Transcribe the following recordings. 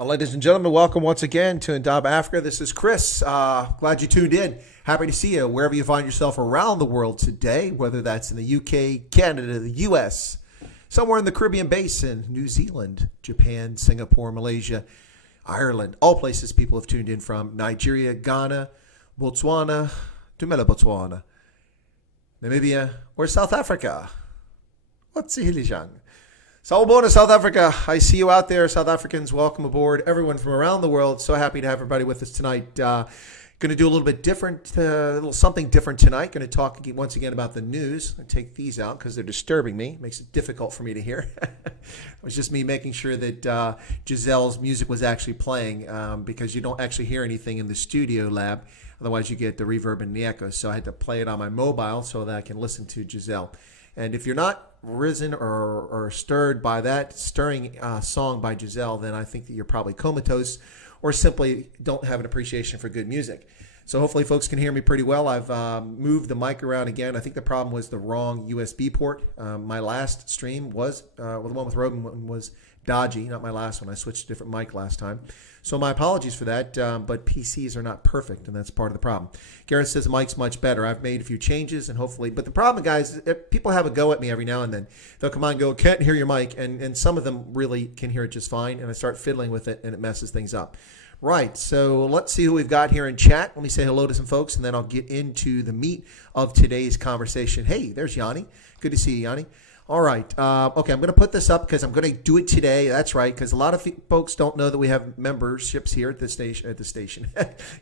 Ladies and gentlemen, welcome once again to Indaba Africa. This is Chris. Glad you tuned in. Happy to see you wherever you find yourself around the world today, whether that's in the UK, Canada, the US, somewhere in the Caribbean Basin, New Zealand, Japan, Singapore, Malaysia, Ireland, all places people have tuned in from, Nigeria, Ghana, Botswana, Dumela, Botswana, Namibia, or South Africa. What's the Hilijang? Sawubona, South Africa. I see you out there, South Africans. Welcome aboard. Everyone from around the world. So happy to have everybody with us tonight. Going to do a little bit different, a little something different tonight. Going to talk once again about the news. I take these out because they're disturbing me. Makes it difficult for me to hear. It was just me making sure that Giselle's music was actually playing because you don't actually hear anything in the studio lab. Otherwise, you get the reverb and the echo. So I had to play it on my mobile so that I can listen to Giselle. And if you're not risen or stirred by that stirring song by Giselle, then I think that you're probably comatose or simply don't have an appreciation for good music. So hopefully folks can hear me pretty well. I've moved the mic around again. I think the problem was the wrong USB port. My last stream was, the one with Rogan was dodgy, not my last one. I switched to a different mic last time. So my apologies for that, but PCs are not perfect, and that's part of the problem. Garrett says the mic's much better. I've made a few changes, and hopefully, but the problem, guys, is people have a go at me every now and then. They'll come on and go, can't hear your mic, and some of them really can hear it just fine, and I start fiddling with it, and it messes things up. Right, so let's see who we've got here in chat. Let me say hello to some folks, and then I'll get into the meat of today's conversation. Hey, there's Yanni. Good to see you, Yanni. All right. Okay, I'm going to put this up because I'm going to do it today. That's right, because a lot of folks don't know that we have memberships here at the station.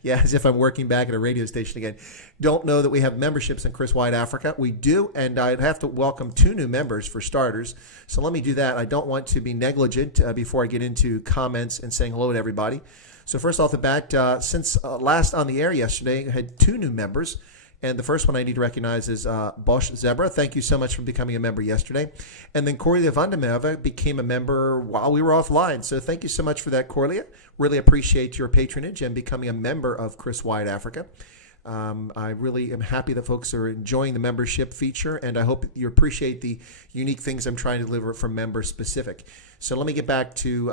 Yeah, as if I'm working back at a radio station again. Don't know that we have memberships in Chris White Africa. We do, and I'd have to welcome 2 new members for starters. So let me do that. I don't want to be negligent before I get into comments and saying hello to everybody. So first off the bat, since last on the air yesterday, I had 2 new members. And the first one I need to recognize is Bosch Zebra. Thank you so much for becoming a member yesterday. And then Corlia Vandermerve became a member while we were offline. So thank you so much for that, Corlia. Really appreciate your patronage and becoming a member of Chris White Africa. I really am happy that folks are enjoying the membership feature, and I hope you appreciate the unique things I'm trying to deliver from member specific. So let me get back to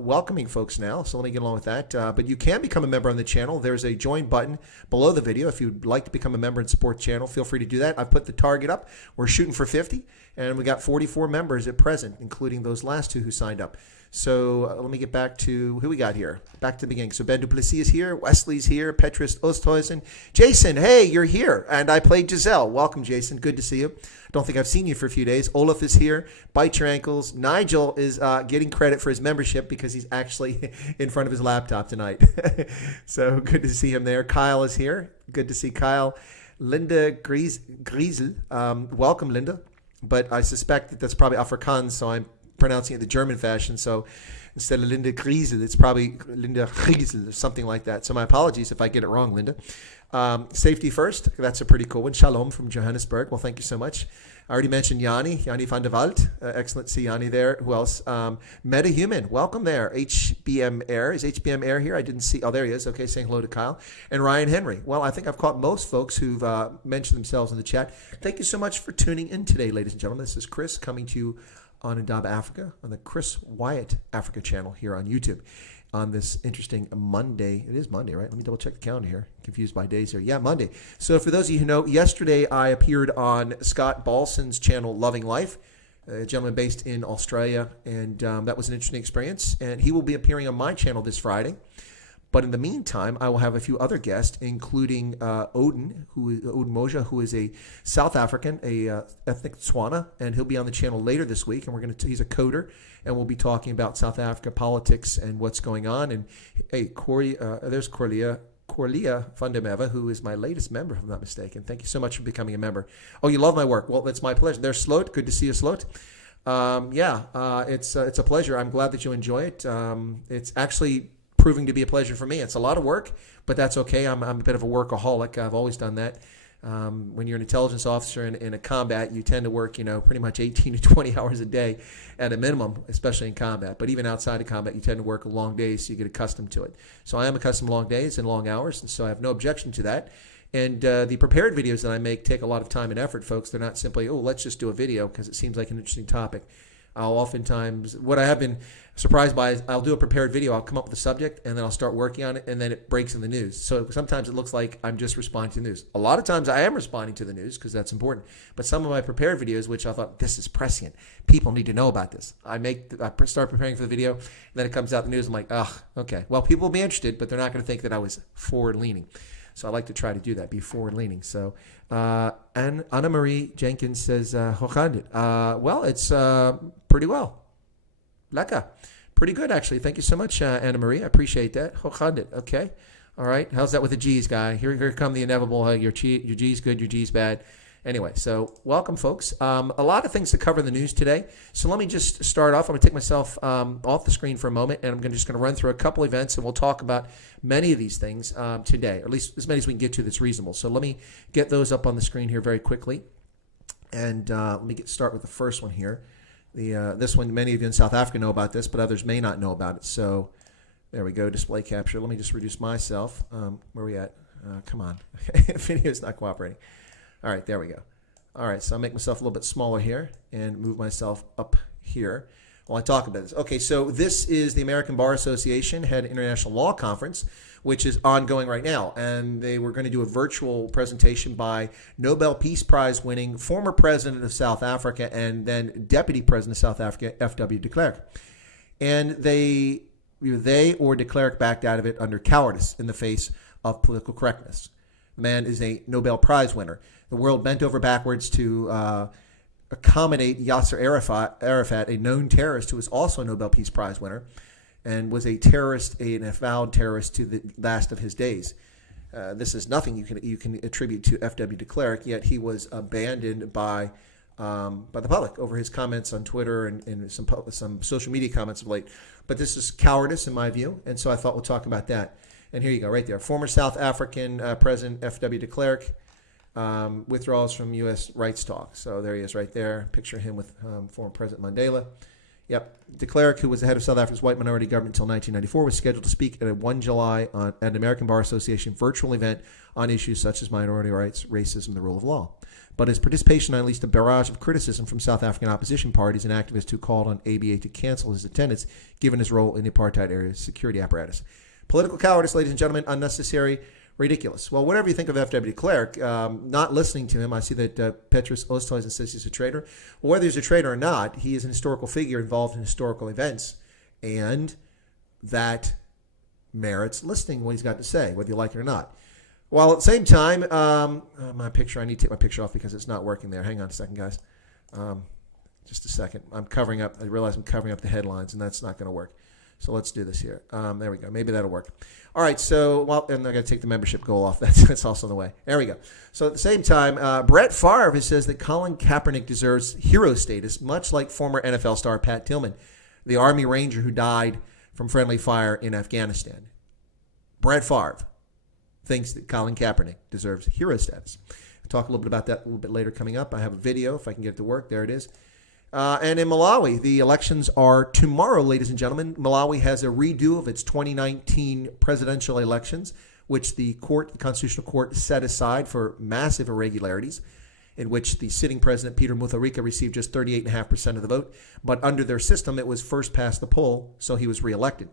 welcoming folks now. So let me get along with that. But you can become a member on the channel. There's a join button below the video. If you'd like to become a member and support the channel, feel free to do that. I've put the target up. We're shooting for 50, and we got 44 members at present, including those last 2 who signed up. So let me get back to who we got here. Back to the beginning. So Ben Duplessis is here. Wesley's here. Petrus Osthuizen. Jason, hey, you're here. And I played Giselle. Welcome, Jason. Good to see you. Don't think I've seen you for a few days. Olaf is here. Bite your ankles. Nigel is getting credit for his membership because he's actually in front of his laptop tonight. So good to see him there. Kyle is here. Good to see Kyle. Linda Griesel. Welcome, Linda. But I suspect that that's probably Afrikaans, so I'm pronouncing it the German fashion. So instead of Linda Griesel, it's probably Linda Griesel or something like that. So my apologies if I get it wrong, Linda. Safety first. That's a pretty cool one. Shalom from Johannesburg. Well, thank you so much. I already mentioned Yanni van der Walt. Excellent to see Yanni there. Who else? MetaHuman. Welcome there. HBM Air. Is HBM Air here? I didn't see. Oh, there he is. Okay, saying hello to Kyle. And Ryan Henry. Well, I think I've caught most folks who've mentioned themselves in the chat. Thank you so much for tuning in today, ladies and gentlemen. This is Chris coming to you on Indaba Africa on the Chris Wyatt Africa channel here on YouTube on this interesting Monday. It is Monday, right? Let me double check the calendar here. Confused by days here. Yeah, Monday. So for those of you who know, yesterday I appeared on Scott Balson's channel Loving Life, a gentleman based in Australia, and that was an interesting experience. And he will be appearing on my channel this Friday. But in the meantime, I will have a few other guests, including Odin Moja, who is a South African, a ethnic Tswana, and he'll be on the channel later this week. And he's a coder, and we'll be talking about South Africa politics and what's going on. And hey, there's Corlia Vandermerve, who is my latest member, if I'm not mistaken. Thank you so much for becoming a member. Oh, you love my work. Well, that's my pleasure. There's Sloat. Good to see you, Sloat. It's a pleasure. I'm glad that you enjoy it. It's actually proving to be a pleasure for me. It's a lot of work, but that's okay. I'm a bit of a workaholic. I've always done that. When you're an intelligence officer in a combat, you tend to work, pretty much 18 to 20 hours a day at a minimum, especially in combat. But even outside of combat, you tend to work long days, so you get accustomed to it. So I am accustomed to long days and long hours, and so I have no objection to that. And the prepared videos that I make take a lot of time and effort, folks. They're not simply, let's just do a video because it seems like an interesting topic. I'll oftentimes, what I have been surprised by is I'll do a prepared video. I'll come up with a subject and then I'll start working on it and then it breaks in the news. So sometimes it looks like I'm just responding to the news. A lot of times I am responding to the news because that's important. But some of my prepared videos, which I thought, this is prescient. People need to know about this. I start preparing for the video and then it comes out in the news. I'm like, oh, okay. Well, people will be interested, but they're not going to think that I was forward leaning. So I like to try to do that, be forward leaning. So, and Anna Marie Jenkins says, well, it's pretty well. Lekker. Pretty good, actually. Thank you so much, Anna Marie. I appreciate that. Okay. All right. How's that with the G's, guy? Here come the inevitable. Your G's good, your G's bad. Anyway, so welcome, folks. A lot of things to cover in the news today. So let me just start off. I'm going to take myself off the screen for a moment, and I'm just going to run through a couple events, and we'll talk about many of these things today, or at least as many as we can get to that's reasonable. So let me get those up on the screen here very quickly. And let me start with the first one here. This one, many of you in South Africa know about this, but others may not know about it. So there we go, display capture. Let me just reduce myself. Where are we at? Come on. Video's not cooperating. All right, there we go. All right, so I'll make myself a little bit smaller here and move myself up here while I talk about this. Okay, so this is the American Bar Association Head International Law Conference, which is ongoing right now. And they were going to do a virtual presentation by Nobel Peace Prize winning former president of South Africa and then deputy president of South Africa, F.W. de Klerk. And they or de Klerk backed out of it under cowardice in the face of political correctness. The man is a Nobel Prize winner. The world bent over backwards to accommodate Yasser Arafat, a known terrorist who was also a Nobel Peace Prize winner and was a terrorist, an avowed terrorist to the last of his days. This is nothing you can attribute to F.W. de Klerk, yet he was abandoned by the public over his comments on Twitter and some social media comments of late. But this is cowardice in my view, and so I thought we'll talk about that. And here you go, right there. Former South African President F.W. de Klerk withdraws from U.S. rights talks. So there he is right there. Picture him with former President Mandela. Yep. De Klerk, who was the head of South Africa's white minority government until 1994, was scheduled to speak at a 1 July at an American Bar Association virtual event on issues such as minority rights, racism, and the rule of law. But his participation unleashed a barrage of criticism from South African opposition parties and activists who called on ABA to cancel his attendance, given his role in the apartheid area's security apparatus. Political cowardice, ladies and gentlemen, unnecessary, ridiculous. Well, whatever you think of F.W. de Klerk, not listening to him, I see that Petrus Oosthuizen says he's a traitor. Well, whether he's a traitor or not, he is an historical figure involved in historical events, and that merits listening what he's got to say, whether you like it or not. While at the same time, my picture, I need to take my picture off because it's not working there. Hang on a second, guys. Just a second. I realize I'm covering up the headlines, and that's not going to work. So let's do this here. There we go. Maybe that'll work. All right. So, and I got to take the membership goal off. That's also in the way. There we go. So at the same time, Brett Favre says that Colin Kaepernick deserves hero status, much like former NFL star Pat Tillman, the Army Ranger who died from friendly fire in Afghanistan. Brett Favre thinks that Colin Kaepernick deserves hero status. I'll talk a little bit about that a little bit later coming up. I have a video if I can get it to work. There it is. And in Malawi, the elections are tomorrow, ladies and gentlemen. Malawi has a redo of its 2019 presidential elections, which the Constitutional Court set aside for massive irregularities, in which the sitting president, Peter Mutharika, received just 38.5% of the vote. But under their system, it was first past the poll, so he was reelected.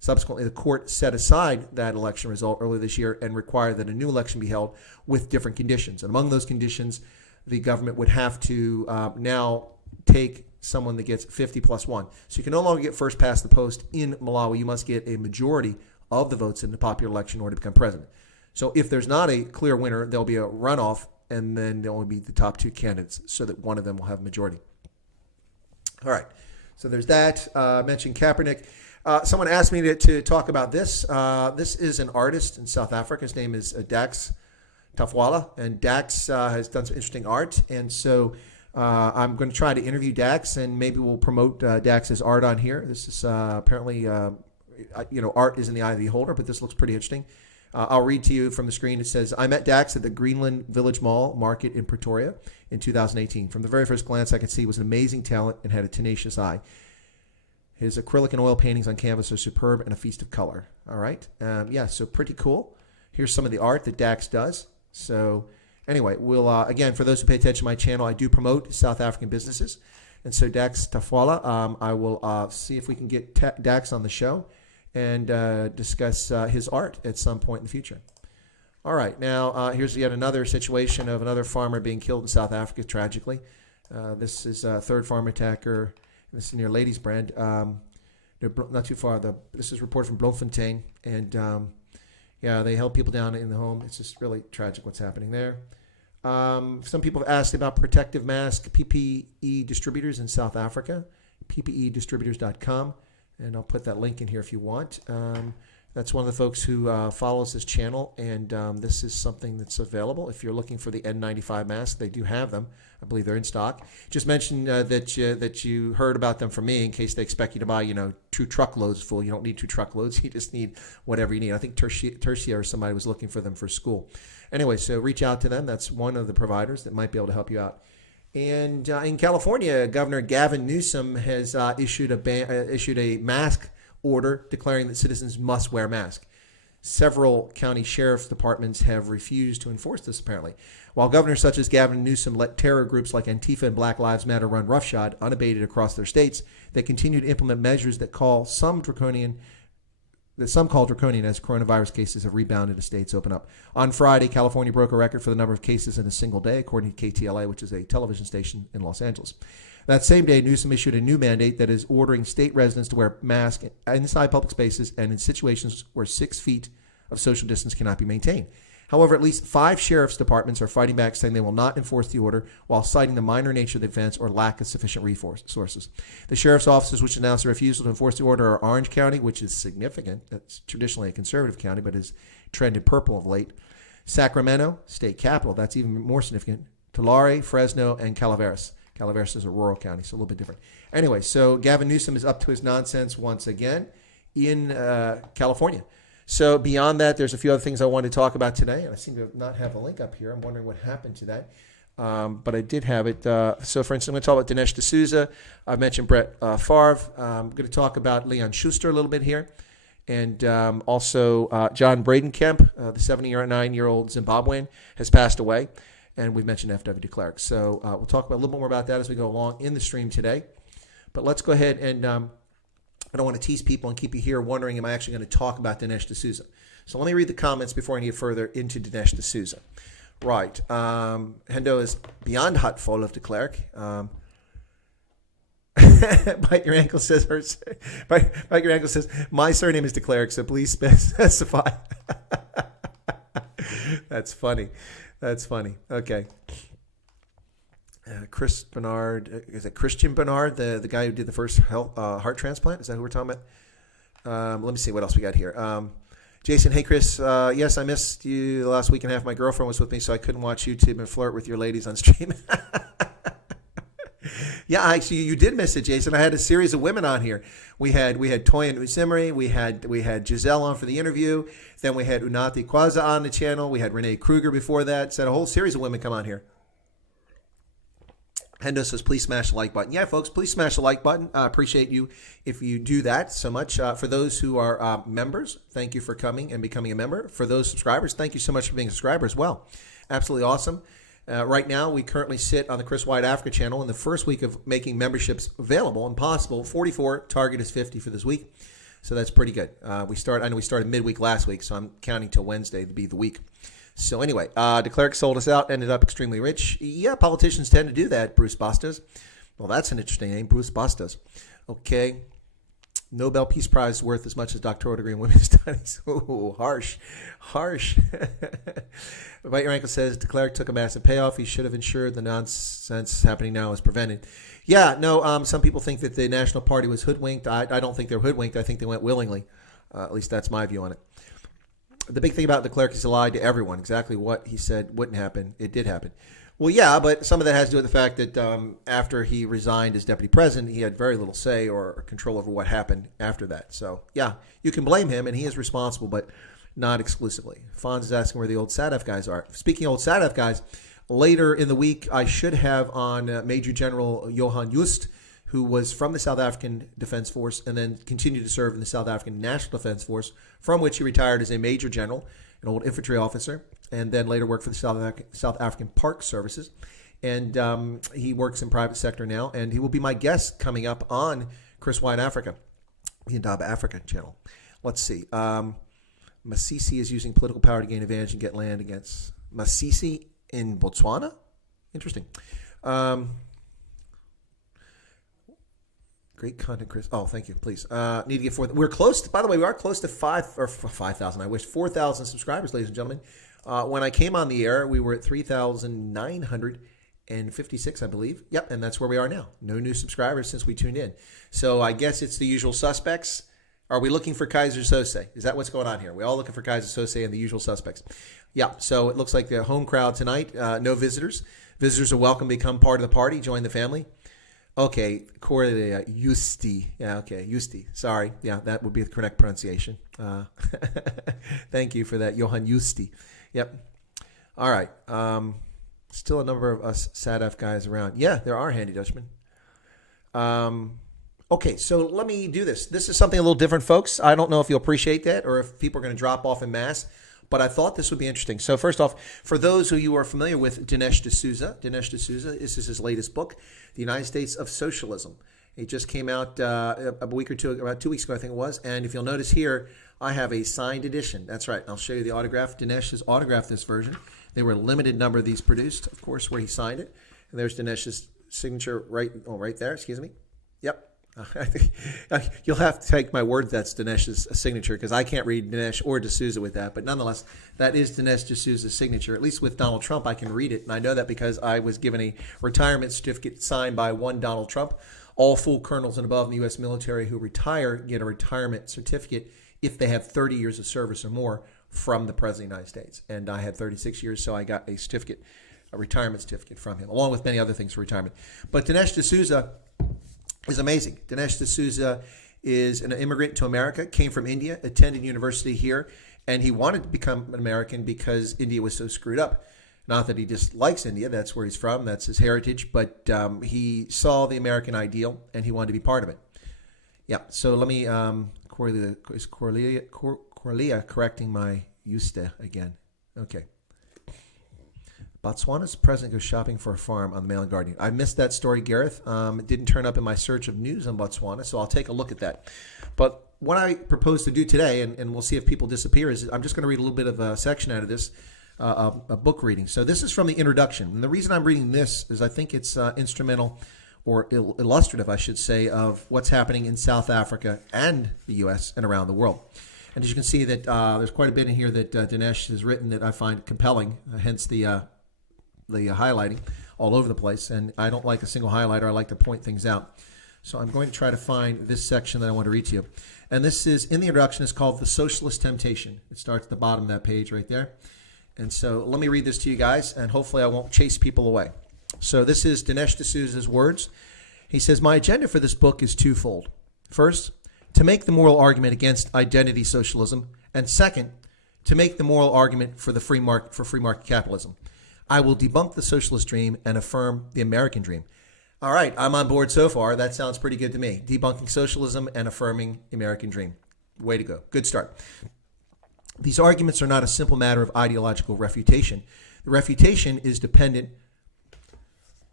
Subsequently, the court set aside that election result earlier this year and required that a new election be held with different conditions. And among those conditions, the government would have to now take someone that gets 50 plus 1. So you can no longer get first past the post in Malawi. You must get a majority of the votes in the popular election in order to become president. So if there's not a clear winner, there'll be a runoff, and then there'll only be the top two candidates so that one of them will have a majority. All right. So there's that. I mentioned Kaepernick. Someone asked me to talk about this. This is an artist in South Africa. His name is Dax Tafwala, and Dax has done some interesting art. And so I'm going to try to interview Dax, and maybe we'll promote Dax's art on here. This is apparently, art is in the eye of the beholder, but this looks pretty interesting. I'll read to you from the screen. It says, I met Dax at the Greenland Village Mall Market in Pretoria in 2018. From the very first glance, I could see he was an amazing talent and had a tenacious eye. His acrylic and oil paintings on canvas are superb and a feast of color. All right. So pretty cool. Here's some of the art that Dax does. So anyway, we'll again, for those who pay attention to my channel, I do promote South African businesses. And so Dax Tafwala, I will see if we can get Dax on the show and discuss his art at some point in the future. All right, now here's yet another situation of another farmer being killed in South Africa, tragically. This is a third farm attacker. This is near Ladies Brand. Not too far. This is reported from Bloemfontein. And they held people down in the home. It's just really tragic what's happening there. Some people have asked about protective mask PPE distributors in South Africa, ppedistributors.com. And I'll put that link in here if you want. That's one of the folks who follows this channel, and this is something that's available. If you're looking for the N95 mask, they do have them. I believe they're in stock. Just mention that you heard about them from me in case they expect you to buy, 2 truckloads full. You don't need 2 truckloads. You just need whatever you need. I think Tertia or somebody was looking for them for school. Anyway, so reach out to them. That's one of the providers that might be able to help you out. And in California, Governor Gavin Newsom has issued a mask order declaring that citizens must wear masks. Several county sheriff's departments have refused to enforce this, apparently. While governors such as Gavin Newsom let terror groups like Antifa and Black Lives Matter run roughshod unabated across their states, they continue to implement measures that some call draconian as coronavirus cases have rebounded as states open up. On Friday, California broke a record for the number of cases in a single day, according to KTLA, which is a television station in Los Angeles. That same day, Newsom issued a new mandate that is ordering state residents to wear masks inside public spaces and in situations where 6 feet of social distance cannot be maintained. However, at least 5 sheriff's departments are fighting back, saying they will not enforce the order while citing the minor nature of the offense or lack of sufficient resources. The sheriff's offices which announced a refusal to enforce the order are Orange County, which is significant. That's traditionally a conservative county, but has trended purple of late. Sacramento, state capital. That's even more significant. Tulare, Fresno, and Calaveras. Calaveras is a rural county, so a little bit different. Anyway, so Gavin Newsom is up to his nonsense once again in California. So beyond that, there's a few other things I wanted to talk about today, and I seem to not have a link up here. I'm wondering what happened to that, but I did have it. So, for instance, I'm going to talk about Dinsesh D'Souza. I've mentioned Brett Favre. I'm going to talk about Leon Schuster a little bit here, and also John Bradenkamp, the 79-year-old Zimbabwean, has passed away. And we've mentioned F.W. de Klerk. So we'll talk about a little bit more about that as we go along in the stream today. But let's go ahead and I don't want to tease people and keep you here wondering, am I actually going to talk about Dinsesh D'Souza? So let me read the comments before I get further into Dinsesh D'Souza. Right. Hendo is beyond hutful of de Klerk. Bite Your Ankle says, Bite Your Ankle says, my surname is de Klerk, so please specify. That's funny. That's funny. Okay. Chris Bernard, is it Christian Bernard, the guy who did the first heart transplant? Is that who we're talking about? Let me see what else we got here. Jason, hey Chris, yes, I missed you the last week and a half. My girlfriend was with me, so I couldn't watch YouTube and flirt with your ladies on stream. Yeah, actually, you did miss it, Jason. I had a series of women on here. We had Toyin Usimri, we had Giselle on for the interview, then we had Unati Kwaza on the channel, we had Renee Kruger before that. So a whole series of women come on here. Hendo says, please smash the like button. Yeah, folks, please smash the like button. I appreciate you if you do that so much. For those who are members, thank you for coming and becoming a member. For those subscribers, thank you so much for being a subscriber as well. Absolutely awesome. Right now, we currently sit on the Chris White Africa channel in the first week of making memberships available and possible. 44, target is 50 for this week. So that's pretty good. I know we started midweek last week, so I'm counting till Wednesday to be the week. So anyway, de Klerk sold us out, ended up extremely rich. Yeah, politicians tend to do that, Bruce Bastos. Well, that's an interesting name, Bruce Bastos. Okay. Nobel Peace Prize worth as much as doctoral degree in women's studies. Oh, harsh. Bite Your Ankle says, de Klerk took a massive payoff. He should have ensured the nonsense happening now is prevented. Yeah, no, some people think that the National Party was hoodwinked. I don't think they're hoodwinked. I think they went willingly. At least that's my view on it. The big thing about de Klerk is he lied to everyone. Exactly what he said wouldn't happen. It did happen. Well, yeah, but some of that has to do with the fact that after he resigned as deputy president, he had very little say or control over what happened after that. So, yeah, you can blame him, and he is responsible, but not exclusively. Fonz is asking where the old SADF guys are. Speaking of old SADF guys, later in the week, I should have on Major General Johan Just, who was from the South African Defense Force and then continued to serve in the South African National Defense Force, from which he retired as a major general, an old infantry officer, and then later worked for the South African Park Services. And he works in private sector now, and he will be my guest coming up on Chris White Africa, the Indaba Africa channel. Let's see. Masisi is using political power to gain advantage and get land against Masisi in Botswana. Interesting. Great content, Chris. Oh, thank you. Please. Need to get forth. We're close. By the way, we are close to 5,000. I wish 4,000 subscribers, ladies and gentlemen. When I came on the air, we were at 3,956, I believe. Yep, and that's where we are now. No new subscribers since we tuned in. So I guess it's the usual suspects. Are we looking for Kaiser Sose? Is that what's going on here? We're all looking for Kaiser Sose and the usual suspects. Yeah, so it looks like the home crowd tonight. No visitors. Visitors are welcome to become part of the party, join the family. Okay, Corlia Justi. Yeah, okay, Justi. Sorry. Yeah, that would be the correct pronunciation. Thank you for that, Johan Justi. Yep. All right. Still a number of us SADF guys around. Yeah, there are handy Dutchmen. Okay, so let me do this. This is something a little different, folks. I don't know if you'll appreciate that or if people are going to drop off en masse, but I thought this would be interesting. So first off, for those who you are familiar with Dinsesh D'Souza, this is his latest book, The United States of Socialism. It just came out a week or two, about 2 weeks ago, I think it was. And if you'll notice here, I have a signed edition. That's right. I'll show you the autograph. Dinesh has autographed this version. There were a limited number of these produced, of course, where he signed it. And there's Dinesh's signature right there. Excuse me. Yep. I think you'll have to take my word that's Dinesh's signature because I can't read Dinesh or D'Souza with that. But nonetheless, that is Dinesh D'Souza's signature. At least with Donald Trump, I can read it. And I know that because I was given a retirement certificate signed by one Donald Trump. All full colonels and above in the U.S. military who retire get a retirement certificate if they have 30 years of service or more from the President of the United States. And I had 36 years, so I got a certificate, a retirement certificate from him, along with many other things for retirement. But Dinesh D'Souza is amazing. Dinesh D'Souza is an immigrant to America, came from India, attended university here, and he wanted to become an American because India was so screwed up. Not that he dislikes India, that's where he's from, that's his heritage, but he saw the American ideal and he wanted to be part of it. Yeah, so let me, Corlia correcting my Yuste again. Okay. Botswana's president goes shopping for a farm on the Mail and Guardian. I missed that story, Gareth. It didn't turn up in my search of news on Botswana, so I'll take a look at that. But what I propose to do today, and we'll see if people disappear, is I'm just going to read a little bit of a section out of this, a book reading. So this is from the introduction. And the reason I'm reading this is I think it's instrumental or illustrative, I should say, of what's happening in South Africa and the U.S. and around the world. And as you can see, that there's quite a bit in here that Dinesh has written that I find compelling, hence the highlighting all over the place. And I don't like a single highlighter. I like to point things out. So I'm going to try to find this section that I want to read to you. And this is, in the introduction, it's called The Socialist Temptation. It starts at the bottom of that page right there. And so let me read this to you guys, and hopefully I won't chase people away. So this is Dinesh D'Souza's words. He says, my agenda for this book is twofold. First, to make the moral argument against identity socialism. And second, to make the moral argument for free market capitalism. I will debunk the socialist dream and affirm the American dream. All right, I'm on board so far. That sounds pretty good to me. Debunking socialism and affirming the American dream. Way to go. Good start. These arguments are not a simple matter of ideological refutation. The refutation is dependent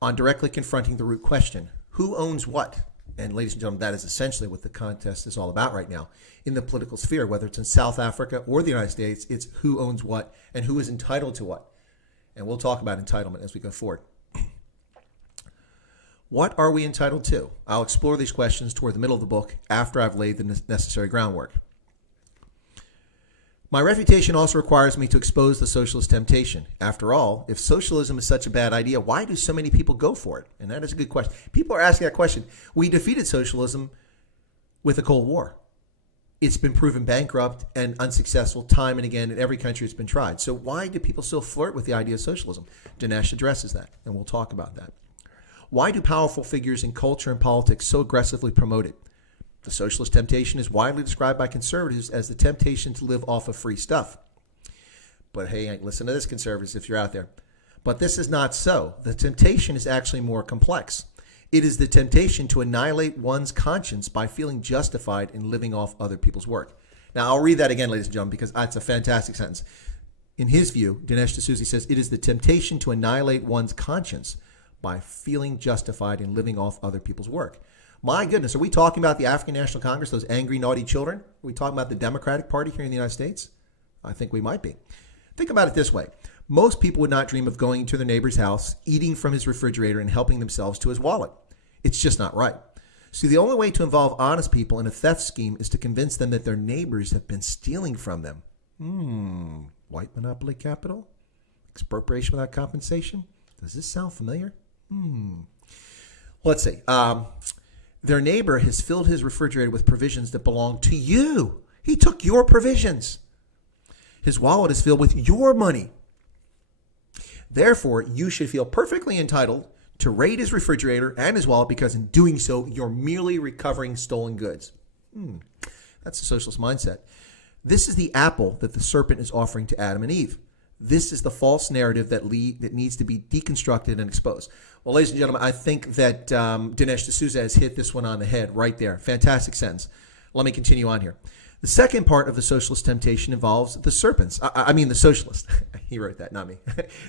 on directly confronting the root question. Who owns what? And ladies and gentlemen, that is essentially what the contest is all about right now. In the political sphere, whether it's in South Africa or the United States, it's who owns what and who is entitled to what. And we'll talk about entitlement as we go forward. What are we entitled to? I'll explore these questions toward the middle of the book after I've laid the necessary groundwork. My refutation also requires me to expose the socialist temptation. After all, if socialism is such a bad idea, why do so many people go for it? And that is a good question. People are asking that question. We defeated socialism with the Cold War. It's been proven bankrupt and unsuccessful time and again in every country it's been tried. So why do people still flirt with the idea of socialism? Dinesh addresses that, and we'll talk about that. Why do powerful figures in culture and politics so aggressively promote it? The socialist temptation is widely described by conservatives as the temptation to live off of free stuff. But hey, listen to this, conservatives, if you're out there. But this is not so. The temptation is actually more complex. It is the temptation to annihilate one's conscience by feeling justified in living off other people's work. Now, I'll read that again, ladies and gentlemen, because that's a fantastic sentence. In his view, Dinesh D'Souza says, it is the temptation to annihilate one's conscience by feeling justified in living off other people's work. My goodness, are we talking about the African National Congress, those angry, naughty children? Are we talking about the Democratic Party here in the United States? I think we might be. Think about it this way. Most people would not dream of going to their neighbor's house, eating from his refrigerator, and helping themselves to his wallet. It's just not right. So the only way to involve honest people in a theft scheme is to convince them that their neighbors have been stealing from them. White monopoly capital? Expropriation without compensation? Does this sound familiar? Let's see. Their neighbor has filled his refrigerator with provisions that belong to you. He took your provisions. His wallet is filled with your money. Therefore, you should feel perfectly entitled to raid his refrigerator and his wallet because in doing so, you're merely recovering stolen goods. That's the socialist mindset. This is the apple that the serpent is offering to Adam and Eve. This is the false narrative that needs to be deconstructed and exposed. Well, ladies and gentlemen, I think that Dinsesh D'Souza has hit this one on the head right there. Fantastic sentence. Let me continue on here. The second part of the socialist temptation involves the serpents. I mean the socialist. He wrote that, not me.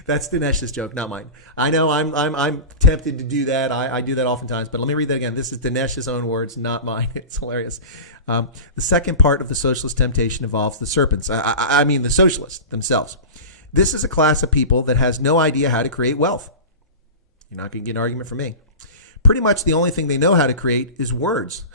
That's Dinesh's joke, not mine. I know I'm tempted to do that. I do that oftentimes, but let me read that again. This is Dinesh's own words, not mine. It's hilarious. The second part of the socialist temptation involves the serpents. I mean the socialists themselves. This is a class of people that has no idea how to create wealth. You're not going to get an argument from me. Pretty much the only thing they know how to create is words.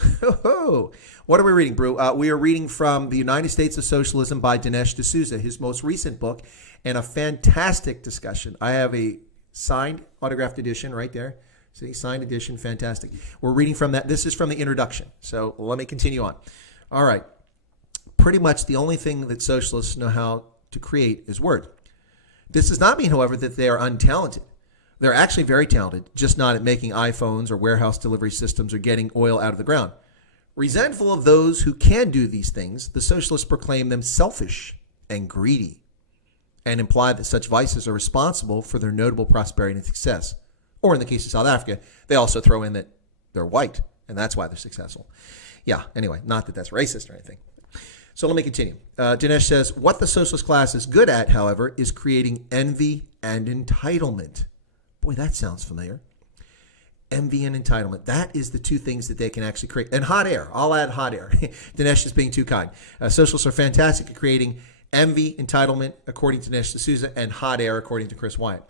What are we reading, Brew? We are reading from The United States of Socialism by Dinsesh D'Souza, his most recent book, and a fantastic discussion. I have a signed, autographed edition right there. See, signed edition, fantastic. We're reading from that. This is from the introduction. So let me continue on. All right. Pretty much the only thing that socialists know how to create is word. This does not mean, however, that they are untalented. They're actually very talented, just not at making iPhones or warehouse delivery systems or getting oil out of the ground. Resentful of those who can do these things, the socialists proclaim them selfish and greedy and imply that such vices are responsible for their notable prosperity and success. Or in the case of South Africa, they also throw in that they're white, and that's why they're successful. Yeah, anyway, not that that's racist or anything. So let me continue. Dinsesh says, what the socialist class is good at, however, is creating envy and entitlement. Boy, that sounds familiar. Envy and entitlement. That is the two things that they can actually create. And hot air. I'll add hot air. Dinsesh is being too kind. Socialists are fantastic at creating envy, entitlement, according to Dinsesh D'Souza, and hot air, according to Chris Wyatt.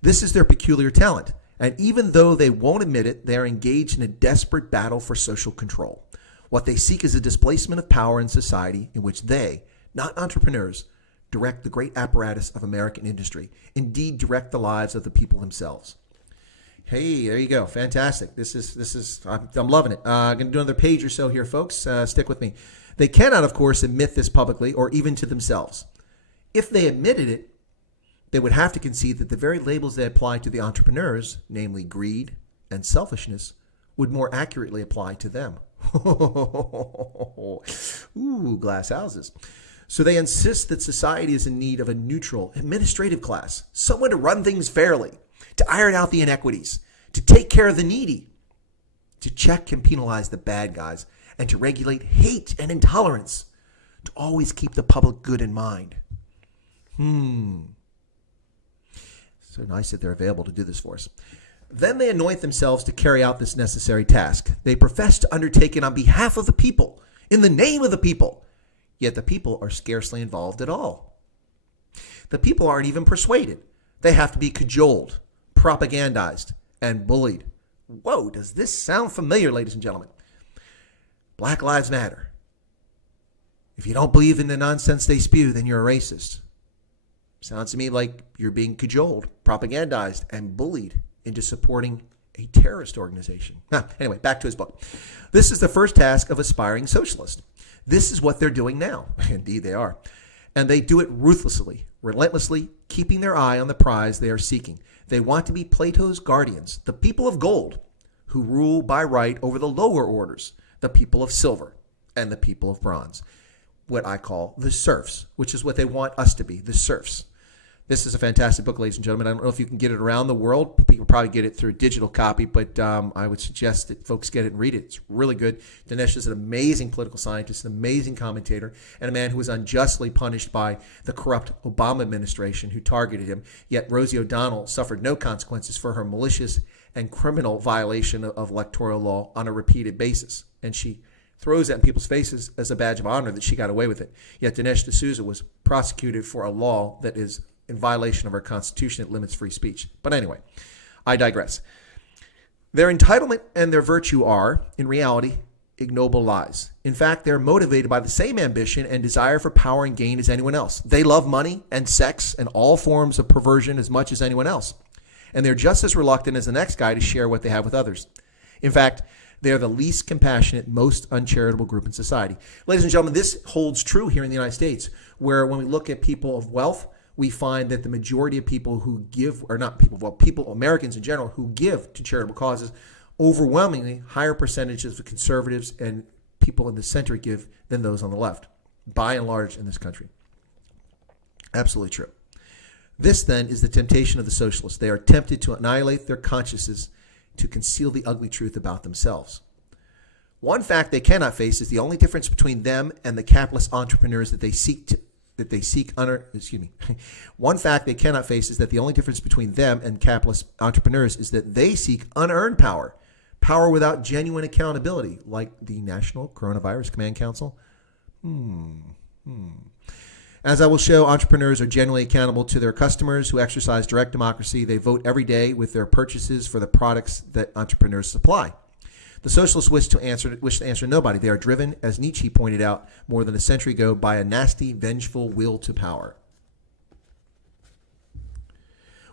This is their peculiar talent. And even though they won't admit it, they are engaged in a desperate battle for social control. What they seek is a displacement of power in society in which they, not entrepreneurs, direct the great apparatus of American industry, indeed direct the lives of the people themselves. Hey, there you go. Fantastic. I'm loving it. I'm going to do another page or so here, folks. Stick with me. They cannot, of course, admit this publicly or even to themselves. If they admitted it, they would have to concede that the very labels they apply to the entrepreneurs, namely greed and selfishness, would more accurately apply to them. Ooh, glass houses. So they insist that society is in need of a neutral, administrative class, someone to run things fairly, to iron out the inequities, to take care of the needy, to check and penalize the bad guys, and to regulate hate and intolerance, to always keep the public good in mind. So nice that they're available to do this for us. Then they anoint themselves to carry out this necessary task. They profess to undertake it on behalf of the people, in the name of the people. Yet the people are scarcely involved at all. The people aren't even persuaded. They have to be cajoled, propagandized, and bullied. Whoa, does this sound familiar, ladies and gentlemen? Black Lives Matter. If you don't believe in the nonsense they spew, then you're a racist. Sounds to me like you're being cajoled, propagandized, and bullied into supporting a terrorist organization. Anyway, back to his book. This is the first task of aspiring socialists. This is what they're doing now. Indeed, they are. And they do it ruthlessly, relentlessly, keeping their eye on the prize they are seeking. They want to be Plato's guardians, the people of gold, who rule by right over the lower orders, the people of silver and the people of bronze, what I call the serfs, which is what they want us to be, the serfs. This is a fantastic book, ladies and gentlemen. I don't know if you can get it around the world. People probably get it through a digital copy, but I would suggest that folks get it and read it. It's really good. Dinesh is an amazing political scientist, an amazing commentator, and a man who was unjustly punished by the corrupt Obama administration who targeted him. Yet Rosie O'Donnell suffered no consequences for her malicious and criminal violation of electoral law on a repeated basis. And she throws that in people's faces as a badge of honor that she got away with it. Yet Dinesh D'Souza was prosecuted for a law that is in violation of our Constitution that limits free speech. But anyway, I digress. Their entitlement and their virtue are, in reality, ignoble lies. In fact, they're motivated by the same ambition and desire for power and gain as anyone else. They love money and sex and all forms of perversion as much as anyone else. And they're just as reluctant as the next guy to share what they have with others. In fact, they're the least compassionate, most uncharitable group in society. Ladies and gentlemen, this holds true here in the United States, where when we look at people of wealth, we find that the majority of people who give, or not people, well, people, Americans in general, who give to charitable causes, overwhelmingly higher percentages of conservatives and people in the center give than those on the left, by and large in this country. Absolutely true. This, then, is the temptation of the socialists. They are tempted to annihilate their consciences to conceal the ugly truth about themselves. One fact they cannot face is the only difference between them and the capitalist entrepreneurs that they seek One fact they cannot face is that the only difference between them and capitalist entrepreneurs is that they seek unearned power, power without genuine accountability, like the National Coronavirus Command Council. As I will show, entrepreneurs are generally accountable to their customers who exercise direct democracy. They vote every day with their purchases for the products that entrepreneurs supply. The socialists wish to answer nobody. They are driven, as Nietzsche pointed out more than a century ago, by a nasty, vengeful will to power.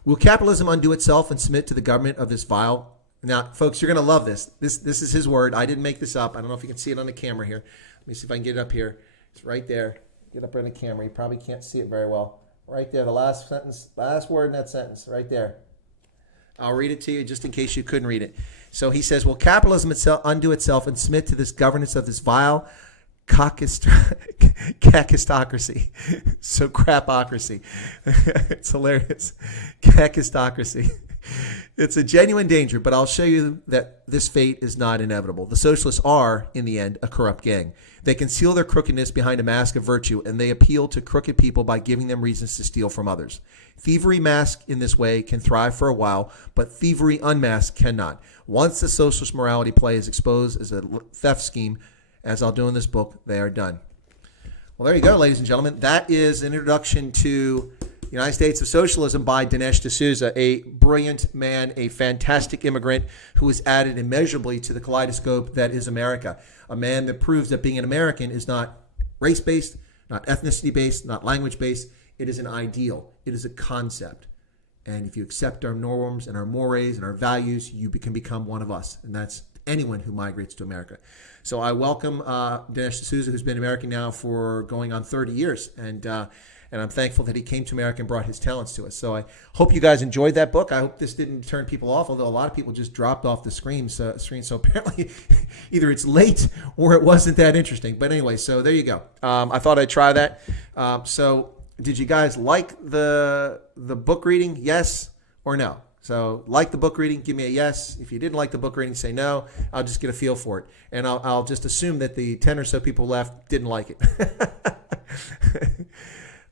Will capitalism undo itself and submit to the government of this vile? Now, folks, you're going to love this. This is his word. I didn't make this up. I don't know if you can see it on the camera here. Let me see if I can get it up here. It's right there. Get up on the camera. You probably can't see it very well. Right there, the last sentence, last word in that sentence, right there. I'll read it to you just in case you couldn't read it. So he says, will capitalism itself undo itself and submit to this governance of this vile kakistocracy? So crapocracy. It's hilarious. Kakistocracy. It's a genuine danger, but I'll show you that this fate is not inevitable. The socialists are, in the end, a corrupt gang. They conceal their crookedness behind a mask of virtue, and they appeal to crooked people by giving them reasons to steal from others. Thievery masked in this way can thrive for a while, but thievery unmasked cannot. Once the socialist morality play is exposed as a theft scheme, as I'll do in this book, they are done. Well, there you go, ladies and gentlemen. That is an introduction to United States of Socialism by Dinesh D'Souza, a brilliant man, a fantastic immigrant who has added immeasurably to the kaleidoscope that is America. A man that proves that being an American is not race-based, not ethnicity-based, not language-based. It is an ideal. It is a concept. And if you accept our norms and our mores and our values, you can become one of us. And that's anyone who migrates to America. So I welcome Dinesh D'Souza, who's been American now for going on 30 years. And I'm thankful that he came to America and brought his talents to us. So I hope you guys enjoyed that book. I hope this didn't turn people off, although a lot of people just dropped off the screen. So apparently either it's late or it wasn't that interesting. But anyway, so there you go. I thought I'd try that. So did you guys like the book reading? Yes or no? So like the book reading, give me a yes. If you didn't like the book reading, say no. I'll just get a feel for it. And I'll just assume that the 10 or so people left didn't like it.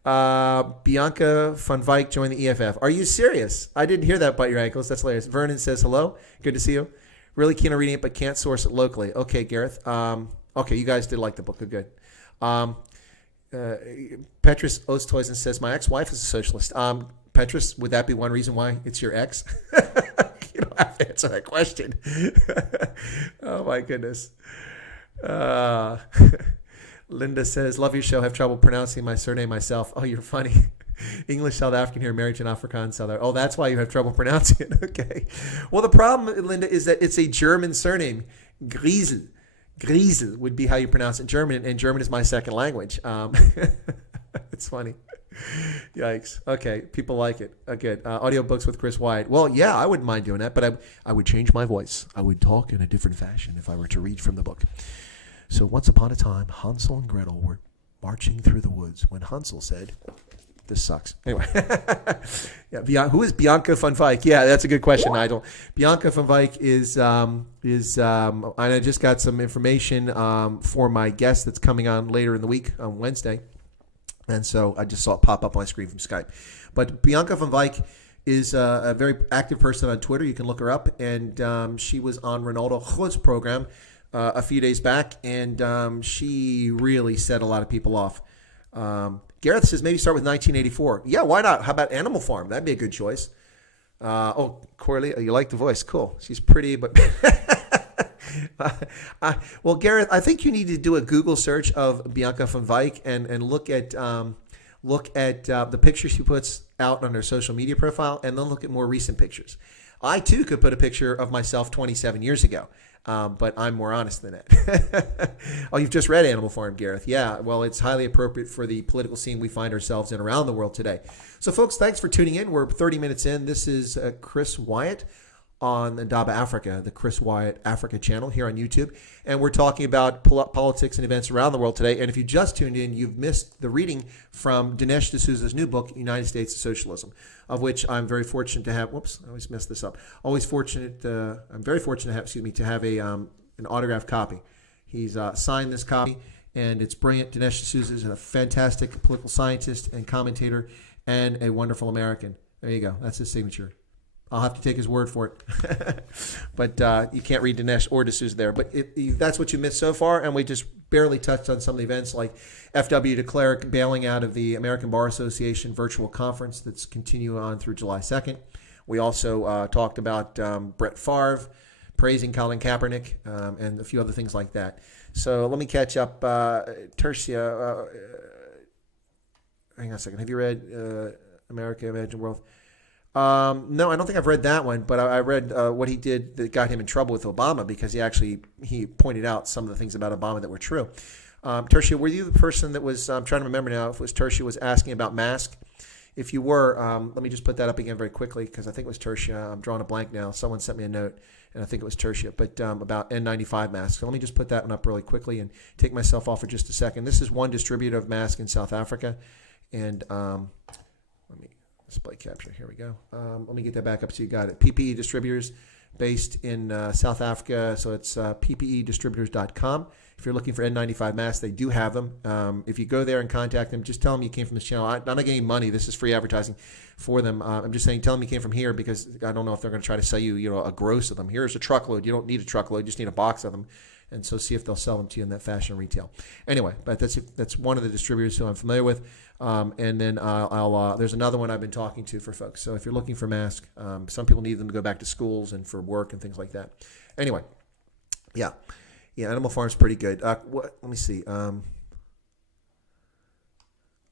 Bianca von Vijk joined the EFF. Are you serious? I didn't hear that bite your ankles. That's hilarious. Vernon says hello. Good to see you. Really keen on reading it, but can't source it locally. Okay, Gareth. Okay, you guys did like the book. Good. Petrus Oosthuizen says, my ex-wife is a socialist. Petrus, would that be one reason why it's your ex? You don't have to answer that question. Oh, my goodness. Linda says, love your show. Have trouble pronouncing my surname myself. Oh, you're funny. English South African here, married to an Afrikaans South African. Oh, that's why you have trouble pronouncing it. Okay. Well, the problem, Linda, is that it's a German surname. Griesel. Griesel would be how you pronounce it in German, and German is my second language. It's funny. Yikes. Okay. People like it. Good. Audiobooks with Chris Wyatt. Well, yeah, I wouldn't mind doing that, but I would change my voice. I would talk in a different fashion if I were to read from the book. So once upon a time, Hansel and Gretel were marching through the woods when Hansel said, This sucks. Anyway, yeah. Who is Bianca van Wyk? Yeah, that's a good question, Nigel. Bianca van Wyk is I just got some information for my guest that's coming on later in the week on Wednesday, and so I just saw it pop up on my screen from Skype. But Bianca van Wyk is a very active person on Twitter. You can look her up, and she was on Ronaldo Good's program a few days back, and she really set a lot of people off. Gareth says maybe start with 1984. Yeah, why not? How about Animal Farm? That'd be a good choice. Corley, you like the voice. Cool. She's pretty, but... well, Gareth, I think you need to do a Google search of Bianca van Wyk and look at the pictures she puts out on her social media profile, and then look at more recent pictures. I, too, could put a picture of myself 27 years ago. But I'm more honest than that. Oh, you've just read Animal Farm, Gareth. Yeah, well, it's highly appropriate for the political scene we find ourselves in around the world today. So, folks, thanks for tuning in. We're 30 minutes in. This is Chris Wyatt on Ndaba Africa, the Chris Wyatt Africa channel here on YouTube. And we're talking about politics and events around the world today. And if you just tuned in, you've missed the reading from Dinsesh D'Souza's new book, United States of Socialism, of which I'm very fortunate to have. Whoops, I always mess this up. I'm very fortunate to have an autographed copy. He's signed this copy, and it's brilliant. Dinsesh D'Souza is a fantastic political scientist and commentator and a wonderful American. There you go. That's his signature. I'll have to take his word for it. But you can't read Dinsesh or D'Souza there. But that's what you missed so far, and we just barely touched on some of the events like FW de Klerk bailing out of the American Bar Association virtual conference that's continuing on through July 2nd. We also talked about Brett Favre praising Colin Kaepernick and a few other things like that. So let me catch up. Tertia, hang on a second. Have you read America, Imagine World? No, I don't think I've read that one, but I read what he did that got him in trouble with Obama because he pointed out some of the things about Obama that were true. Tertia, were you the person that was, I'm trying to remember now if it was Tertia was asking about masks? If you were, let me just put that up again very quickly because I think it was Tertia. I'm drawing a blank now. Someone sent me a note, and I think it was Tertia, but about N95 masks. So let me just put that one up really quickly and take myself off for just a second. This is one distributor of masks in South Africa, and let me display capture. Here we go. Let me get that back up so you got it. PPE distributors based in South Africa. So it's ppedistributors.com. If you're looking for N95 masks, they do have them. If you go there and contact them, just tell them you came from this channel. I'm not getting money. This is free advertising for them. I'm just saying tell them you came from here because I don't know if they're going to try to sell you, a gross of them. Here's a truckload. You don't need a truckload. You just need a box of them. And so see if they'll sell them to you in that fashion retail. Anyway, but that's one of the distributors who I'm familiar with. And then there's another one I've been talking to for folks. So if you're looking for masks, some people need them to go back to schools and for work and things like that. Anyway, yeah, Animal Farm's pretty good. Let me see.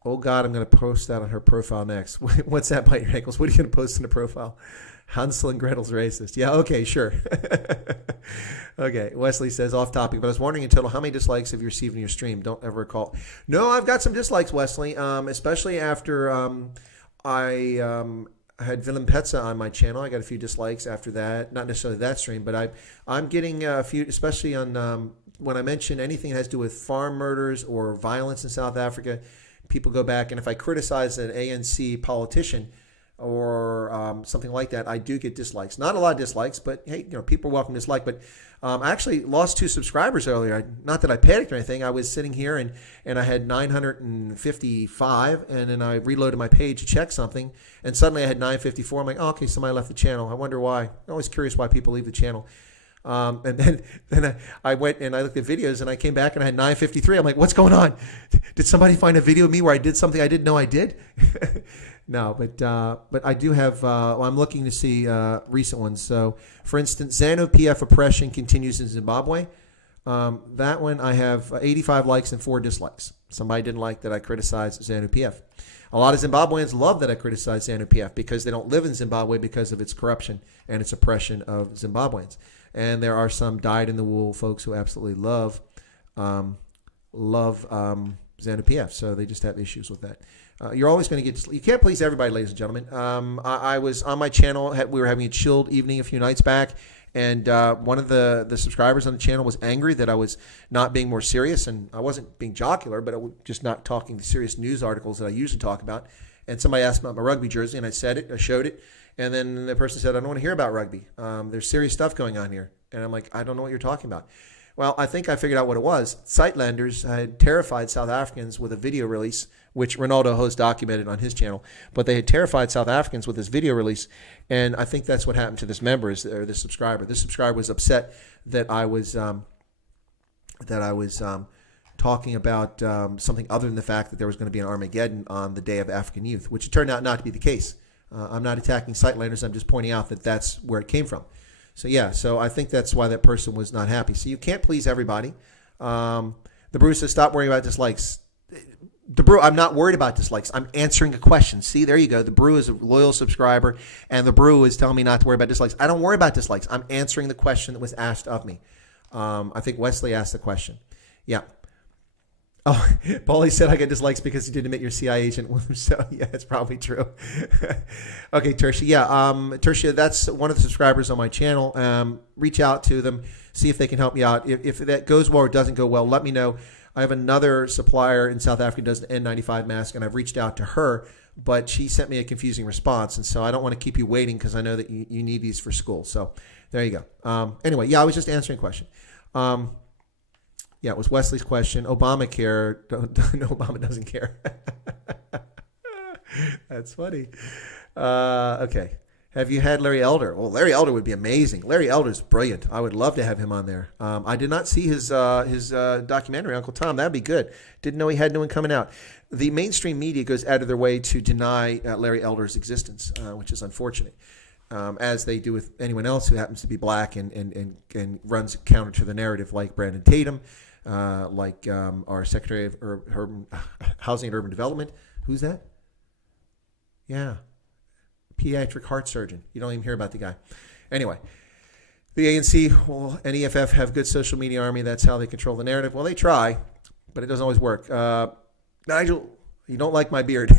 Oh, God, I'm going to post that on her profile next. What's that, Bite Your Ankles? What are you going to post in the profile? Hansel and Gretel's racist. Yeah, okay, sure. Okay, Wesley says, off topic, but I was wondering in total, how many dislikes have you received in your stream? Don't ever recall. No, I've got some dislikes, Wesley, especially after I had Willem Petza on my channel. I got a few dislikes after that. Not necessarily that stream, but I'm getting a few, especially on when I mention anything that has to do with farm murders or violence in South Africa, people go back, and if I criticize an ANC politician or something like that, I do get dislikes. Not a lot of dislikes, but hey, people are welcome to dislike. But I actually lost 2 subscribers earlier. Not that I panicked or anything. I was sitting here and I had 955, and then I reloaded my page to check something, and suddenly I had 954. I'm like, oh, okay, somebody left the channel. I wonder why. I'm always curious why people leave the channel. And then I went and I looked at videos, and I came back and I had 953. I'm like, what's going on? Did somebody find a video of me where I did something I didn't know I did? No, but I do have. I'm looking to see recent ones. So, for instance, ZANU-PF oppression continues in Zimbabwe. That one I have 85 likes and 4 dislikes. Somebody didn't like that I criticized ZANU-PF. A lot of Zimbabweans love that I criticize ZANU-PF because they don't live in Zimbabwe because of its corruption and its oppression of Zimbabweans. And there are some dyed-in-the-wool folks who absolutely love ZANU-PF, so they just have issues with that. You're always going to get. You can't please everybody, ladies and gentlemen. I was on my channel. We were having a chilled evening a few nights back, and one of the subscribers on the channel was angry that I was not being more serious, and I wasn't being jocular, but I was just not talking the serious news articles that I usually talk about. And somebody asked about my rugby jersey, and I said it, I showed it, and then the person said, I don't want to hear about rugby. There's serious stuff going on here. And I'm like, I don't know what you're talking about. Well, I think I figured out what it was. Sightlanders had terrified South Africans with a video release, which Ronaldo Host documented on his channel. But they had terrified South Africans with this video release, and I think that's what happened to this member, or this subscriber. This subscriber was upset that I was talking about something other than the fact that there was going to be an Armageddon on the Day of African Youth, which it turned out not to be the case. I'm not attacking Sightlanders. I'm just pointing out that that's where it came from. So yeah, so I think that's why that person was not happy. So you can't please everybody. The Brew says, stop worrying about dislikes. The Brew, I'm not worried about dislikes. I'm answering a question. See, there you go. The Brew is a loyal subscriber, and the Brew is telling me not to worry about dislikes. I don't worry about dislikes. I'm answering the question that was asked of me. I think Wesley asked the question. Yeah. Oh, Paulie said I get dislikes because you didn't admit your CIA agent. So yeah, it's probably true. Okay, Tertia. Yeah, Tertia, that's one of the subscribers on my channel. Reach out to them, see if they can help me out. If that goes well or doesn't go well, let me know. I have another supplier in South Africa who does an N95 mask, and I've reached out to her, but she sent me a confusing response, and so I don't want to keep you waiting because I know that you need these for school. So there you go. Anyway, yeah, I was just answering a question. Yeah, it was Wesley's question. Obamacare. No, Obama doesn't care. That's funny. Okay. Have you had Larry Elder? Well, Larry Elder would be amazing. Larry Elder's brilliant. I would love to have him on there. I did not see his documentary, Uncle Tom. That'd be good. Didn't know he had new one coming out. The mainstream media goes out of their way to deny Larry Elder's existence, which is unfortunate. As they do with anyone else who happens to be black and runs counter to the narrative, like Brandon Tatum, like our Secretary of Housing and Urban Development. Who's that? Yeah. Pediatric heart surgeon. You don't even hear about the guy. Anyway, the ANC and EFF have good social media army. That's how they control the narrative. Well, they try, but it doesn't always work. Nigel, you don't like my beard.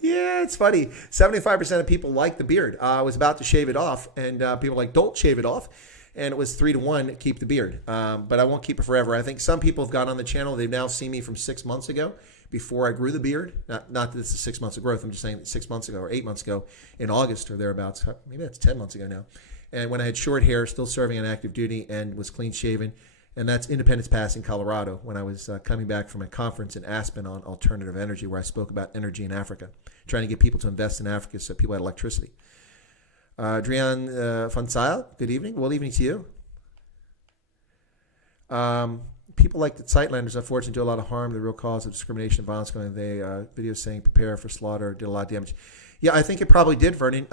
Yeah, it's funny. 75% of people like the beard. I was about to shave it off, and people were like, don't shave it off. And it was 3-1, keep the beard. But I won't keep it forever. I think some people have gone on the channel. They've now seen me from 6 months ago, before I grew the beard. Not that this is 6 months of growth. I'm just saying that 6 months ago or 8 months ago in August or thereabouts. Maybe that's 10 months ago now. And when I had short hair, still serving on active duty, and was clean shaven. And that's Independence Pass in Colorado, when I was coming back from a conference in Aspen on alternative energy, where I spoke about energy in Africa, trying to get people to invest in Africa so people had electricity. Adrian Fonsile, good evening. Well, evening to you. People like the Sightlanders, unfortunately, do a lot of harm. The real cause of discrimination and violence going on. They videos saying prepare for slaughter did a lot of damage. Yeah, I think it probably did, Vernon.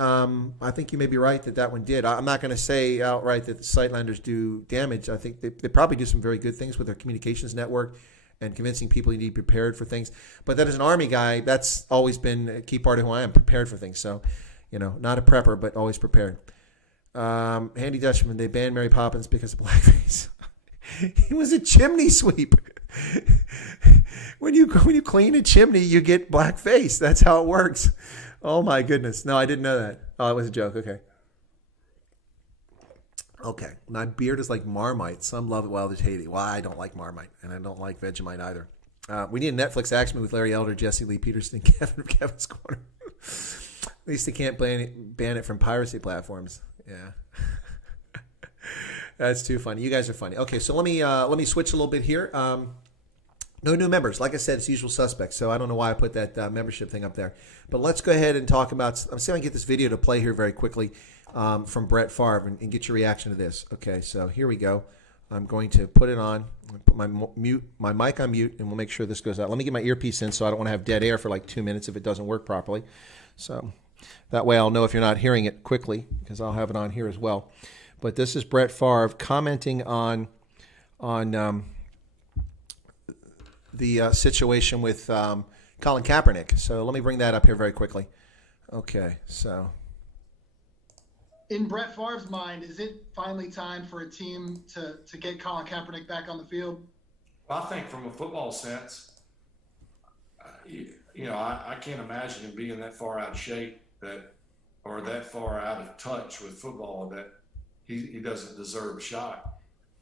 I think you may be right that one did. I'm not going to say outright that the Sightlanders do damage. I think they probably do some very good things with their communications network and convincing people you need to be prepared for things. But that as an Army guy, that's always been a key part of who I am, prepared for things. So, not a prepper, but always prepared. Handy Dutchman, they banned Mary Poppins because of blackface. He was a chimney sweep. When you clean a chimney, you get blackface. That's how it works. Oh my goodness. No, I didn't know that. Oh, it was a joke. Okay. My beard is like Marmite. Some love it while others hate it. Well, I don't like Marmite, and I don't like Vegemite either. We need a Netflix action movie with Larry Elder, Jesse Lee Peterson, and Kevin from Kevin's Corner. At least they can't ban it from piracy platforms. Yeah. That's too funny. You guys are funny. Okay, so let me switch a little bit here. No new members. Like I said, it's usual suspects, so I don't know why I put that membership thing up there. But let's go ahead and talk about, I'm seeing I can get this video to play here very quickly from Brett Favre and get your reaction to this. Okay, so here we go. I'm going to put it on. I'm going to put my mic on mute, and we'll make sure this goes out. Let me get my earpiece in so I don't want to have dead air for like 2 minutes if it doesn't work properly. So that way I'll know if you're not hearing it quickly, because I'll have it on here as well. But this is Brett Favre commenting on the situation with Colin Kaepernick. So let me bring that up here very quickly. Okay, so. In Brett Favre's mind, is it finally time for a team to get Colin Kaepernick back on the field? Well, I think from a football sense, I can't imagine him being that far out of shape or that far out of touch with football that he doesn't deserve a shot.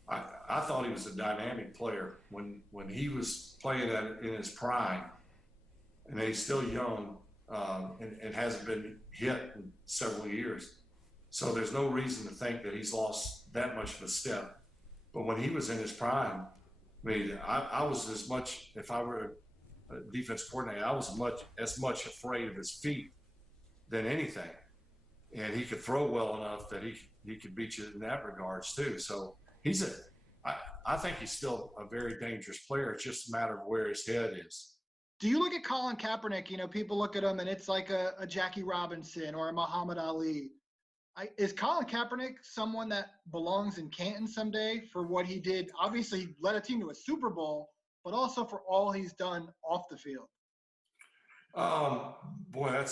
I thought he was a dynamic player when he was playing in his prime. and he's still young and hasn't been hit in several years. So there's no reason to think that he's lost that much of a step. But when he was in his prime, I mean, I was as much, if I were a defense coordinator, I was as much afraid of his feet than anything. And he could throw well enough that he could beat you in that regards too. So I think he's still a very dangerous player. It's just a matter of where his head is. Do you look at Colin Kaepernick? You know, people look at him and it's like a Jackie Robinson or a Muhammad Ali. Is Colin Kaepernick someone that belongs in Canton someday for what he did? Obviously, he led a team to a Super Bowl, but also for all he's done off the field. Boy,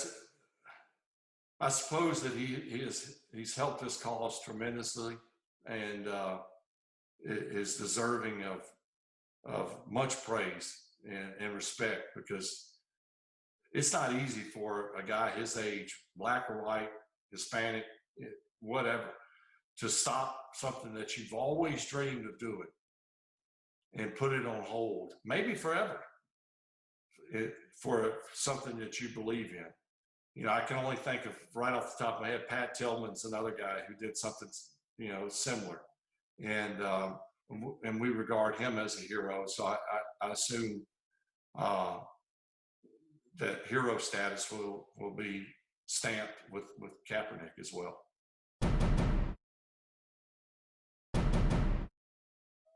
I suppose that he's helped this cause tremendously, and is deserving of much praise and respect, because it's not easy for a guy his age, black or white, Hispanic, whatever, to stop something that you've always dreamed of doing and put it on hold, maybe forever, for something that you believe in. You know, I can only think of, right off the top of my head, Pat Tillman's another guy who did something, you know, similar. And we regard him as a hero. So I assume that hero status will be stamped with Kaepernick as well.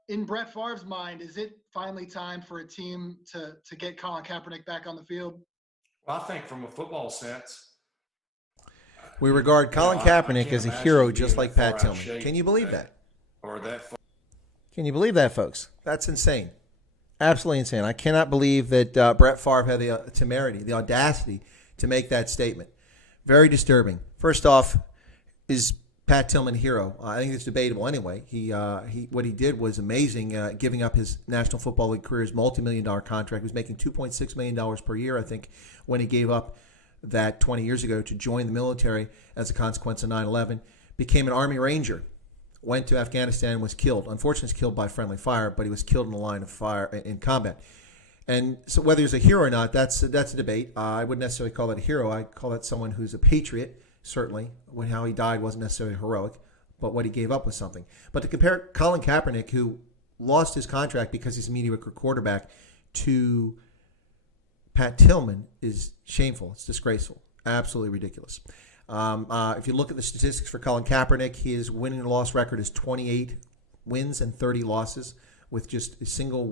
In Brett Favre's mind, is it finally time for a team to get Colin Kaepernick back on the field? Well, I think from a football sense, We regard Colin Kaepernick as a hero, just like Pat Tillman. Can you believe that? Can you believe that, folks? That's insane. Absolutely insane. I cannot believe that Brett Favre had the temerity, the audacity to make that statement. Very disturbing. First off, is Pat Tillman a hero? I think it's debatable anyway. What he did was amazing, giving up his National Football League career's multi-million-dollar contract. He was making $2.6 million per year, I think, when he gave up that 20 years ago to join the military as a consequence of 9/11. Became an Army Ranger. Went to Afghanistan and was killed. Unfortunately, he was killed by friendly fire, but he was killed in the line of fire in combat. And so whether he's a hero or not, that's a debate. I wouldn't necessarily call that a hero. I call that someone who's a patriot, certainly. How he died wasn't necessarily heroic, but what he gave up was something. But to compare Colin Kaepernick, who lost his contract because he's a mediocre quarterback, to Pat Tillman is shameful. It's disgraceful. Absolutely ridiculous. If you look at the statistics for Colin Kaepernick, his winning and loss record is 28 wins and 30 losses, with just a single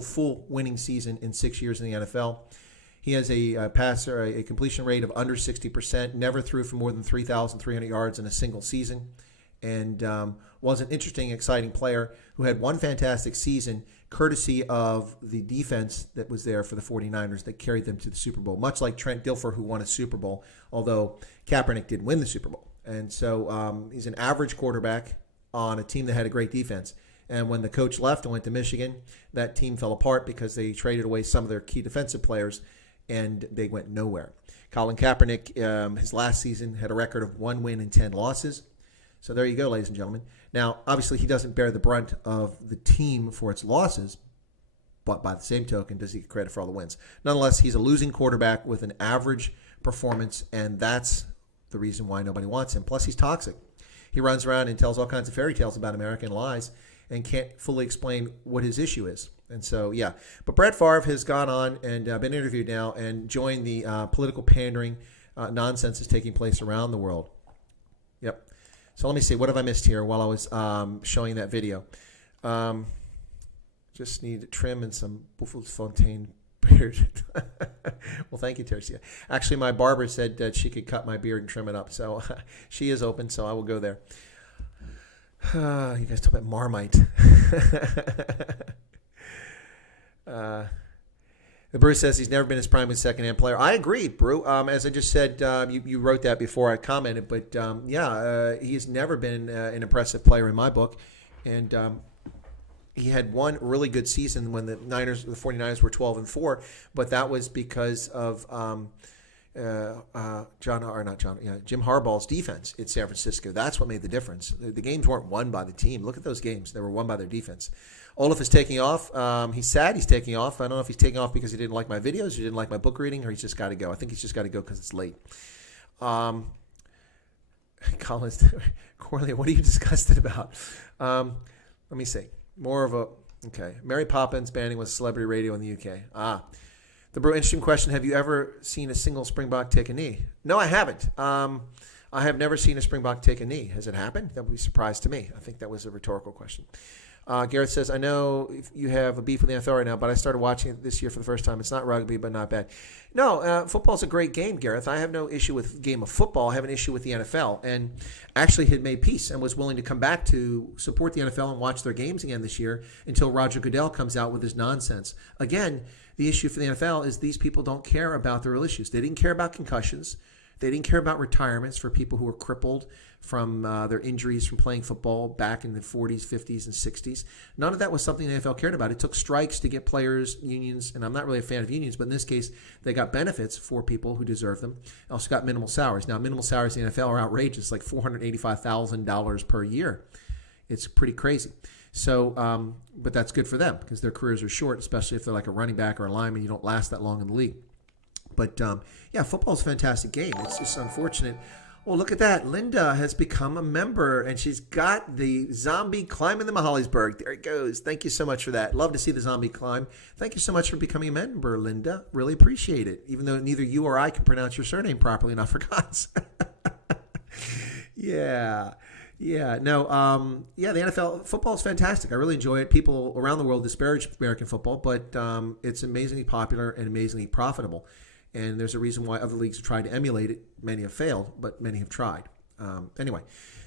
full winning season in 6 years in the NFL. He has a completion rate of under 60%, never threw for more than 3,300 yards in a single season, and was an interesting, exciting player who had one fantastic season courtesy of the defense that was there for the 49ers that carried them to the Super Bowl, much like Trent Dilfer, who won a Super Bowl, although Kaepernick didn't win the Super Bowl. And so he's an average quarterback on a team that had a great defense. And when the coach left and went to Michigan, that team fell apart because they traded away some of their key defensive players, and they went nowhere. Colin Kaepernick, his last season, had a record of 1 win and 10 losses. So there you go, ladies and gentlemen. Now, obviously, he doesn't bear the brunt of the team for its losses, but by the same token, does he get credit for all the wins? Nonetheless, he's a losing quarterback with an average performance, and that's the reason why nobody wants him. Plus, he's toxic. He runs around and tells all kinds of fairy tales about America and lies and can't fully explain what his issue is. And so, yeah. But Brett Favre has gone on and been interviewed now and joined the political pandering nonsense that's taking place around the world. Yep. So let me see. What have I missed here while I was showing that video? Just need to trim and some Buffelfontaine beard. Well, thank you, Tercia. Actually, my barber said that she could cut my beard and trim it up. So she is open, so I will go there. You guys talk about Marmite. Bruce says he's never been his prime and second-hand player. I agree, Brew. As I just said, you wrote that before I commented, but he's never been an impressive player in my book. And he had one really good season when the 49ers were 12-4, but that was because of Jim Harbaugh's defense in San Francisco. That's what made the difference. The games weren't won by the team. Look at those games; they were won by their defense. Olaf is taking off. He's sad he's taking off. I don't know if he's taking off because he didn't like my videos, he didn't like my book reading, or he's just got to go. I think he's just got to go because it's late. Collins, Corley, what are you disgusted about? Let me see. Mary Poppins banning was celebrity radio in the UK. The bro, interesting question. Have you ever seen a single Springbok take a knee? No, I haven't. I have never seen a Springbok take a knee. Has it happened? That would be a surprise to me. I think that was a rhetorical question. Gareth says, I know you have a beef with the NFL right now, but I started watching it this year for the first time. It's not rugby, but not bad. No, football's a great game, Gareth. I have no issue with the game of football. I have an issue with the NFL, and actually had made peace and was willing to come back to support the NFL and watch their games again this year until Roger Goodell comes out with his nonsense. Again, the issue for the NFL is these people don't care about the real issues. They didn't care about concussions. They didn't care about retirements for people who were crippled from their injuries from playing football back in the 40s, 50s, and 60s. None of that was something the NFL cared about. It took strikes to get players, unions, and I'm not really a fan of unions, but in this case, they got benefits for people who deserve them. Also got minimal salaries. Now, minimal salaries in the NFL are outrageous, like $485,000 per year. It's pretty crazy. So, but that's good for them because their careers are short, especially if they're like a running back or a lineman. You don't last that long in the league. But, football is a fantastic game. It's just unfortunate. Oh, look at that. Linda has become a member, and she's got the zombie climbing the Mahaly'sburg. There it goes. Thank you so much for that. Love to see the zombie climb. Thank you so much for becoming a member, Linda. Really appreciate it, even though neither you or I can pronounce your surname properly, and I forgot. Yeah. No, the NFL football is fantastic. I really enjoy it. People around the world disparage American football, but it's amazingly popular and amazingly profitable. And there's a reason why other leagues have tried to emulate it. Many have failed, but many have tried. Anyway,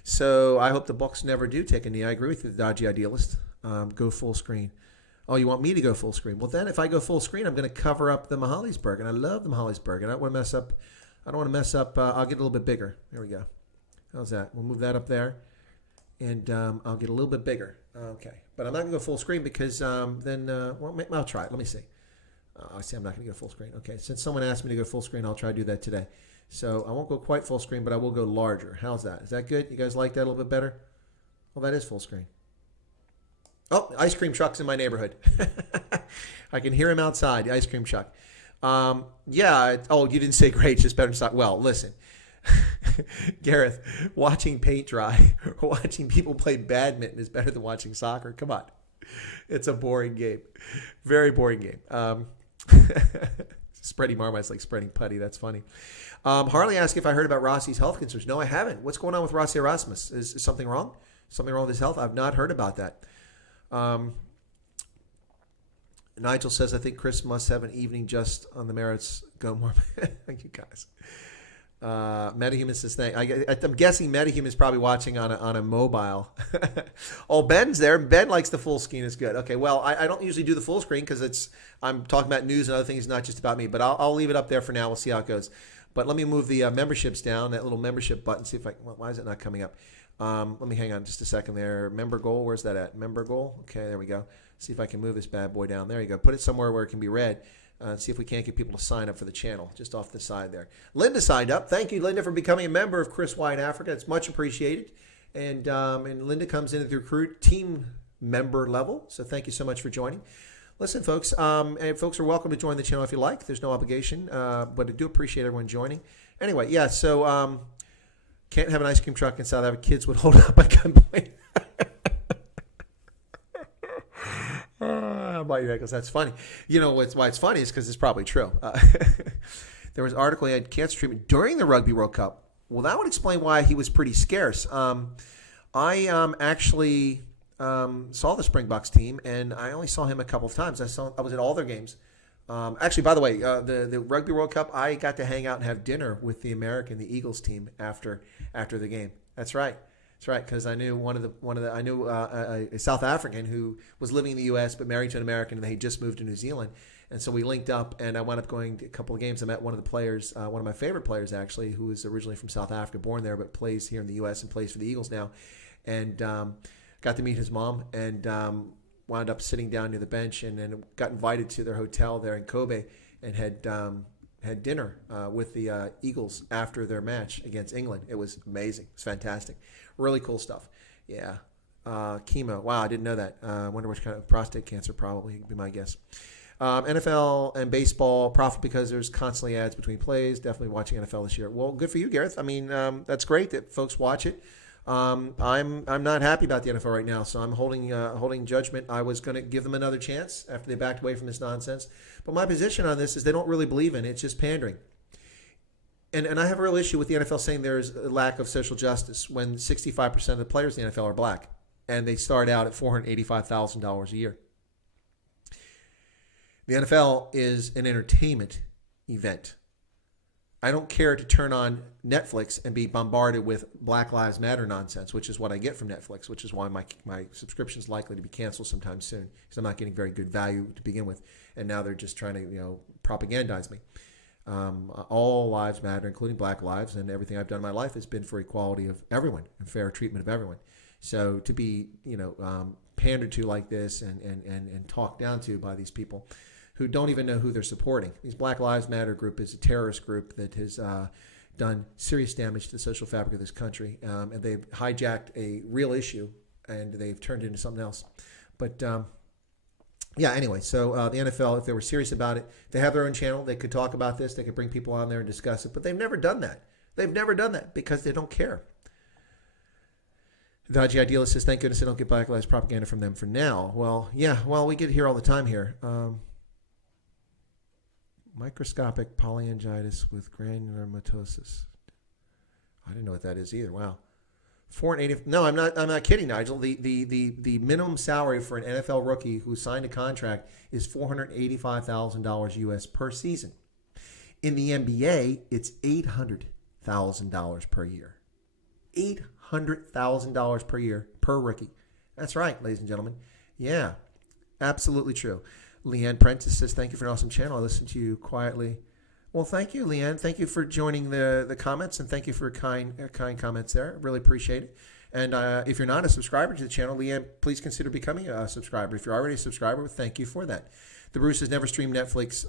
so I hope the Bucs never do take a knee. I agree with you, the dodgy idealist. Go full screen. Oh, you want me to go full screen? Well, then if I go full screen, I'm going to cover up the Mahaly'sburg, and I love the Mahaly'sburg, and I don't want to mess up. I'll get a little bit bigger. There we go. How's that? We'll move that up there, and I'll get a little bit bigger. Okay, but I'm not going to go full screen because then I'll try it. Let me see. I see I'm not going to go full screen. Okay, since someone asked me to go full screen, I'll try to do that today. So I won't go quite full screen, but I will go larger. How's that? Is that good? You guys like that a little bit better? Well, that is full screen. Oh, ice cream truck's in my neighborhood. I can hear him outside, the ice cream truck. You didn't say great, just better than stop. Well, listen. Gareth, watching paint dry or watching people play badminton is better than watching soccer. Come on. It's a boring game. Very boring game. Spreading Marmite's like spreading putty. That's funny. Harley asked if I heard about Rossi's health concerns. No, I haven't. What's going on with Rossi Erasmus? Is something wrong? Something wrong with his health? I've not heard about that. Nigel says, I think Chris must have an evening just on the merits. Go more. Thank you, guys. Metahuman says, I'm guessing Metahuman is probably watching on a mobile. Oh, Ben's there. Ben likes the full screen. Is good. Okay, well, I don't usually do the full screen because I'm talking about news and other things, not just about me. But I'll leave it up there for now. We'll see how it goes. But let me move the memberships down, that little membership button. See if why is it not coming up? Let me hang on just a second there. Member goal, where's that at? Member goal. Okay, there we go. See if I can move this bad boy down. There you go. Put it somewhere where it can be read. See if we can't get people to sign up for the channel, just off the side there. Linda signed up. Thank you, Linda, for becoming a member of Chris White Africa. It's much appreciated. And Linda comes in at the recruit team member level. So thank you so much for joining. Listen, folks, and folks are welcome to join the channel if you like. There's no obligation, but I do appreciate everyone joining. Anyway, yeah, so can't have an ice cream truck in South Africa. Kids would hold up at gunpoint. About your because that's funny. You know why it's funny is because it's probably true. There was an article he had cancer treatment during the Rugby World Cup. Well, that would explain why he was pretty scarce. I actually saw the Springboks team, and I only saw him a couple of times. I was at all their games. Actually, by the way, the Rugby World Cup, I got to hang out and have dinner with the Eagles team after the game. That's right. That's right, because I knew a South African who was living in the U.S. but married to an American, and they had just moved to New Zealand, and so we linked up, and I wound up going to a couple of games. I met one of the players, one of my favorite players actually, who was originally from South Africa, born there, but plays here in the U.S. and plays for the Eagles now, and got to meet his mom, and wound up sitting down near the bench, and then got invited to their hotel there in Kobe, and had had dinner with the Eagles after their match against England. It was amazing. It was fantastic. Really cool stuff. Yeah. Chemo. Wow, I didn't know that. I wonder which kind of prostate cancer, probably, would be my guess. NFL and baseball profit because there's constantly ads between plays. Definitely watching NFL this year. Well, good for you, Gareth. I mean, that's great that folks watch it. I'm not happy about the NFL right now, so I'm holding judgment. I was going to give them another chance after they backed away from this nonsense. But my position on this is they don't really believe in it. It's just pandering. And I have a real issue with the NFL saying there's a lack of social justice when 65% of the players in the NFL are black, and they start out at $485,000 a year. The NFL is an entertainment event. I don't care to turn on Netflix and be bombarded with Black Lives Matter nonsense, which is what I get from Netflix, which is why my subscription is likely to be canceled sometime soon because I'm not getting very good value to begin with, and now they're just trying to propagandize me. All lives matter, including Black lives, and everything I've done in my life has been for equality of everyone and fair treatment of everyone. So to be pandered to like this and talked down to by these people who don't even know who they're supporting. These Black Lives Matter group is a terrorist group that has done serious damage to the social fabric of this country, and they've hijacked a real issue and they've turned it into something else. But anyway, so the NFL, if they were serious about it, they have their own channel. They could talk about this. They could bring people on there and discuss it, but they've never done that. They've never done that because they don't care. The Dodgy Idealist says, thank goodness I don't get Black Lives propaganda from them for now. Well, yeah, we get here all the time here. Microscopic polyangiitis with granular mitosis. I didn't know what that is either. Wow. No, I'm not kidding, Nigel. The minimum salary for an NFL rookie who signed a contract is $485,000 US per season. In the NBA, it's $800,000 per year. $800,000 per year per rookie. That's right, ladies and gentlemen. Yeah, absolutely true. Leanne Prentice says, thank you for an awesome channel. I listened to you quietly. Well, thank you, Leanne. Thank you for joining the comments, and thank you for kind comments there. Really appreciate it. And if you're not a subscriber to the channel, Leanne, please consider becoming a subscriber. If you're already a subscriber, thank you for that. The Bruce has never streamed Netflix.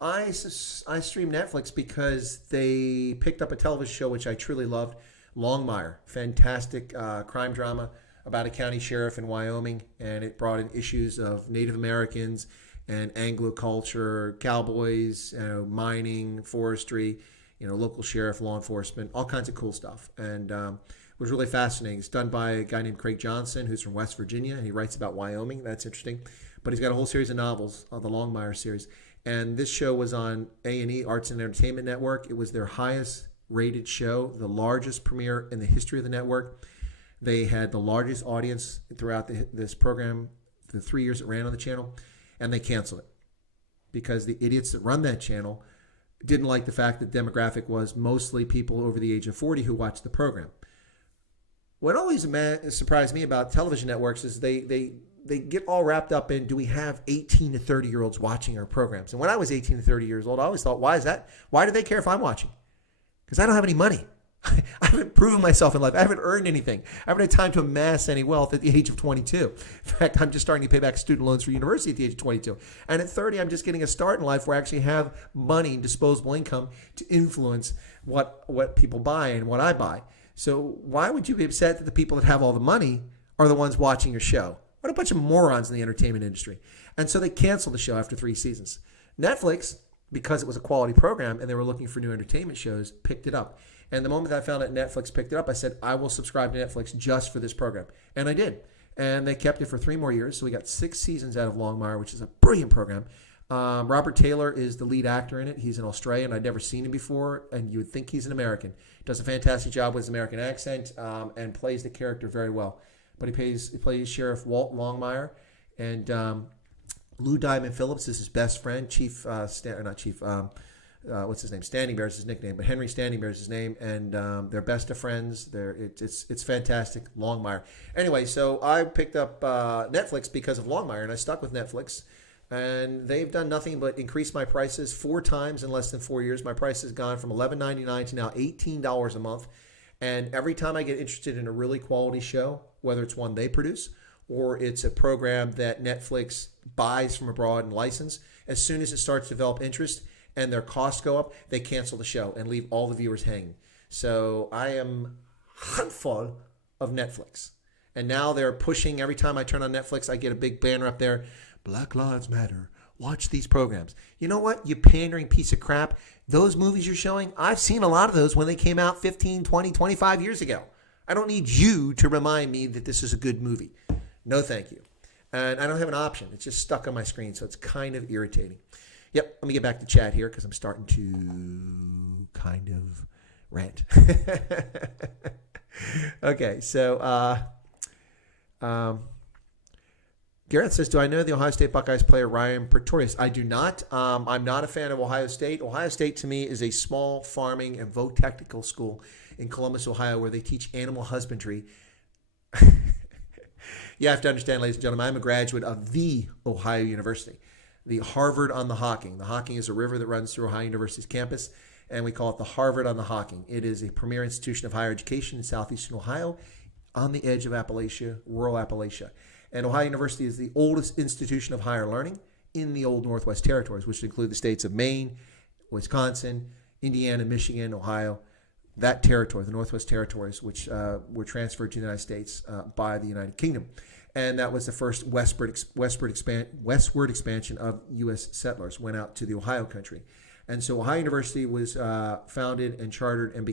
I stream Netflix because they picked up a television show which I truly loved, Longmire. Fantastic crime drama about a county sheriff in Wyoming, and it brought in issues of Native Americans and Anglo culture, cowboys, mining, forestry, local sheriff, law enforcement, all kinds of cool stuff. And it was really fascinating. It's done by a guy named Craig Johnson, who's from West Virginia, and he writes about Wyoming. That's interesting. But he's got a whole series of novels, the Longmire series. And this show was on A&E, Arts and Entertainment Network. It was their highest rated show, the largest premiere in the history of the network. They had the largest audience throughout this program, the 3 years it ran on the channel, and they canceled it because the idiots that run that channel didn't like the fact that the demographic was mostly people over the age of 40 who watched the program. What always surprised me about television networks is they get all wrapped up in, do we have 18 to 30-year-olds watching our programs? And when I was 18 to 30 years old, I always thought, why is that? Why do they care if I'm watching? Because I don't have any money. I haven't proven myself in life. I haven't earned anything. I haven't had time to amass any wealth at the age of 22. In fact, I'm just starting to pay back student loans for university at the age of 22. And at 30, I'm just getting a start in life where I actually have money and disposable income to influence what people buy and what I buy. So why would you be upset that the people that have all the money are the ones watching your show? What a bunch of morons in the entertainment industry. And so they canceled the show after 3 seasons. Netflix, because it was a quality program and they were looking for new entertainment shows, picked it up. And the moment I found out Netflix picked it up, I said, I will subscribe to Netflix just for this program. And I did. And they kept it for 3 more years. So we got 6 seasons out of Longmire, which is a brilliant program. Robert Taylor is the lead actor in it. He's an Australian. I'd never seen him before, and you would think he's an American. Does a fantastic job with his American accent and plays the character very well. But he plays Sheriff Walt Longmire. And Lou Diamond Phillips is his best friend, what's his name? Standing Bear is his nickname, but Henry Standing Bear is his name, and they're best of friends. It's fantastic. Longmire. Anyway, so I picked up Netflix because of Longmire, and I stuck with Netflix, and they've done nothing but increase my prices 4 times in less than 4 years. My price has gone from $11.99 to now $18 a month, and every time I get interested in a really quality show, whether it's one they produce or it's a program that Netflix buys from abroad and license, as soon as it starts to develop interest, and their costs go up, they cancel the show and leave all the viewers hanging. So I am handful of Netflix. And now they're pushing, every time I turn on Netflix, I get a big banner up there, Black Lives Matter. Watch these programs. You know what? You pandering piece of crap. Those movies you're showing, I've seen a lot of those when they came out 15, 20, 25 years ago. I don't need you to remind me that this is a good movie. No, thank you. And I don't have an option. It's just stuck on my screen, so it's kind of irritating. Yep, let me get back to chat here because I'm starting to kind of rant. Okay, so Gareth says, do I know the Ohio State Buckeyes player Ryan Pretorius? I do not. I'm not a fan of Ohio State. Ohio State to me is a small farming and technical school in Columbus, Ohio, where they teach animal husbandry. You have to understand, ladies and gentlemen, I'm a graduate of the Ohio University, the Harvard on the Hocking. The Hocking is a river that runs through Ohio University's campus, and we call it the Harvard on the Hocking. It is a premier institution of higher education in southeastern Ohio on the edge of Appalachia, rural Appalachia. And Ohio University is the oldest institution of higher learning in the old Northwest Territories, which include the states of Maine, Wisconsin, Indiana, Michigan, Ohio. That territory, the Northwest Territories, which were transferred to the United States by the United Kingdom. And that was the first westward expansion of U.S. settlers, went out to the Ohio country. And so Ohio University was founded and chartered and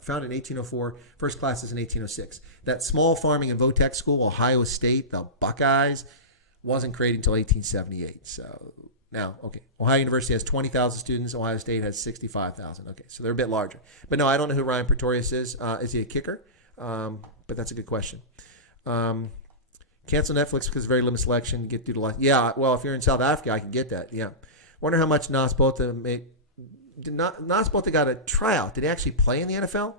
founded in 1804, first classes in 1806. That small farming and vo-tech school, Ohio State, the Buckeyes, wasn't created until 1878. So now, okay, Ohio University has 20,000 students. Ohio State has 65,000. Okay, so they're a bit larger. But no, I don't know who Ryan Pretorius is. Is he a kicker? But that's a good question. Cancel Netflix because of very limited selection. Get through the life. Yeah, well, if you're in South Africa, I can get that. Yeah. Wonder how much Nas Botha made. Nas Botha got a tryout. Did he actually play in the NFL?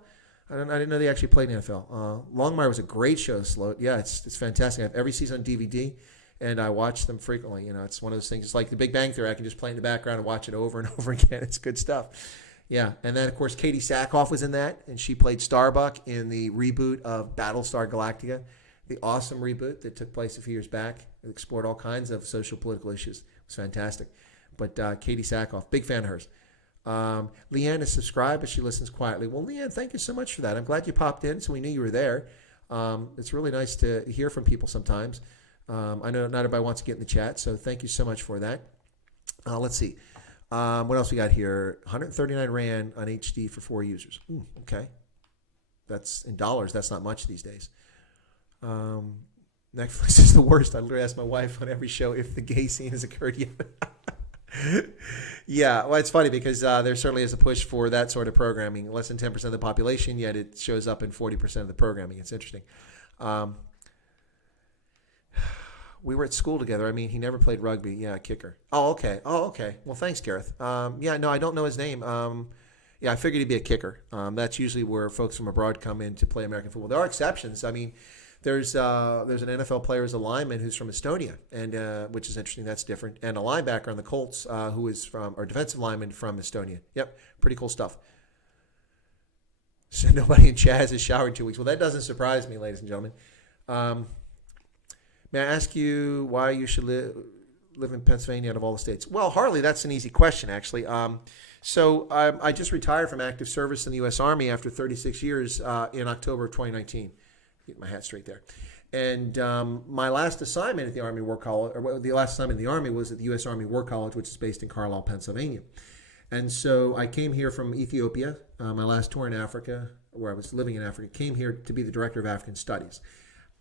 I didn't know they actually played in the NFL. Longmire was a great show, Sloat. Yeah, it's fantastic. I have every season on DVD, and I watch them frequently. You know, it's one of those things. It's like The Big Bang Theory. I can just play in the background and watch it over and over again. It's good stuff. Yeah, and then, of course, Katie Sackhoff was in that, and she played Starbuck in the reboot of Battlestar Galactica, the awesome reboot that took place a few years back. It explored all kinds of social political issues. It was fantastic. But Katie Sackhoff, big fan of hers. Leanne is subscribed, but she listens quietly. Well, Leanne, thank you so much for that. I'm glad you popped in, so we knew you were there. It's really nice to hear from people sometimes. I know not everybody wants to get in the chat, so thank you so much for that. Let's see. What else we got here? 139 Rand on HD for 4 users. Okay. That's in dollars. That's not much these days. Netflix is the worst. I literally ask my wife on every show if the gay scene has occurred yet. Yeah, well, it's funny because there certainly is a push for that sort of programming. Less than 10% of the population, yet it shows up in 40% of the programming. It's interesting. We were at school together. I mean, he never played rugby. Yeah, kicker. Oh, okay. Well, thanks, Gareth. Yeah, no, I don't know his name. Yeah, I figured he'd be a kicker. That's usually where folks from abroad come in to play American football. There are exceptions. I mean, there's an NFL player as a lineman who's from Estonia, and which is interesting. That's different. And a linebacker on the Colts who is or defensive lineman from Estonia. Yep, pretty cool stuff. So nobody in Chaz has showered in 2 weeks. Well, that doesn't surprise me, ladies and gentlemen. May I ask you why you should live in Pennsylvania out of all the states? Well, Harley, that's an easy question, actually. So I just retired from active service in the U.S. Army after 36 years in October of 2019. Get my hat straight there. And my last assignment at the Army War College, or the last assignment in the Army was at the U.S. Army War College, which is based in Carlisle, Pennsylvania. And so I came here from Ethiopia, my last tour in Africa, where I was living in Africa, came here to be the Director of African Studies.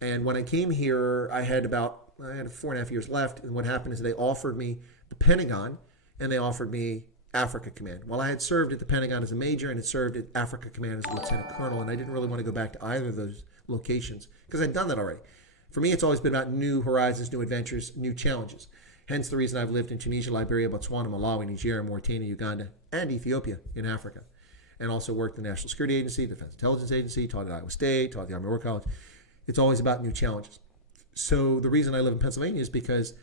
And when I came here, I had 4.5 years left. And what happened is they offered me the Pentagon, and they offered me Africa Command. Well, I had served at the Pentagon as a major and had served at Africa Command as a lieutenant colonel, and I didn't really want to go back to either of those locations because I'd done that already. For me, it's always been about new horizons, new adventures, new challenges. Hence the reason I've lived in Tunisia, Liberia, Botswana, Malawi, Nigeria, Mauritania, Uganda, and Ethiopia in Africa. And also worked in the National Security Agency, Defense Intelligence Agency, taught at Iowa State, taught at the Army War College. It's always about new challenges. So the reason I live in Pennsylvania is because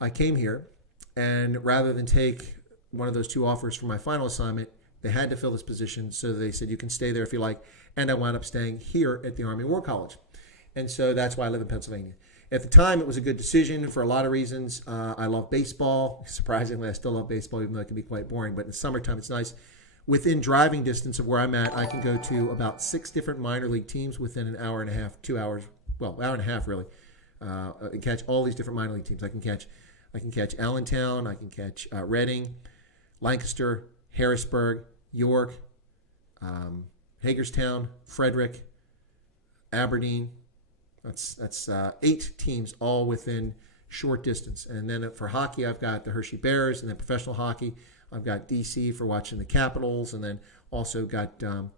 I came here, and rather than take one of those two offers for my final assignment, they had to fill this position, so they said, you can stay there if you like. And I wound up staying here at the Army War College. And so that's why I live in Pennsylvania. At the time, it was a good decision for a lot of reasons. I love baseball. Surprisingly, I still love baseball, even though it can be quite boring. But in the summertime, it's nice. Within driving distance of where I'm at, I can go to about 6 different minor league teams within an hour and a half, 2 hours, well, hour and a half really. Catch all these different minor league teams. I can catch Allentown. I can catch Reading, Lancaster, Harrisburg, York, Hagerstown, Frederick, Aberdeen. That's 8 teams all within short distance. And then for hockey, I've got the Hershey Bears, and then professional hockey, I've got DC for watching the Capitals, and then also got the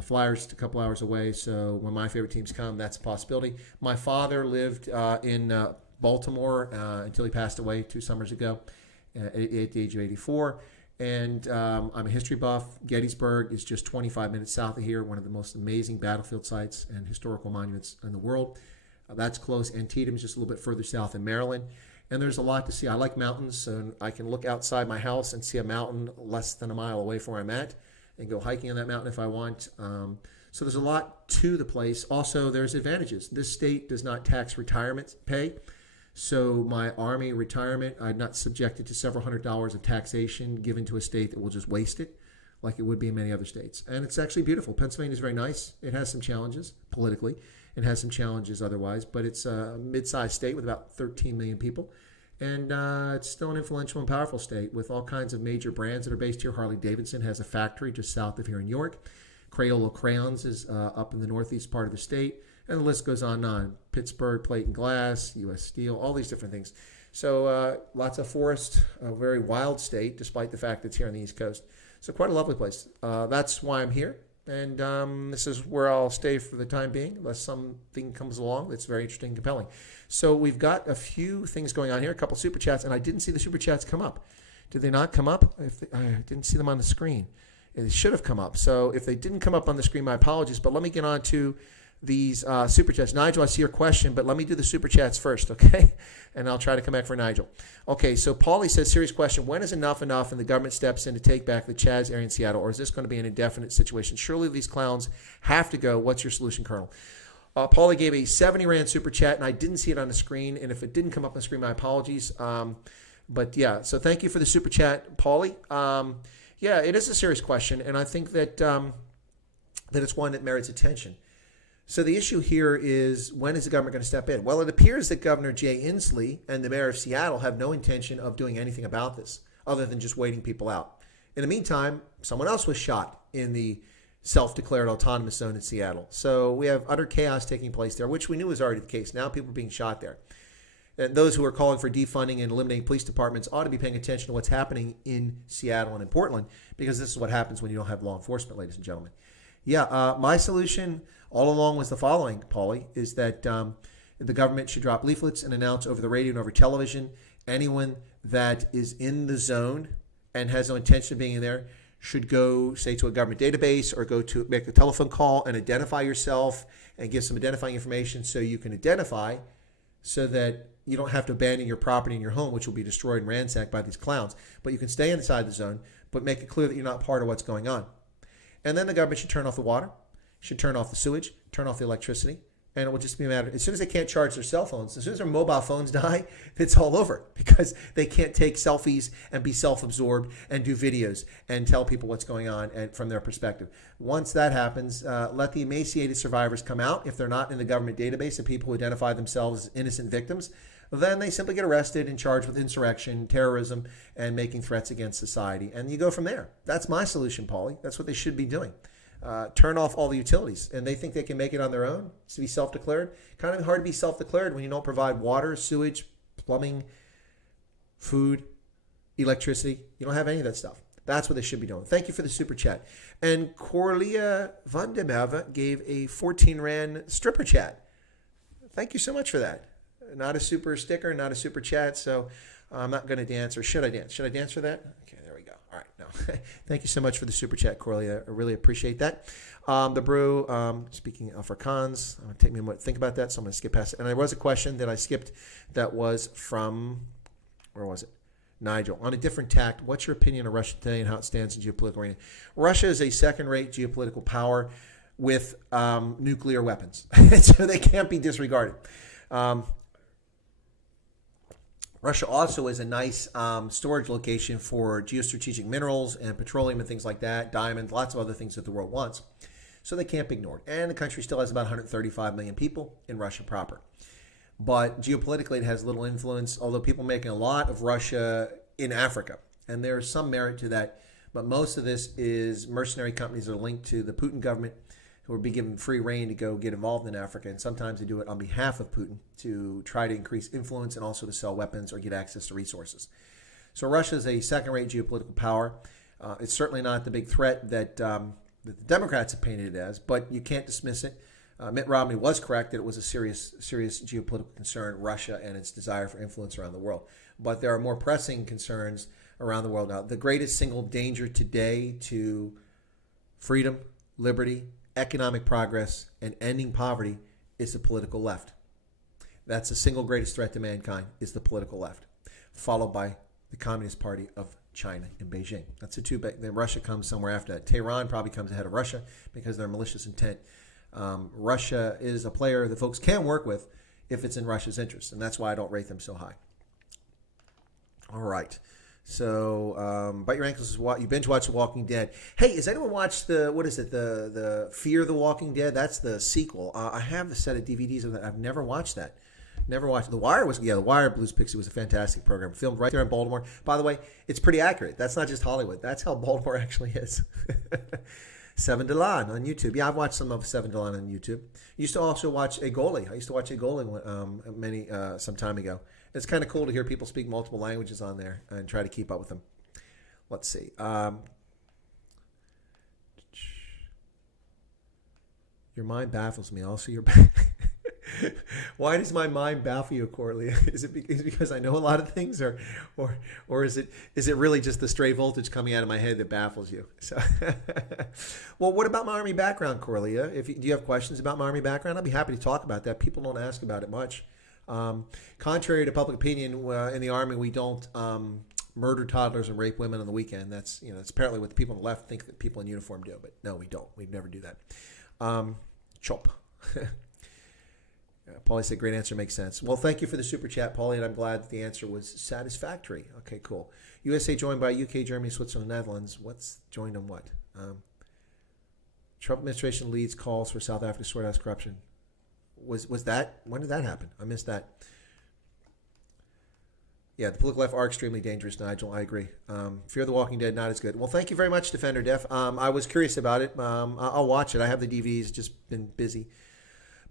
Flyers a couple hours away. So when my favorite teams come, that's a possibility. My father lived in Baltimore until he passed away 2 summers ago at the age of 84. And I'm a history buff. Gettysburg is just 25 minutes south of here, one of the most amazing battlefield sites and historical monuments in the world. That's close. Antietam is just a little bit further south in Maryland. And there's a lot to see. I like mountains, so I can look outside my house and see a mountain less than a mile away from where I'm at and go hiking on that mountain if I want. So there's a lot to the place. Also, there's advantages. This state does not tax retirement pay. So my Army retirement, I'm not subjected to several $100s of taxation given to a state that will just waste it like it would be in many other states. And it's actually beautiful. Pennsylvania is very nice. It has some challenges politically. It has some challenges otherwise, but it's a mid-sized state with about 13 million people. And it's still an influential and powerful state with all kinds of major brands that are based here. Harley-Davidson has a factory just south of here in York. Crayola Crayons is up in the northeast part of the state. And the list goes on and on. Pittsburgh Plate and Glass, U.S. Steel, all these different things. So lots of forest, a very wild state, despite the fact that it's here on the East Coast. So quite a lovely place. That's why I'm here. And this is where I'll stay for the time being, unless something comes along that's very interesting and compelling. So we've got a few things going on here, a couple super chats, and I didn't see the super chats come up. Did they not come up? I didn't see them on the screen. It should have come up. So if they didn't come up on the screen, my apologies. But let me get on to these super chats. Nigel, I see your question, but let me do the super chats first, okay? And I'll try to come back for Nigel. Okay, so Paulie says, serious question. When is enough and the government steps in to take back the Chaz area in Seattle, or is this going to be an indefinite situation? Surely these clowns have to go. What's your solution, Colonel? Paulie gave a 70 Rand super chat, and I didn't see it on the screen. And if it didn't come up on the screen, my apologies. But yeah, so thank you for the super chat, Paulie. Yeah, it is a serious question, and I think that that it's one that merits attention. So the issue here is, when is the government going to step in? Well, it appears that Governor Jay Inslee and the mayor of Seattle have no intention of doing anything about this other than just waiting people out. In the meantime, someone else was shot in the self-declared autonomous zone in Seattle. So we have utter chaos taking place there, which we knew was already the case. Now people are being shot there. And those who are calling for defunding and eliminating police departments ought to be paying attention to what's happening in Seattle and in Portland, because this is what happens when you don't have law enforcement, ladies and gentlemen. Yeah, my solution all along was the following, Paulie, is that the government should drop leaflets and announce over the radio and over television, anyone that is in the zone and has no intention of being in there should go, say, to a government database or go to make a telephone call and identify yourself and give some identifying information so you can identify, so that you don't have to abandon your property and your home, which will be destroyed and ransacked by these clowns. But you can stay inside the zone, but make it clear that you're not part of what's going on. And then the government should turn off the water, should turn off the sewage, turn off the electricity, and it will just be a matter. As soon as they can't charge their cell phones, as soon as their mobile phones die, it's all over, because they can't take selfies and be self-absorbed and do videos and tell people what's going on and from their perspective. Once that happens, let the emaciated survivors come out. If they're not in the government database of people who identify themselves as innocent victims, then they simply get arrested and charged with insurrection, terrorism, and making threats against society. And you go from there. That's my solution, Paulie. That's what they should be doing. Turn off all the utilities. And they think they can make it on their own to be self-declared. Kind of hard to be self-declared when you don't provide water, sewage, plumbing, food, electricity. You don't have any of that stuff. That's what they should be doing. Thank you for the super chat. And Corlia van de Merwe gave a 14 Rand stripper chat. Thank you so much for that. Not a super sticker, not a super chat, so I'm not going to dance. Or should I dance? Should I dance for that? Okay, there we go. All right, no. Thank you so much for the super chat, Corlia. I really appreciate that. The brew, speaking of Afrikaans, it'll take me a moment to think about that, so I'm going to skip past it. And there was a question that I skipped that was from, where was it? Nigel. On a different tact, what's your opinion of Russia today and how it stands in geopolitical arena? Russia is a second-rate geopolitical power with nuclear weapons, so they can't be disregarded. Russia also is a nice storage location for geostrategic minerals and petroleum and things like that, diamonds, lots of other things that the world wants. So they can't be ignored. And the country still has about 135 million people in Russia proper. But geopolitically, it has little influence, although people are making a lot of Russia in Africa. And there's some merit to that. But most of this is mercenary companies that are linked to the Putin government who will be given free reign to go get involved in Africa. And sometimes they do it on behalf of Putin to try to increase influence and also to sell weapons or get access to resources. So Russia is a second-rate geopolitical power. It's certainly not the big threat that the Democrats have painted it as, but you can't dismiss it. Mitt Romney was correct that it was a serious geopolitical concern, Russia and its desire for influence around the world. But there are more pressing concerns around the world now. The greatest single danger today to freedom, liberty, economic progress, and ending poverty is the political left. That's the single greatest threat to mankind, is the political left, followed by the Communist Party of China in Beijing. That's the two big. Then Russia comes somewhere after that. Tehran probably comes ahead of Russia because of their malicious intent. Russia is a player that folks can work with if it's in Russia's interest, and that's why I don't rate them so high. All right. So, Bite Your Ankles is what you binge watch The Walking Dead. Hey, has anyone watched the Fear the Walking Dead? That's the sequel. I have a set of DVDs of that. I've never watched that. Never watched it. The Wire Blues Pixie was a fantastic program. Filmed right there in Baltimore. By the way, it's pretty accurate. That's not just Hollywood. That's how Baltimore actually is. Seven Delan on YouTube. Yeah, I've watched some of Seven Delan on YouTube. Used to also watch Agoli. I used to watch Agoli some time ago. It's kind of cool to hear people speak multiple languages on there and try to keep up with them. Let's see. Your mind baffles me. Also, your why does my mind baffle you, Corley? Is it because I know a lot of things, or is it really just the stray voltage coming out of my head that baffles you? So, well, what about my Army background, Corlelia? Do you have questions about my Army background? I'd be happy to talk about that. People don't ask about it much. Contrary to public opinion, in the Army, we don't murder toddlers and rape women on the weekend. That's it's apparently what the people on the left think that people in uniform do, but no, we don't. We'd never do that. Chop. Paulie said, great answer, makes sense. Well, thank you for the super chat, Paulie, and I'm glad that the answer was satisfactory. Okay, cool. USA joined by UK, Germany, Switzerland, Netherlands. What's joined on what? Trump administration leads calls for South Africa to sort out corruption. Was that? When did that happen? I missed that. Yeah, the political left are extremely dangerous, Nigel. I agree. Fear the Walking Dead, not as good. Well, thank you very much, Defender Def. I was curious about it. I'll watch it. I have the DVDs, just been busy.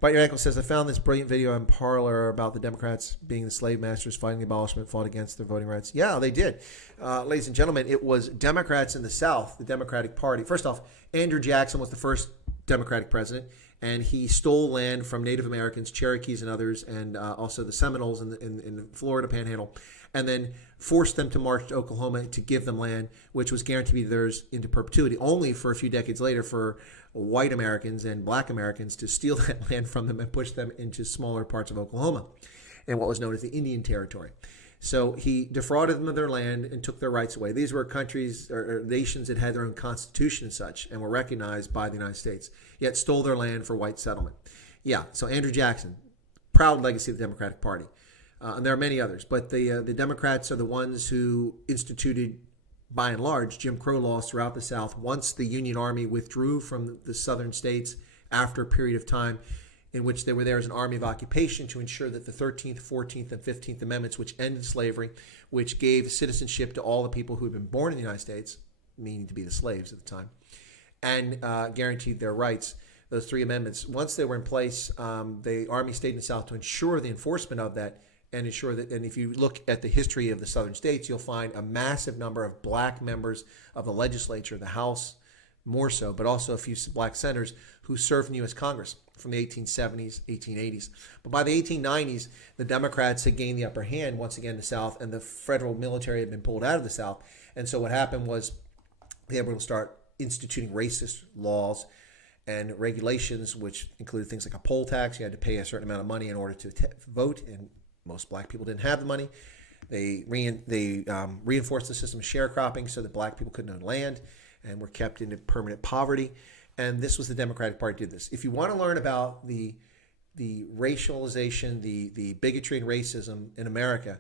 Bite Your Ankle says, I found this brilliant video on Parler about the Democrats being the slave masters, fighting the abolishment, fought against their voting rights. Yeah, they did. Ladies and gentlemen, it was Democrats in the South, the Democratic Party. First off, Andrew Jackson was the first Democratic president, and he stole land from Native Americans, Cherokees and others, and also the Seminoles in the Florida Panhandle, and then forced them to march to Oklahoma to give them land, which was guaranteed to be theirs into perpetuity, only for a few decades later for white Americans and black Americans to steal that land from them and push them into smaller parts of Oklahoma and what was known as the Indian Territory. So he defrauded them of their land and took their rights away. These were countries or nations that had their own constitution and such and were recognized by the United States, yet stole their land for white settlement. Yeah, so Andrew Jackson, proud legacy of the Democratic Party. And there are many others, but the Democrats are the ones who instituted, by and large, Jim Crow laws throughout the South once the Union Army withdrew from the southern states after a period of time in which they were there as an army of occupation to ensure that the 13th, 14th, and 15th Amendments, which ended slavery, which gave citizenship to all the people who had been born in the United States, meaning to be the slaves at the time, and guaranteed their rights. Those three amendments, once they were in place, the Army stayed in the South to ensure the enforcement of that and ensure that, and if you look at the history of the southern states, you'll find a massive number of black members of the legislature, the House more so, but also a few black senators who served in the U.S. Congress from the 1870s, 1880s. But by the 1890s, the Democrats had gained the upper hand once again in the South, and the federal military had been pulled out of the South. And so what happened was they were able to start instituting racist laws and regulations, which included things like a poll tax. You had to pay a certain amount of money in order to vote, and most black people didn't have the money. They reinforced the system of sharecropping so that black people couldn't own land and were kept into permanent poverty. And this was the Democratic Party did this. If you want to learn about the the racialization, the bigotry and racism in America,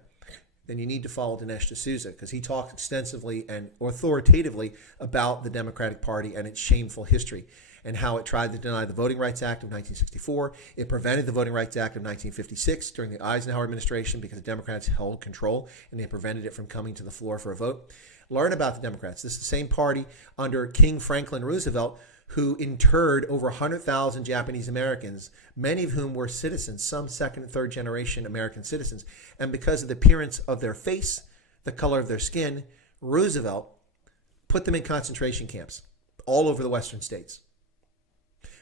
then you need to follow Dinesh D'Souza, because he talks extensively and authoritatively about the Democratic Party and its shameful history and how it tried to deny the Voting Rights Act of 1964. It prevented the Voting Rights Act of 1956 during the Eisenhower administration because the Democrats held control and they prevented it from coming to the floor for a vote. Learn about the Democrats. This is the same party under King Franklin Roosevelt who interred over 100,000 Japanese Americans, many of whom were citizens, some second and third generation American citizens. And because of the appearance of their face, the color of their skin, Roosevelt put them in concentration camps all over the western states.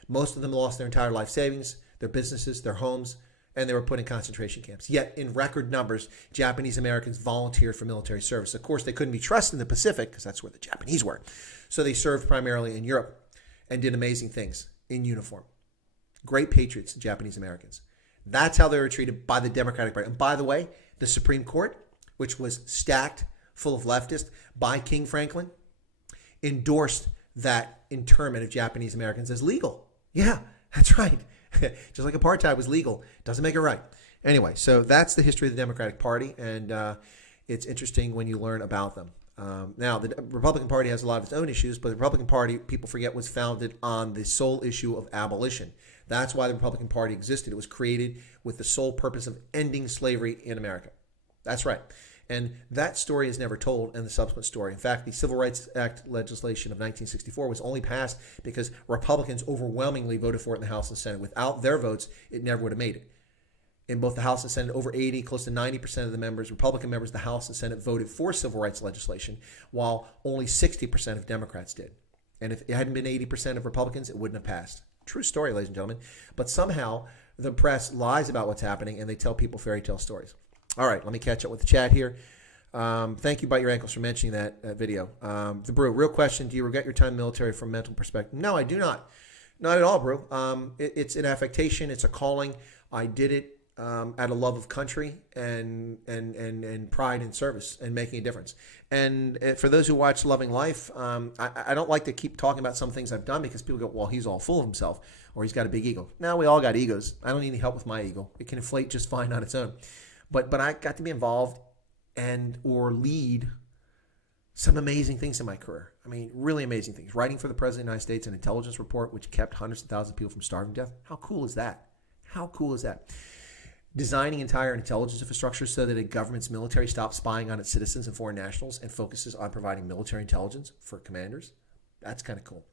Most of them lost their entire life savings, their businesses, their homes, and they were put in concentration camps. Yet, in record numbers, Japanese Americans volunteered for military service. Of course, they couldn't be trusted in the Pacific because that's where the Japanese were. So they served primarily in Europe and did amazing things in uniform. Great patriots, Japanese Americans. That's how they were treated by the Democratic Party. And by the way, the Supreme Court, which was stacked full of leftists by King Franklin, endorsed that internment of Japanese Americans as legal. Yeah, that's right. Just like apartheid was legal. Doesn't make it right. Anyway, so that's the history of the Democratic Party, and it's interesting when you learn about them. Now, the Republican Party has a lot of its own issues, but the Republican Party, people forget, was founded on the sole issue of abolition. That's why the Republican Party existed. It was created with the sole purpose of ending slavery in America. That's right. And that story is never told in the subsequent story. In fact, the Civil Rights Act legislation of 1964 was only passed because Republicans overwhelmingly voted for it in the House and Senate. Without their votes, it never would have made it. In both the House and Senate, over 80, close to 90% of the members, Republican members of the House and Senate, voted for civil rights legislation, while only 60% of Democrats did. And if it hadn't been 80% of Republicans, it wouldn't have passed. True story, ladies and gentlemen. But somehow the press lies about what's happening and they tell people fairy tale stories. All right, let me catch up with the chat here. Thank you, Bite Your Ankles, for mentioning that video. The Brew, real question, do you regret your time in the military from a mental perspective? No, I do not. Not at all, Brew. It's an affectation. It's a calling. I did it out of love of country and pride in service and making a difference. And for those who watch Loving Life, I don't like to keep talking about some things I've done because people go, well, he's all full of himself or he's got a big ego. Now, we all got egos. I don't need any help with my ego. It can inflate just fine on its own. But I got to be involved and or lead some amazing things in my career. I mean, really amazing things. Writing for the President of the United States an intelligence report which kept hundreds of thousands of people from starving to death. How cool is that? How cool is that? Designing entire intelligence infrastructure so that a government's military stops spying on its citizens and foreign nationals and focuses on providing military intelligence for commanders. That's kind of cool.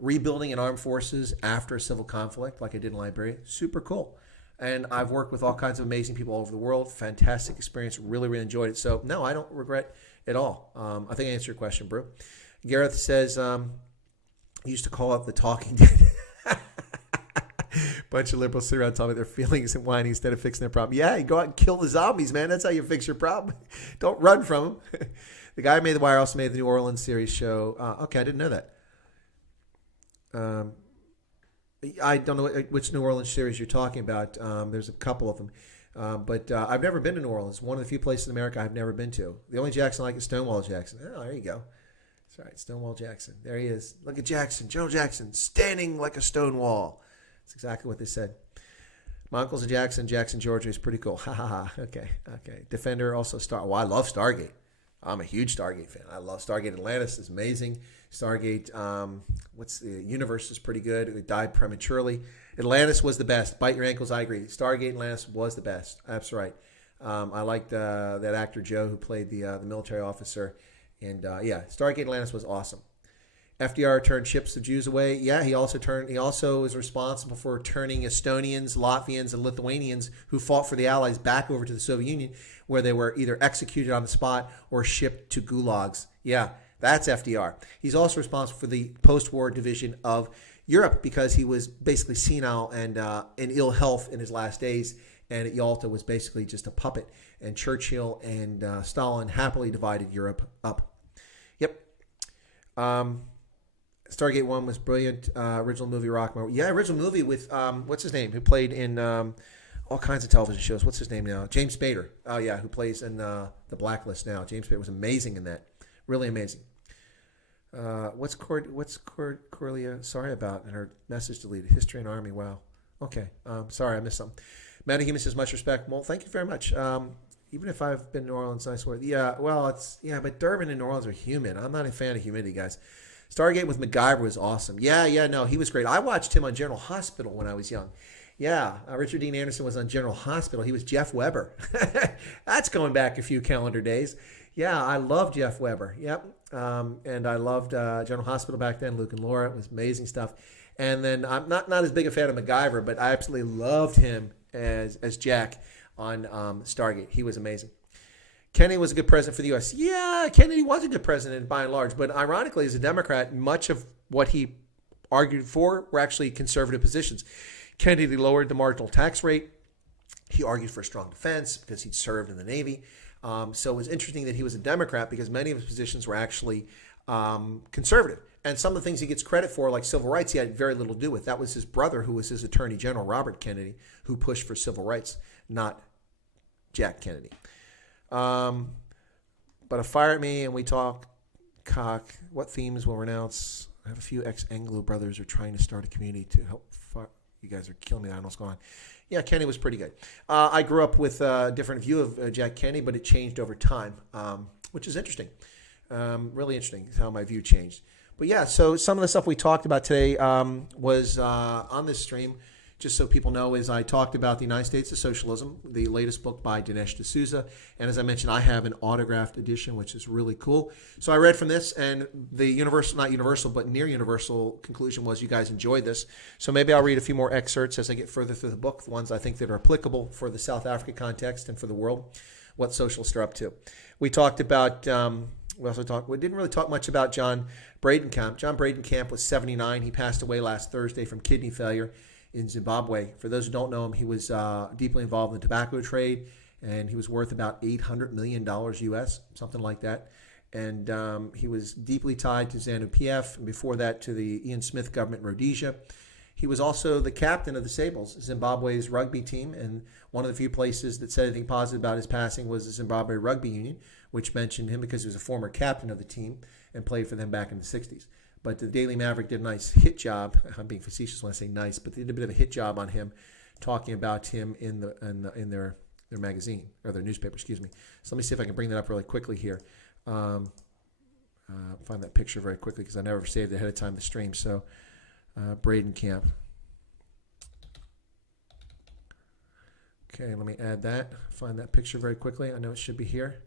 Rebuilding an armed forces after a civil conflict like I did in Liberia. Super cool. And I've worked with all kinds of amazing people all over the world. Fantastic experience. Really, really enjoyed it. So, no, I don't regret at all. I think I answered your question, bro. Gareth says, he used to call up the Talking Dead. Bunch of liberals sit around talking about their feelings and whining instead of fixing their problem. Yeah, you go out and kill the zombies, man. That's how you fix your problem. Don't run from them. The guy who made The Wire also made the New Orleans series show. Okay, I didn't know that. I don't know which New Orleans series you're talking about. There's a couple of them. But I've never been to New Orleans. One of the few places in America I've never been to. The only Jackson I like is Stonewall Jackson. Oh, there you go. That's right, Stonewall Jackson. There he is. Look at Jackson, General Jackson, standing like a stone wall. That's exactly what they said. My uncle's in Jackson, Georgia is pretty cool. Ha ha ha. Okay. Defender also Star. Well, I love Stargate. I'm a huge Stargate fan. I love Stargate Atlantis. It's amazing. Stargate, what's the universe is pretty good. It died prematurely. Atlantis was the best. Bite your ankles. I agree. Stargate Atlantis was the best. That's right. I liked that actor Joe who played the military officer, and Stargate Atlantis was awesome. FDR turned ships of Jews away. Yeah, he also was responsible for turning Estonians, Latvians, and Lithuanians who fought for the Allies back over to the Soviet Union, where they were either executed on the spot or shipped to gulags. Yeah, that's FDR. He's also responsible for the post-war division of Europe because he was basically senile and in ill health in his last days, and Yalta was basically just a puppet. And Churchill and Stalin happily divided Europe up. Yep. Stargate 1 was brilliant. Original movie, Rockmore. Yeah, original movie with, what's his name? Who played in all kinds of television shows. What's his name now? James Spader. Oh, yeah, who plays in The Blacklist now. James Spader was amazing in that. Really amazing. What's Cordelia sorry about? And her message deleted. History and Army. Wow. Okay. Sorry, I missed something. Metahuman says much respect. Well, thank you very much. Even if I've been to New Orleans, I swear. Yeah, well, but Durban and New Orleans are humid. I'm not a fan of humidity, guys. Stargate with MacGyver was awesome. Yeah, no, he was great. I watched him on General Hospital when I was young. Yeah, Richard Dean Anderson was on General Hospital. He was Jeff Weber. That's going back a few calendar days. Yeah, I loved Jeff Weber. Yep. And I loved General Hospital back then, Luke and Laura. It was amazing stuff. And then I'm not as big a fan of MacGyver, but I absolutely loved him as Jack on Stargate. He was amazing. Kennedy was a good president for the U.S. Yeah, Kennedy was a good president by and large, but ironically, as a Democrat, much of what he argued for were actually conservative positions. Kennedy lowered the marginal tax rate. He argued for a strong defense because he'd served in the Navy. So it was interesting that he was a Democrat because many of his positions were actually conservative. And some of the things he gets credit for, like civil rights, he had very little to do with. That was his brother, who was his attorney general, Robert Kennedy, who pushed for civil rights, not Jack Kennedy. But fire at me and we talk cock. What themes will renounce? I have a few ex-Anglo brothers who are trying to start a community to help. You guys are killing me. I don't know what's going on. Yeah, Kennedy was pretty good. I grew up with a different view of Jack Kennedy, but it changed over time, which is interesting. Really interesting how my view changed. But yeah, so some of the stuff we talked about today was on this stream. Just so people know, is I talked about the United States of Socialism, the latest book by Dinsesh D'Souza. And as I mentioned, I have an autographed edition, which is really cool. So I read from this, and the not universal, but near universal conclusion was you guys enjoyed this. So maybe I'll read a few more excerpts as I get further through the book, the ones I think that are applicable for the South Africa context and for the world, what socialists are up to. We talked about... we didn't really talk much about John Bradenkamp. John Bradenkamp was 79. He passed away last Thursday from kidney failure in Zimbabwe. For those who don't know him, he was deeply involved in the tobacco trade, and he was worth about $800 million US, something like that. And he was deeply tied to ZANU-PF, and before that to the Ian Smith government in Rhodesia. He was also the captain of the Sables, Zimbabwe's rugby team, and one of the few places that said anything positive about his passing was the Zimbabwe Rugby Union, which mentioned him because he was a former captain of the team and played for them back in the 60s. But the Daily Maverick did a nice hit job. I'm being facetious when I say nice, but they did a bit of a hit job on him, talking about him in their magazine, or their newspaper, excuse me. So let me see if I can bring that up really quickly here. Find that picture very quickly because I never saved it ahead of time the stream. So Bradenkamp. Okay, let me add that. Find that picture very quickly. I know it should be here.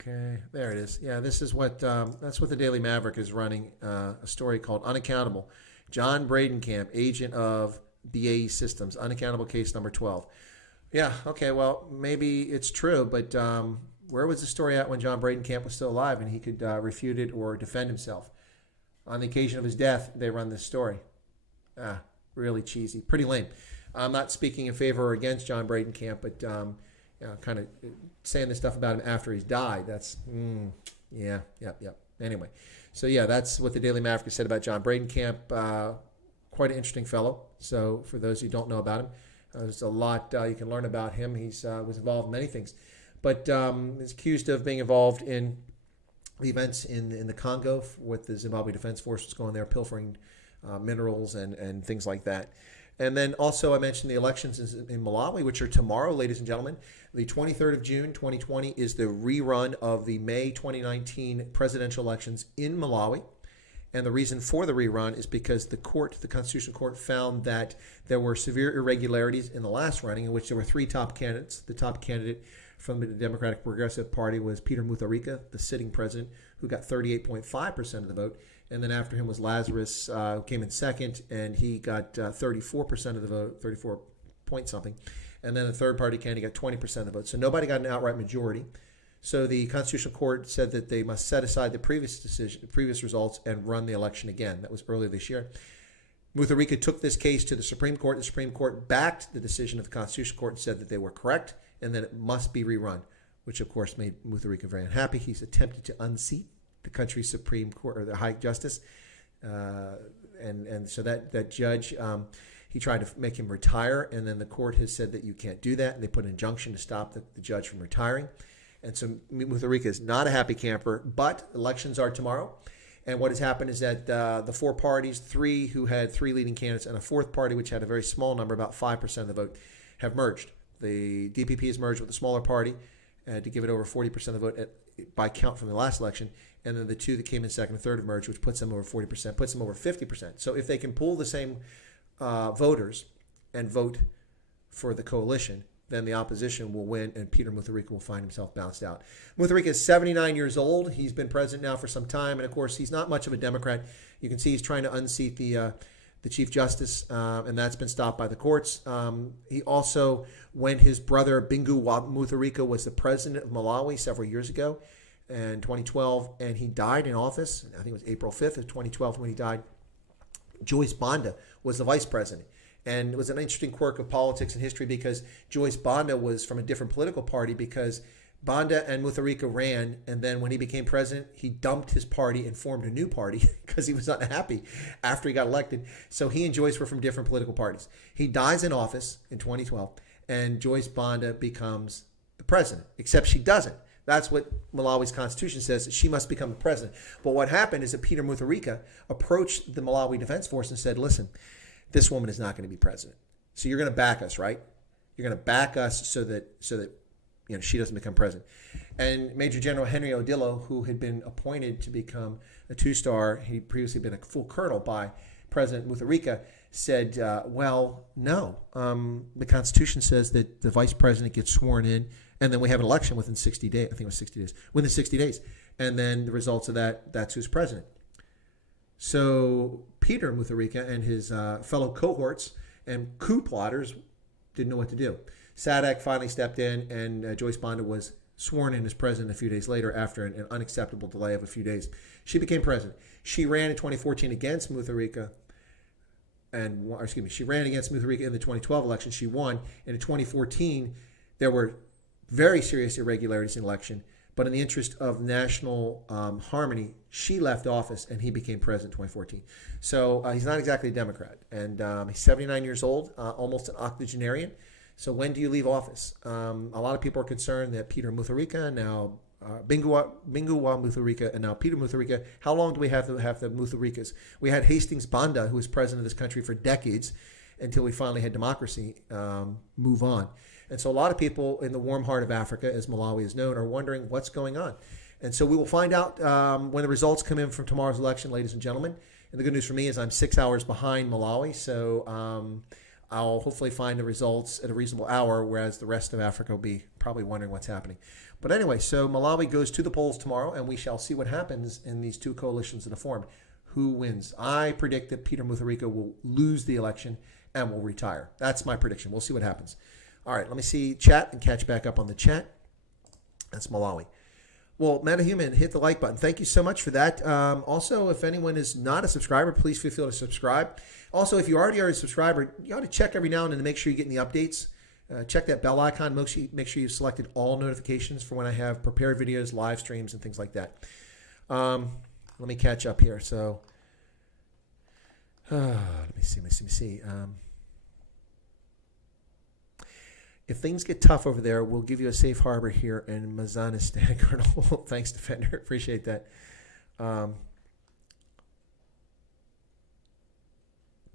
Okay, there it is. Yeah, this is what that's what the Daily Maverick is running, a story called Unaccountable. John Bradenkamp, agent of BAE Systems, unaccountable case number 12. Yeah, okay, well, maybe it's true, but where was the story at when John Bradenkamp was still alive and he could refute it or defend himself? On the occasion of his death, they run this story. Really cheesy, pretty lame. I'm not speaking in favor or against John Bradenkamp, but kind of saying this stuff about him after he's died. That's, yep. Anyway, so yeah, that's what the Daily Maverick said about John Bradenkamp. Quite an interesting fellow. So for those who don't know about him, there's a lot you can learn about him. He's was involved in many things, but is accused of being involved in the events in the Congo with the Zimbabwe Defense Force was going there, pilfering minerals and things like that. And then also I mentioned the elections in Malawi, which are tomorrow, ladies and gentlemen. The 23rd of June, 2020 is the rerun of the May 2019 presidential elections in Malawi. And the reason for the rerun is because the Constitutional Court, found that there were severe irregularities in the last running in which there were three top candidates. The top candidate from the Democratic Progressive Party was Peter Mutharika, the sitting president, who got 38.5% of the vote. And then after him was Lazarus, who came in second, and he got 34% of the vote, 34 point something. And then the third party candidate got 20% of the vote. So nobody got an outright majority. So the Constitutional Court said that they must set aside the previous results and run the election again. That was earlier this year. Mutharika took this case to the Supreme Court. The Supreme Court backed the decision of the Constitutional Court and said that they were correct and that it must be rerun, which of course made Mutharika very unhappy. He's attempted to unseat the country's Supreme Court, or the High Justice, and so that judge, he tried to make him retire, and then the court has said that you can't do that, and they put an injunction to stop the judge from retiring. And so Mutharika is not a happy camper, but elections are tomorrow, And what has happened is that the four parties, three who had three leading candidates, and a fourth party, which had a very small number, about 5% of the vote, have merged. The DPP has merged with the smaller party to give it over 40% of the vote by count from the last election. And then the two that came in second and third have merged, which puts them over 40%, puts them over 50%. So if they can pull the same voters and vote for the coalition, then the opposition will win, and Peter Mutharika will find himself bounced out. Mutharika is 79 years old. He's been president now for some time, and of course, he's not much of a Democrat. You can see he's trying to unseat the Chief Justice, and that's been stopped by the courts. He also, when his brother Bingu wa Mutharika was the president of Malawi several years ago, in 2012, and he died in office, I think it was April 5th of 2012 when he died, Joyce Banda was the vice president. And it was an interesting quirk of politics and history because Joyce Banda was from a different political party because Banda and Mutharika ran, and then when he became president, he dumped his party and formed a new party because he was unhappy after he got elected. So he and Joyce were from different political parties. He dies in office in 2012, and Joyce Banda becomes the president, except she doesn't. That's what Malawi's constitution says, that she must become the president. But what happened is that Peter Mutharika approached the Malawi Defense Force and said, listen, this woman is not going to be president. So you're going to back us, right? You're going to back us so that she doesn't become president. And Major General Henry Odillo, who had been appointed to become a two-star, he'd previously been a full colonel by President Mutharika, said, well, no. The Constitution says that the vice president gets sworn in, and then we have an election within 60 days. I think it was 60 days. Within 60 days. And then the results of that's who's president. So Peter Mutharika and his fellow cohorts and coup plotters didn't know what to do. SADC finally stepped in, and Joyce Banda was sworn in as president a few days later after an unacceptable delay of a few days. She became president. She ran in 2014 against Mutharika, she ran against Mutharika in the 2012 election. She won. And in 2014, there were very serious irregularities in the election. But in the interest of national harmony, she left office and he became president in 2014. So he's not exactly a Democrat. And he's 79 years old, almost an octogenarian. So when do you leave office? A lot of people are concerned that Peter Mutharika, now Bingu wa Mutharika, and now Peter Mutharika, how long do we have to have the Mutharikas? We had Hastings Banda, who was president of this country for decades, until we finally had democracy move on. And so a lot of people in the warm heart of Africa, as Malawi is known, are wondering what's going on. And so we will find out when the results come in from tomorrow's election, ladies and gentlemen. And the good news for me is I'm 6 hours behind Malawi, so I'll hopefully find the results at a reasonable hour, whereas the rest of Africa will be probably wondering what's happening. But anyway, so Malawi goes to the polls tomorrow, and we shall see what happens in these two coalitions that are formed. Who wins? I predict that Peter Mutharika will lose the election and will retire. That's my prediction. We'll see what happens. All right, let me see chat and catch back up on the chat. That's Malawi. Well, MetaHuman, hit the like button. Thank you so much for that. Also, if anyone is not a subscriber, please feel free to subscribe. Also, if you already are a subscriber, you ought to check every now and then to make sure you're getting the updates. Check that bell icon. Make sure you've selected all notifications for when I have prepared videos, live streams, and things like that. Let me catch up here. So, let me see. If things get tough over there, we'll give you a safe harbor here in Mazanistan, Colonel. Thanks, Defender. Appreciate that. My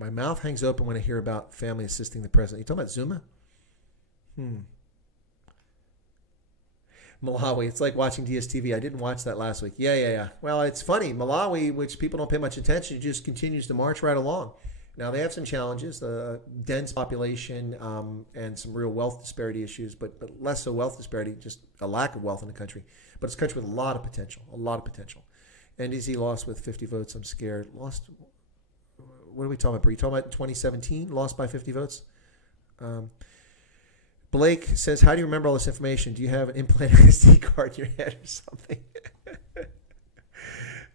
mouth hangs open when I hear about family assisting the president. You talking about Zuma? Malawi. It's like watching DSTV. I didn't watch that last week. Yeah. Well, it's funny. Malawi, which people don't pay much attention, just continues to march right along. Now, they have some challenges, dense population and some real wealth disparity issues, but less so wealth disparity, just a lack of wealth in the country. But it's a country with a lot of potential. NDZ lost with 50 votes. I'm scared. Lost. What are we talking about? Are you talking about 2017? Lost by 50 votes? Blake says, how do you remember all this information? Do you have an implanted SD card in your head or something?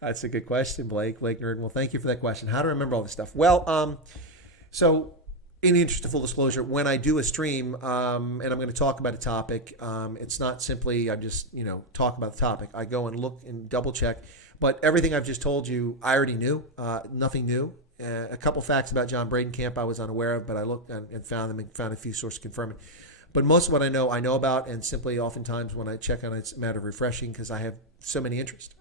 That's a good question, Blake Nerd. Well, thank you for that question. How to remember all this stuff? Well, so in the interest of full disclosure, when I do a stream and I'm going to talk about a topic, it's not simply I just talk about the topic. I go and look and double check. But everything I've just told you, I already knew. Nothing new. A couple facts about John Bradenkamp I was unaware of, but I looked and found them and found a few sources confirming. But most of what I know about, and simply oftentimes when I check on it, it's a matter of refreshing because I have so many interests.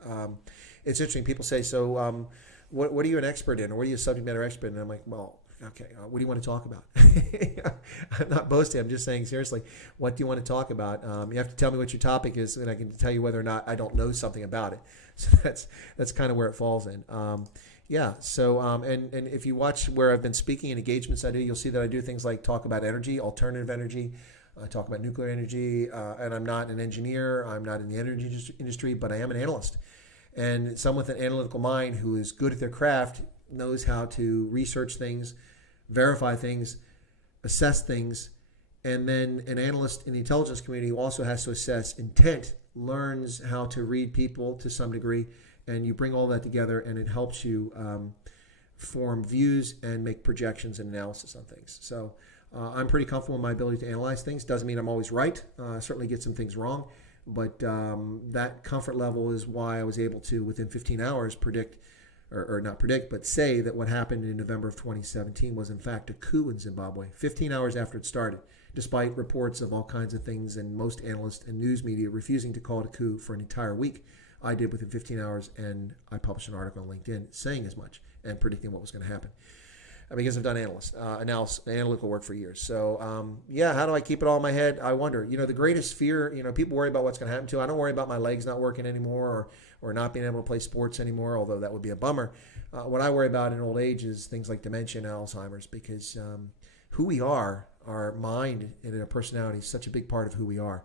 it's interesting. People say, so what are you an expert in? Or what are you a subject matter expert in? And I'm like, well, okay, what do you want to talk about? I'm not boasting. I'm just saying, seriously, what do you want to talk about? You have to tell me what your topic is, and I can tell you whether or not I don't know something about it. So that's kind of where it falls in. Yeah. So, and if you watch where I've been speaking and engagements I do, you'll see that I do things like talk about energy, alternative energy, talk about nuclear energy, and I'm not an engineer. I'm not in the energy industry, but I am an analyst. And someone with an analytical mind who is good at their craft knows how to research things, verify things, assess things, and then an analyst in the intelligence community who also has to assess intent learns how to read people to some degree, and you bring all that together and it helps you form views and make projections and analysis on things. So I'm pretty comfortable in my ability to analyze things. Doesn't mean I'm always right. I certainly get some things wrong, but that comfort level is why I was able to, within 15 hours, predict, or not predict, but say that what happened in November of 2017 was in fact a coup in Zimbabwe, 15 hours after it started, despite reports of all kinds of things and most analysts and news media refusing to call it a coup for an entire week. I did within 15 hours, and I published an article on LinkedIn saying as much and predicting what was going to happen. Because I've done analytical work for years. So, yeah, how do I keep it all in my head? I wonder. The greatest fear, people worry about what's going to happen to. I don't worry about my legs not working anymore or not being able to play sports anymore, although that would be a bummer. What I worry about in old age is things like dementia and Alzheimer's, because who we are, our mind and our personality is such a big part of who we are.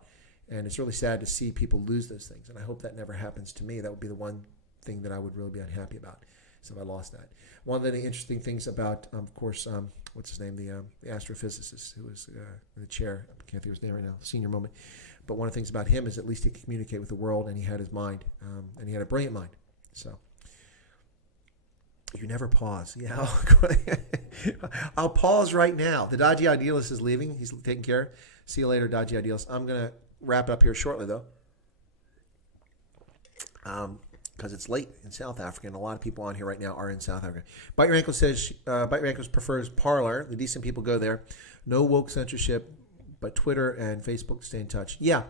And it's really sad to see people lose those things. And I hope that never happens to me. That would be the one thing that I would really be unhappy about. So if I lost that. One of the interesting things about, of course, what's his name, the astrophysicist who was in the chair, I can't think of his name right now, senior moment. But one of the things about him is at least he could communicate with the world, and he had his mind, and he had a brilliant mind. So you never pause. Yeah, I'll pause right now. The Dodgy Idealist is leaving. He's taking care. See you later, Dodgy Idealist. I'm going to wrap it up here shortly, though. Because it's late in South Africa, and a lot of people on here right now are in South Africa. Bite Your Ankles says, Bite Your Ankles prefers Parler. The decent people go there. No woke censorship, but Twitter and Facebook stay in touch. Yeah,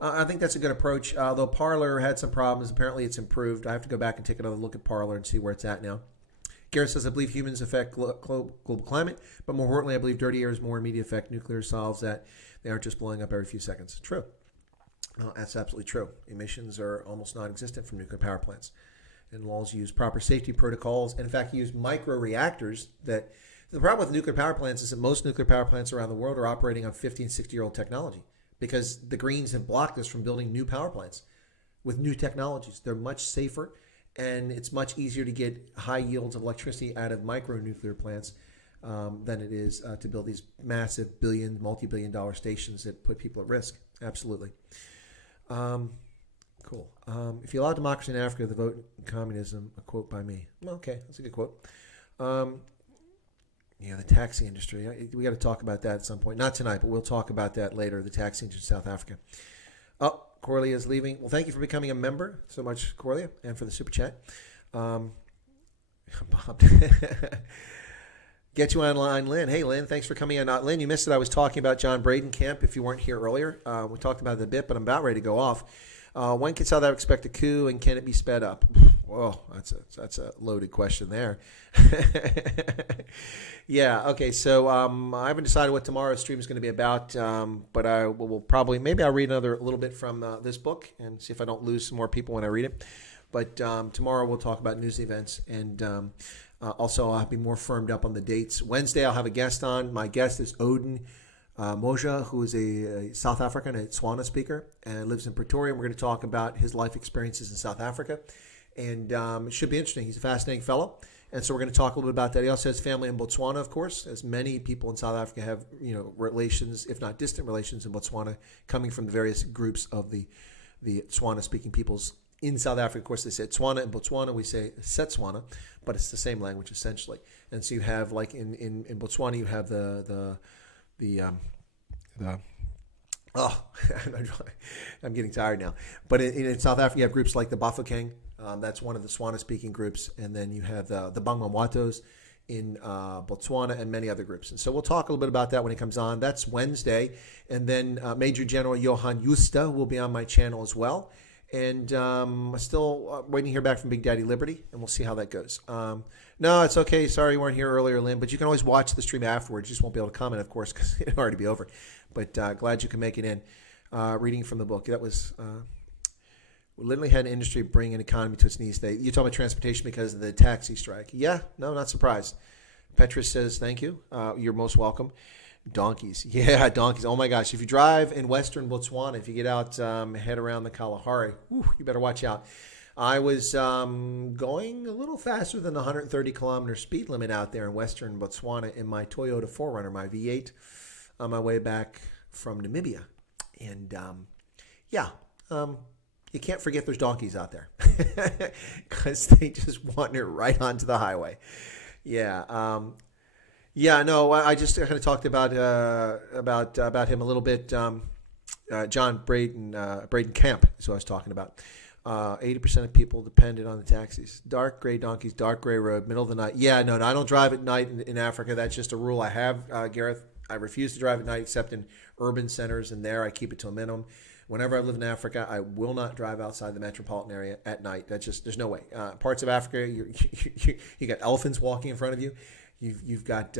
I think that's a good approach. Though Parler had some problems. Apparently it's improved. I have to go back and take another look at Parler and see where it's at now. Garrett says, I believe humans affect global climate, but more importantly, I believe dirty air is more immediate effect. Nuclear solves that. They aren't just blowing up every few seconds. True. No, that's absolutely true. Emissions are almost non-existent from nuclear power plants. And laws use proper safety protocols, and in fact use micro-reactors. That the problem with nuclear power plants is that most nuclear power plants around the world are operating on 50 and 60-year-old technology because the Greens have blocked us from building new power plants with new technologies. They're much safer, and it's much easier to get high yields of electricity out of micro-nuclear plants than it is to build these massive multi-billion-dollar stations that put people at risk. Absolutely. Cool. If you allow democracy in Africa, the vote in communism, a quote by me. Okay, that's a good quote. Yeah, the taxi industry. We got to talk about that at some point. Not tonight, but we'll talk about that later, the taxi industry in South Africa. Oh, Corlia is leaving. Well, thank you for becoming a member so much, Corlia, and for the super chat. Bob. Get you online, Lynn. Hey, Lynn, thanks for coming in. Lynn, you missed it. I was talking about John Bradenkamp if you weren't here earlier. We talked about it a bit, but I'm about ready to go off. When can South Africa expect a coup, and can it be sped up? Whoa, that's a loaded question there. Yeah, okay, so I haven't decided what tomorrow's stream is going to be about, but I will probably, maybe I'll read a little bit from this book and see if I don't lose some more people when I read it. But tomorrow we'll talk about news events, and also I'll be more firmed up on the dates. Wednesday I'll have a guest on. My guest is Odin Moja, who is a South African, a Tswana speaker, and lives in Pretoria. And we're going to talk about his life experiences in South Africa. And it should be interesting. He's a fascinating fellow. And so we're going to talk a little bit about that. He also has family in Botswana, of course, as many people in South Africa have, relations, if not distant relations in Botswana, coming from the various groups of the Tswana-speaking peoples in South Africa. Of course, they say Tswana in Botswana. We say Setswana, but it's the same language essentially. And so you have, like in Botswana, you have I'm getting tired now. But in South Africa, you have groups like the Bafokeng. That's one of the Swana-speaking groups. And then you have the Bangmawatos in Botswana and many other groups. And so we'll talk a little bit about that when it comes on. That's Wednesday. And then Major General Johan Justa will be on my channel as well. And still waiting to hear back from Big Daddy Liberty, and we'll see how that goes. No, it's okay. Sorry you weren't here earlier, Lynn, but you can always watch the stream afterwards. You just won't be able to comment, of course, because it'll already be over. But glad you can make it in. Reading from the book. That was, we literally had an industry bring an economy to its knees today. You talk about transportation because of the taxi strike. Yeah, no, not surprised. Petrus says, thank you. You're most welcome. Donkeys. Yeah, donkeys. Oh, my gosh. If you drive in western Botswana, if you get out, head around the Kalahari, you better watch out. I was going a little faster than the 130-kilometer speed limit out there in western Botswana in my Toyota 4Runner, my V8, on my way back from Namibia. And, you can't forget there's donkeys out there because they just wander right onto the highway. Yeah. I just kind of talked about him a little bit. John Braden Camp is who I was talking about. 80% of people depended on the taxis. Dark gray donkeys, dark gray road, middle of the night. Yeah, no, I don't drive at night in Africa. That's just a rule I have, Gareth. I refuse to drive at night except in urban centers, and there I keep it to a minimum. Whenever I live in Africa, I will not drive outside the metropolitan area at night. That's just, there's no way. Parts of Africa, you got elephants walking in front of you. You've got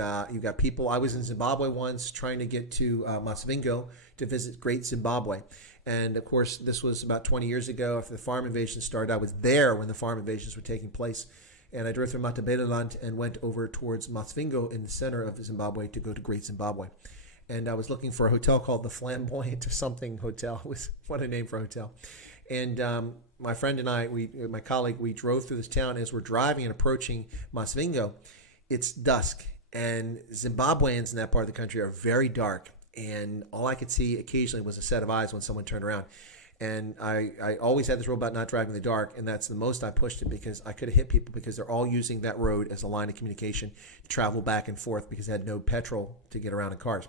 people. I was in Zimbabwe once trying to get to Masvingo to visit Great Zimbabwe. And of course, this was about 20 years ago after the farm invasion started. I was there when the farm invasions were taking place. And I drove through Matabeleland and went over towards Masvingo in the center of Zimbabwe to go to Great Zimbabwe. And I was looking for a hotel called the Flamboyant or something hotel. What a name for a hotel. And my friend and I, my colleague, we drove through this town. As we're driving and approaching Masvingo, it's dusk. And Zimbabweans in that part of the country are very dark. And all I could see occasionally was a set of eyes when someone turned around. And I always had this rule about not driving in the dark, and that's the most I pushed it because I could have hit people because they're all using that road as a line of communication to travel back and forth because they had no petrol to get around in cars.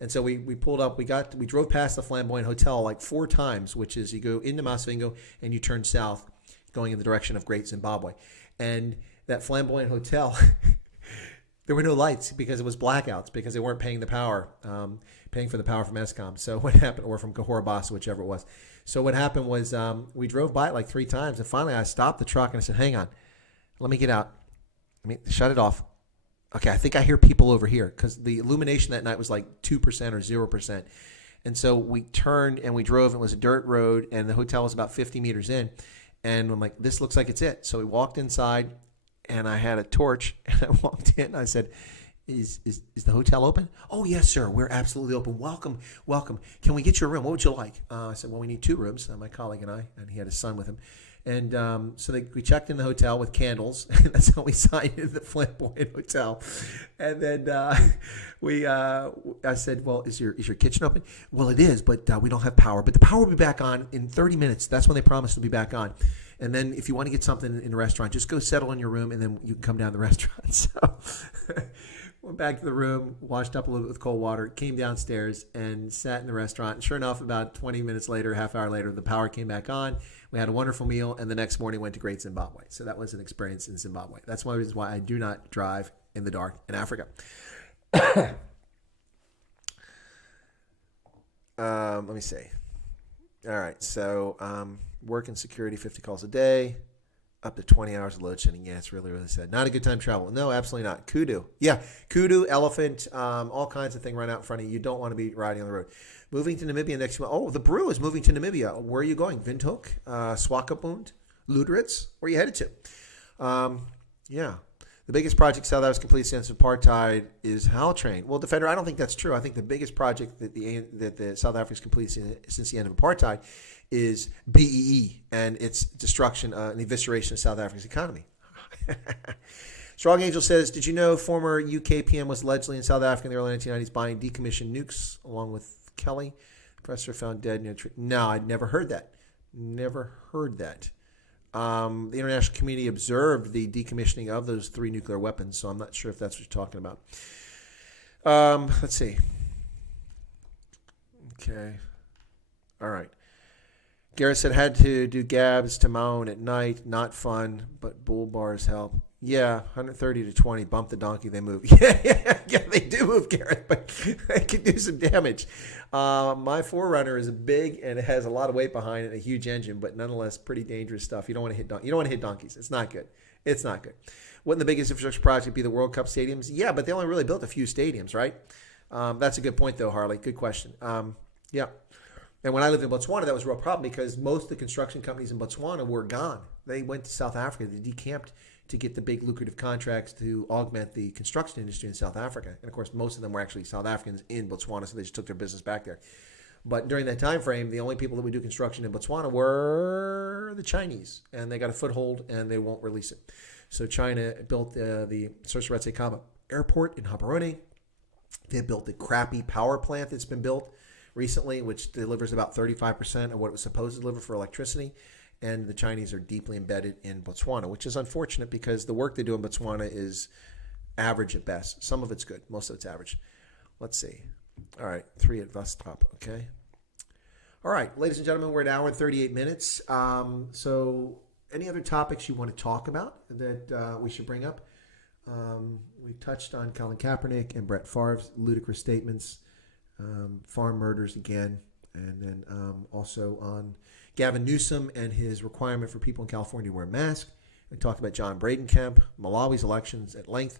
And so we pulled up, we drove past the Flamboyant Hotel like 4 times, which is you go into Masvingo and you turn south going in the direction of Great Zimbabwe. And that Flamboyant Hotel, there were no lights because it was blackouts because they weren't paying the power, paying for the power from Eskom. So what happened, or from Cahora Bassa, whichever it was. So what happened was we drove by it like 3 times, and finally I stopped the truck and I said, hang on, let me get out. Let me shut it off. Okay, I think I hear people over here because the illumination that night was like 2% or 0%. And so we turned and we drove. It was a dirt road, and the hotel was about 50 meters in. And I'm like, this looks like it's it. So we walked inside, and I had a torch, and I walked in. And I said, is the hotel open? Oh, yes, sir. We're absolutely open. Welcome. Can we get you a room? What would you like? I said, well, we need 2 rooms, my colleague and I, and he had his son with him. And so we checked in the hotel with candles, and that's how we signed in the Flamboyant Hotel. And then I said, well, is your kitchen open? Well, it is, but we don't have power. But the power will be back on in 30 minutes. That's when they promised to be back on. And then if you want to get something in the restaurant, just go settle in your room, and then you can come down to the restaurant. So went back to the room, washed up a little bit with cold water, came downstairs, and sat in the restaurant. And sure enough, about 20 minutes later, half hour later, the power came back on. We had a wonderful meal, and the next morning went to Great Zimbabwe. So that was an experience in Zimbabwe. That's one of the reasons why I do not drive in the dark in Africa. Let me see. All right, so work and security, 50 calls a day, up to 20 hours of load shedding. Yeah, it's really, really sad. Not a good time to travel. No, absolutely not. Kudu. Yeah, kudu, elephant, all kinds of things right out in front of you. You don't want to be riding on the road. Moving to Namibia next month. Oh, the brew is moving to Namibia. Where are you going? Windhoek, Swakopmund, Luderitz? Where are you headed to? Yeah. The biggest project South Africa's complete since apartheid is Haltrain. Well, Defender, I don't think that's true. I think the biggest project that the South Africa's completed since the end of apartheid is BEE and its destruction and evisceration of South Africa's economy. Strong Angel says, did you know former UK PM was allegedly in South Africa in the early 1990s buying decommissioned nukes along with Kelly? Professor found dead near a tree. No, I'd never heard that. Never heard that. The international community observed the decommissioning of those 3 nuclear weapons, so I'm not sure if that's what you're talking about. Let's see. Okay. All right. Garrett said, had to do gabs to Maun at night. Not fun, but bull bars help. Yeah, 130 to 20. Bump the donkey, they move. Yeah, they do move, Gareth, but they can do some damage. My Forerunner is big and it has a lot of weight behind it, a huge engine, but nonetheless, pretty dangerous stuff. You don't want to hit you don't want to hit donkeys. It's not good. It's not good. Wouldn't the biggest infrastructure project be the World Cup stadiums? Yeah, but they only really built a few stadiums, right? That's a good point, though, Harley. Good question. Yeah. And when I lived in Botswana, that was a real problem because most of the construction companies in Botswana were gone. They went to South Africa. They decamped to get the big lucrative contracts to augment the construction industry in South Africa. And of course, most of them were actually South Africans in Botswana, so they just took their business back there. But during that time frame, the only people that would do construction in Botswana were the Chinese, and they got a foothold, and they won't release it. So China built the Sorsoretse Kaba airport in Gaborone. They built the crappy power plant that's been built recently, which delivers about 35% of what it was supposed to deliver for electricity. And the Chinese are deeply embedded in Botswana, which is unfortunate because the work they do in Botswana is average at best. Some of it's good. Most of it's average. Let's see. All right. 3 at Vostop. Okay. All right. Ladies and gentlemen, we're at an hour and 38 minutes. So any other topics you want to talk about that we should bring up? We touched on Colin Kaepernick and Brett Favre's ludicrous statements, farm murders again, and then also on Gavin Newsom and his requirement for people in California to wear masks. We talked about John Bradenkamp, Malawi's elections at length,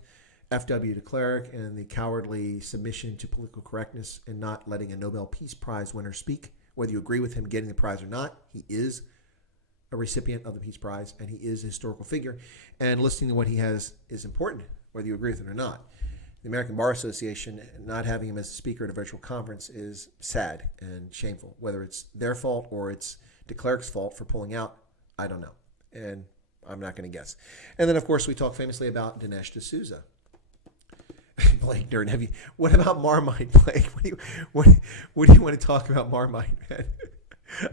F.W. de Klerk, and the cowardly submission to political correctness and not letting a Nobel Peace Prize winner speak. Whether you agree with him getting the prize or not, he is a recipient of the Peace Prize, and he is a historical figure. And listening to what he has is important, whether you agree with it or not. The American Bar Association not having him as a speaker at a virtual conference is sad and shameful. Whether it's their fault or it's de Klerk's fault for pulling out, I don't know. And I'm not going to guess. And then, of course, we talk famously about Dinesh D'Souza. Blake Durden, what about Marmite, Blake? What do you want to talk about Marmite, man?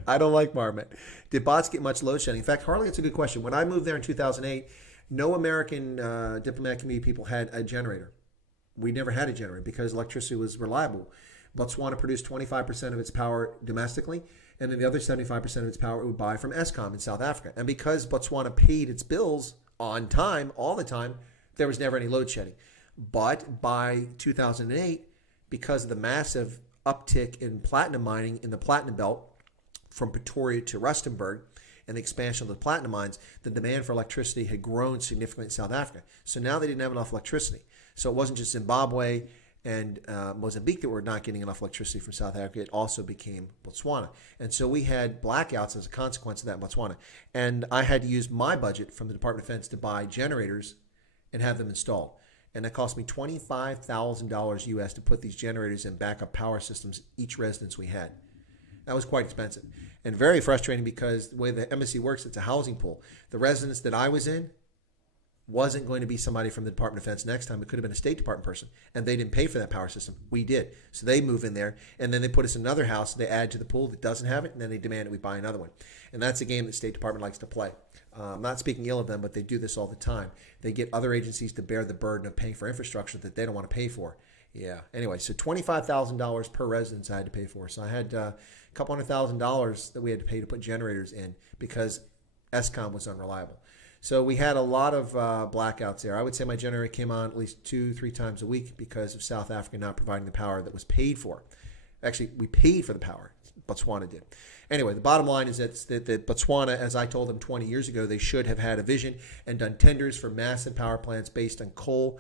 I don't like Marmite. Did bots get much load shedding? In fact, Harley, that's a good question. When I moved there in 2008, no American diplomatic community people had a generator. We never had a generator because electricity was reliable. Botswana produced 25% of its power domestically, and then the other 75% of its power it would buy from Eskom in South Africa. And because Botswana paid its bills on time, all the time, there was never any load shedding. But by 2008, because of the massive uptick in platinum mining in the platinum belt from Pretoria to Rustenburg and the expansion of the platinum mines, the demand for electricity had grown significantly in South Africa. So now they didn't have enough electricity. So it wasn't just Zimbabwe and Mozambique that were not getting enough electricity from South Africa. It also became Botswana. And so we had blackouts as a consequence of that in Botswana. And I had to use my budget from the Department of Defense to buy generators and have them installed. And that cost me $25,000 US to put these generators in backup power systems each residence we had. That was quite expensive and very frustrating because the way the embassy works, it's a housing pool. The residence that I was in wasn't going to be somebody from the Department of Defense next time. It could have been a State Department person, and they didn't pay for that power system. We did. So they move in there, and then they put us in another house. They add to the pool that doesn't have it, and then they demand that we buy another one. And that's a game that the State Department likes to play. I'm not speaking ill of them, but they do this all the time. They get other agencies to bear the burden of paying for infrastructure that they don't want to pay for. Yeah. Anyway, so $25,000 per residence I had to pay for. So I had a couple $100,000 that we had to pay to put generators in because Eskom was unreliable. So we had a lot of blackouts there. I would say my generator came on at least 2-3 times a week because of South Africa not providing the power that was paid for. Actually, we paid for the power. Botswana did. Anyway, the bottom line is that Botswana, as I told them 20 years ago, they should have had a vision and done tenders for massive power plants based on coal,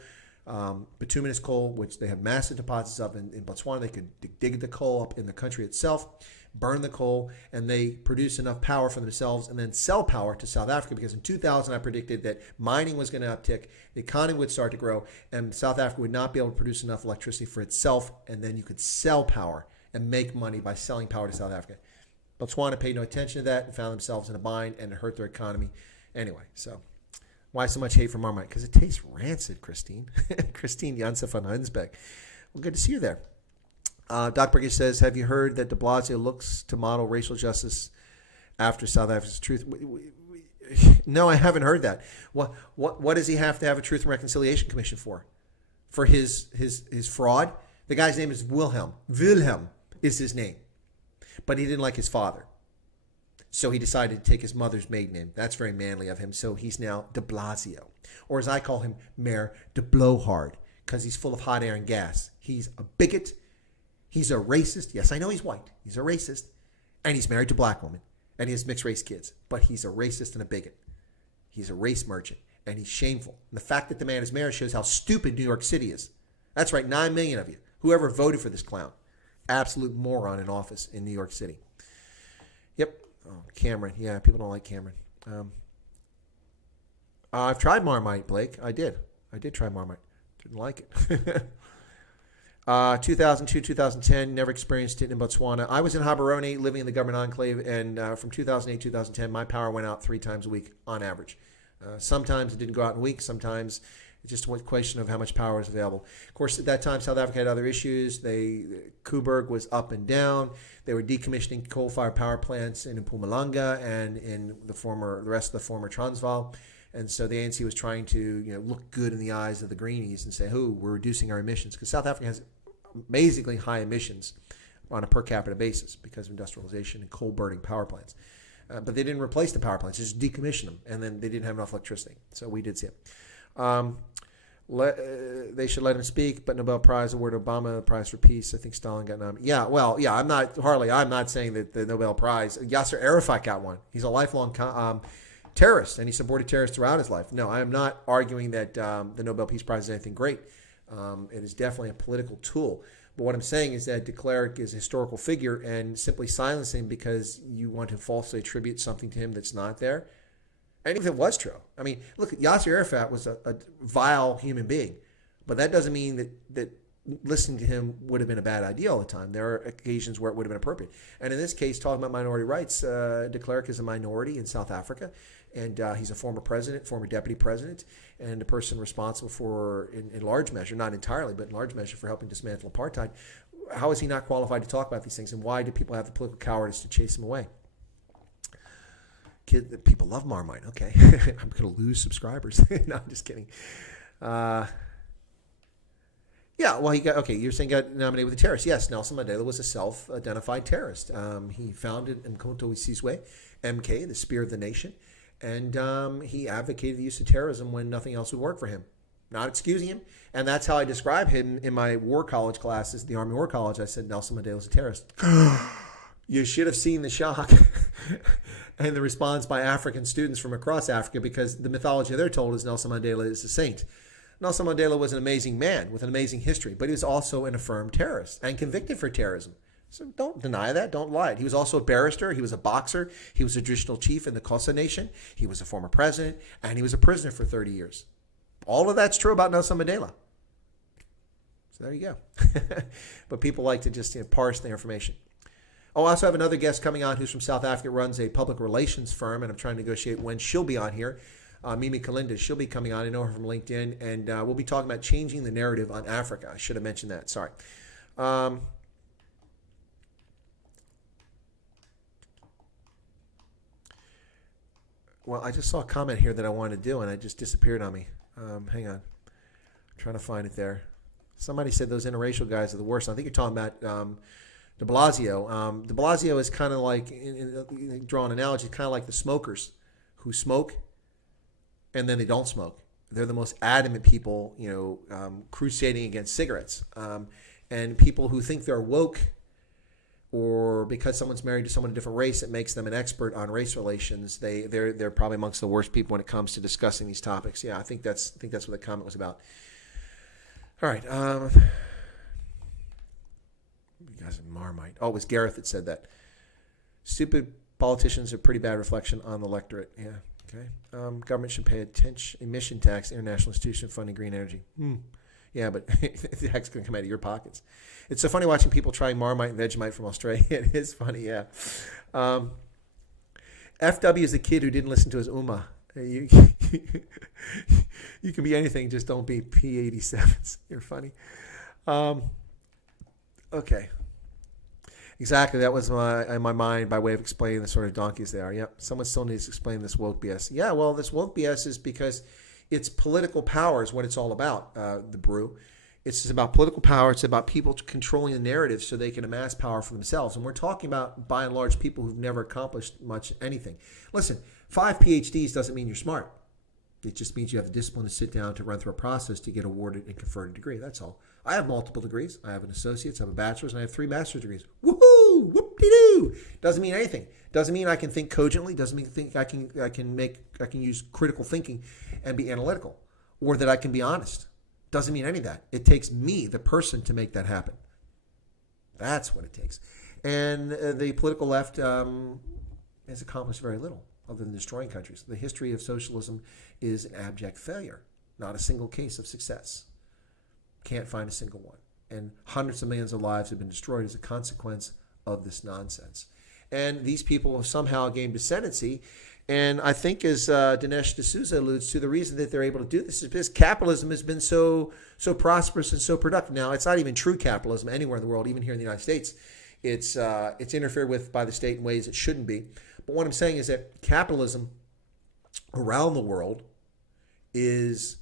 bituminous coal, which they have massive deposits of in Botswana. They could dig the coal up in the country itself, burn the coal, and they produce enough power for themselves and then sell power to South Africa because in 2000 I predicted that mining was going to uptick, the economy would start to grow, and South Africa would not be able to produce enough electricity for itself, and then you could sell power and make money by selling power to South Africa. Botswana paid no attention to that and found themselves in a bind, and it hurt their economy. Anyway, so why so much hate for Marmite? Because it tastes rancid, Christine. Christine Janssen van Hunsbeck. Well, good to see you there. Doc Burgess says, have you heard that de Blasio looks to model racial justice after South Africa's truth? No, I haven't heard that. What does he have to have a Truth and Reconciliation Commission for? For his fraud? The guy's name is Wilhelm. Wilhelm is his name. But he didn't like his father. So he decided to take his mother's maiden name. That's very manly of him. So he's now de Blasio. Or as I call him, Mayor de Blowhard, because he's full of hot air and gas. He's a bigot. He's a racist. Yes, I know he's white. He's a racist. And he's married to a black woman. And he has mixed race kids. But he's a racist and a bigot. He's a race merchant. And he's shameful. And the fact that the man is mayor shows how stupid New York City is. That's right, 9 million of you. Whoever voted for this clown. Absolute moron in office in New York City. Yep. Oh, Cameron. Yeah, people don't like Cameron. I've tried Marmite, Blake. I did try Marmite. Didn't like it. 2002, 2010, never experienced it in Botswana. I was in Gaborone, living in the government enclave, and from 2008, 2010, my power went out 3 times a week on average. Sometimes it didn't go out in weeks. Sometimes it's just a question of how much power is available. Of course, at that time, South Africa had other issues. Kuiberg was up and down. They were decommissioning coal-fired power plants in Mpumalanga and in the rest of the former Transvaal. And so the ANC was trying to look good in the eyes of the Greenies and say, oh, we're reducing our emissions. Because South Africa has amazingly high emissions on a per capita basis because of industrialization and coal-burning power plants. But they didn't replace the power plants, just decommissioned them. And then they didn't have enough electricity. So we did see it. They should let him speak, but Nobel Prize award Obama, Prize for Peace. I think Stalin got nominated. I'm not saying that the Nobel Prize, Yasser Arafat got one. He's a lifelong terrorist, and he supported terrorists throughout his life. No, I am not arguing that the Nobel Peace Prize is anything great. It is definitely a political tool. But what I'm saying is that de Klerk is a historical figure, and simply silencing him because you want to falsely attribute something to him that's not there. And even if it was true. I mean, look, Yasser Arafat was a vile human being, but that doesn't mean that listening to him would have been a bad idea all the time. There are occasions where it would have been appropriate. And in this case, talking about minority rights, de Klerk is a minority in South Africa, and he's a former president, former deputy president, and a person responsible for, in large measure, not entirely, but in large measure, for helping dismantle apartheid. How is he not qualified to talk about these things, and why do people have the political cowardice to chase him away? People love Marmite. Okay, I'm going to lose subscribers. No, I'm just kidding. You're saying he got nominated with a terrorist. Yes, Nelson Mandela was a self-identified terrorist. He founded Mkhonto weSizwe, MK, the Spear of the Nation, and he advocated the use of terrorism when nothing else would work for him. Not excusing him. And that's how I describe him in my war college classes, the Army War College. I said Nelson Mandela was a terrorist. You should have seen the shock and the response by African students from across Africa, because the mythology they're told is Nelson Mandela is a saint. Nelson Mandela was an amazing man with an amazing history, but he was also an affirmed terrorist and convicted for terrorism. So don't deny that. Don't lie. He was also a barrister. He was a boxer. He was a traditional chief in the Xhosa Nation. He was a former president, and he was a prisoner for 30 years. All of that's true about Nelson Mandela. So there you go. But people like to just parse the information. Oh, I also have another guest coming on who's from South Africa, runs a public relations firm, and I'm trying to negotiate when she'll be on here. Mimi Kalinda, she'll be coming on. I know her from LinkedIn, and we'll be talking about changing the narrative on Africa. I should have mentioned that. Sorry. Well, I just saw a comment here that I wanted to do, and it just disappeared on me. Hang on. I'm trying to find it there. Somebody said those interracial guys are the worst. I think you're talking about de Blasio. De Blasio is kind of like, draw an analogy, kind of like the smokers who smoke and then they don't smoke. They're the most adamant people, crusading against cigarettes. And people who think they're woke, or because someone's married to someone of a different race, it makes them an expert on race relations. They're probably amongst the worst people when it comes to discussing these topics. Yeah, I think that's what the comment was about. All right. You guys are Marmite. Oh, it was Gareth that said that. Stupid politicians are a pretty bad reflection on the electorate. Yeah. Okay. Government should pay attention. Emission tax, international institution funding green energy. Yeah, but the heck's going to come out of your pockets. It's so funny watching people trying Marmite and Vegemite from Australia. It is funny, yeah. FW is a kid who didn't listen to his Uma. You can be anything, just don't be P87s. You're funny. Okay. Exactly, that was in my mind by way of explaining the sort of donkeys they are. Yep, someone still needs to explain this woke BS. Yeah, well, this woke BS is because it's political power is what it's all about, the brew. It's about political power. It's about people controlling the narrative so they can amass power for themselves. And we're talking about, by and large, people who've never accomplished much anything. Listen, 5 PhDs doesn't mean you're smart. It just means you have the discipline to sit down to run through a process to get awarded and conferred a degree. That's all. I have multiple degrees. I have an associate's, I have a bachelor's, and I have 3 master's degrees. Woohoo! Whoop-de-doo! Doesn't mean anything. Doesn't mean I can think cogently. Doesn't mean I can use critical thinking and be analytical, or that I can be honest. Doesn't mean any of that. It takes me, the person, to make that happen. That's what it takes. And the political left has accomplished very little other than destroying countries. The history of socialism is an abject failure, not a single case of success. Can't find a single one. And hundreds of millions of lives have been destroyed as a consequence of this nonsense. And these people have somehow gained ascendancy. And I think, as Dinesh D'Souza alludes to, the reason that they're able to do this is because capitalism has been so prosperous and so productive. Now, it's not even true capitalism anywhere in the world, even here in the United States. It's interfered with by the state in ways it shouldn't be. But what I'm saying is that capitalism around the world is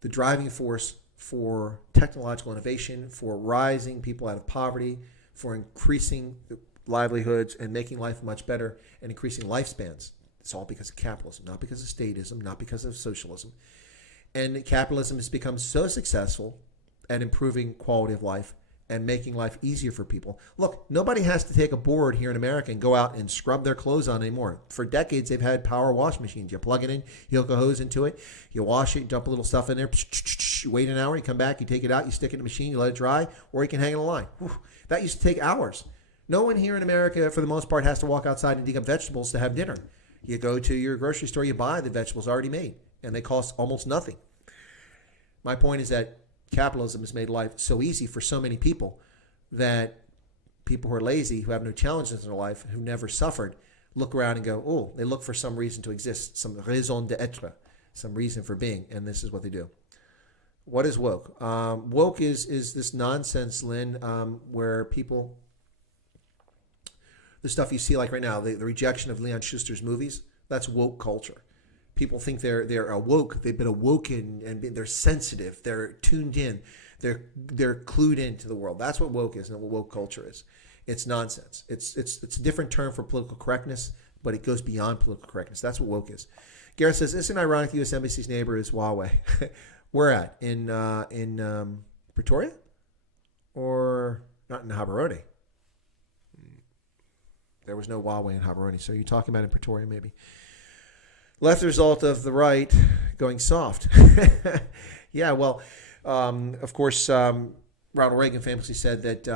the driving force for technological innovation, for rising people out of poverty, for increasing livelihoods and making life much better and increasing lifespans. It's all because of capitalism, not because of statism, not because of socialism. And capitalism has become so successful at improving quality of life and making life easier for people. Look, nobody has to take a board here in America and go out and scrub their clothes on anymore. For decades, they've had power wash machines. You plug it in, you hook a hose into it, you wash it, you dump a little stuff in there, you wait an hour, you come back, you take it out, you stick it in the machine, you let it dry, or you can hang it on a line. That used to take hours. No one here in America, for the most part, has to walk outside and dig up vegetables to have dinner. You go to your grocery store, you buy the vegetables already made, and they cost almost nothing. My point is that capitalism has made life so easy for so many people that people who are lazy, who have no challenges in their life, who never suffered, look around and go, oh, they look for some reason to exist, some raison d'être, some reason for being, and this is what they do. What is woke? Woke is this nonsense, Lynn, where people, the stuff you see like right now, the rejection of Leon Schuster's movies, that's woke culture. People think they're awoke, they've been awoken, and they're sensitive, they're tuned in, they're clued into the world. That's what woke is and what woke culture is. It's nonsense. It's a different term for political correctness, but it goes beyond political correctness. That's what woke is. Gareth says, isn't it ironic the U.S. Embassy's neighbor is Huawei? Where at? In Pretoria? Or not in Gaborone? There was no Huawei in Gaborone, so you're talking about in Pretoria maybe. Left result of the right going soft. Yeah, well, of course, Ronald Reagan famously said that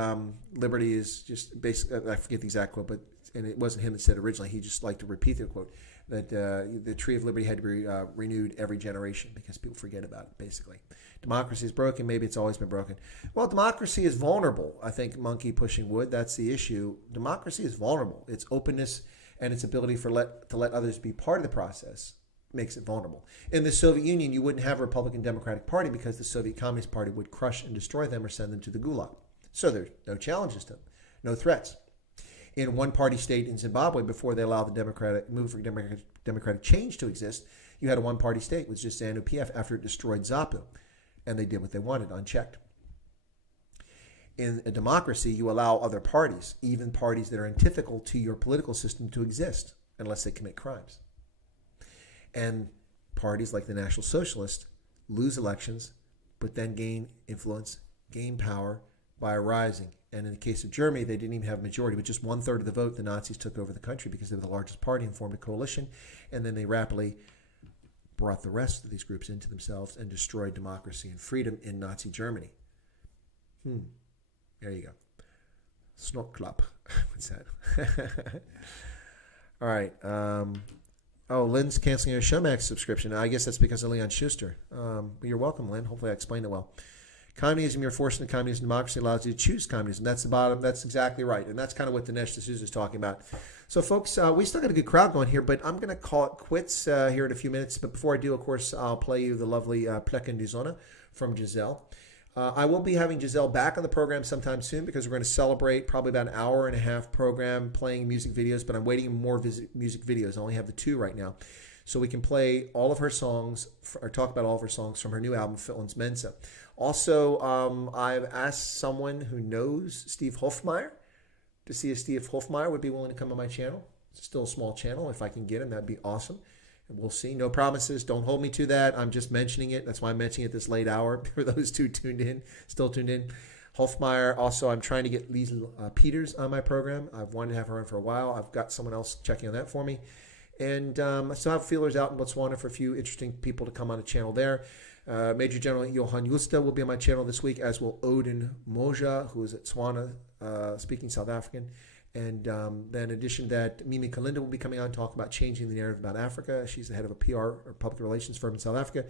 liberty is just basically, I forget the exact quote, but and it wasn't him that said it originally. He just liked to repeat the quote, that the tree of liberty had to be renewed every generation because people forget about it, basically. Democracy is broken. Maybe it's always been broken. Well, democracy is vulnerable. I think monkey pushing wood, that's the issue. Democracy is vulnerable. Its openness and its ability to let others be part of the process makes it vulnerable. In the Soviet Union, you wouldn't have a Republican Democratic Party because the Soviet Communist Party would crush and destroy them or send them to the gulag. So there's no challenges to them, no threats. In one-party state in Zimbabwe, before they allowed the move for democratic change to exist, you had a one-party state. It was just ZANU-PF after it destroyed ZAPU, and they did what they wanted, unchecked. In a democracy, you allow other parties, even parties that are antithetical to your political system, to exist unless they commit crimes. And parties like the National Socialists lose elections, but then gain influence, gain power by rising. And in the case of Germany, they didn't even have a majority. With just 1/3 of the vote, the Nazis took over the country because they were the largest party and formed a coalition. And then they rapidly brought the rest of these groups into themselves and destroyed democracy and freedom in Nazi Germany. There you go. Snort club. What's that? All right. Lynn's canceling her Showmax subscription. I guess that's because of Leon Schuster. But you're welcome, Lynn. Hopefully I explained it well. Communism, you're forced into communism. Democracy allows you to choose communism. That's the bottom. That's exactly right. And that's kind of what Dinesh D'Souza is talking about. So, folks, we still got a good crowd going here, but I'm going to call it quits here in a few minutes. But before I do, of course, I'll play you the lovely Plekken die Sonne from Giselle. I will be having Giselle back on the program sometime soon because we're going to celebrate probably about an hour and a half program playing music videos, but I'm waiting more music videos. I only have the 2 right now. so we can play all of her songs or talk about all of her songs from her new album, Philins Mensa. Also, I've asked someone who knows Steve Hofmeyer to see if Steve Hofmeyer would be willing to come on my channel. It's still a small channel. If I can get him, that'd be awesome. And we'll see. No promises. Don't hold me to that. I'm just mentioning it. That's why I'm mentioning it this late hour for those two still tuned in. Hofmeyer. Also, I'm trying to get Liesl Peters on my program. I've wanted to have her on for a while. I've got someone else checking on that for me. And I still have feelers out in Botswana for a few interesting people to come on the channel there. Major General Johan Justa will be on my channel this week, as will Odin Moja, who is at Tswana, speaking South African. And then in addition to that, Mimi Kalinda will be coming on to talk about changing the narrative about Africa. She's the head of a PR or public relations firm in South Africa.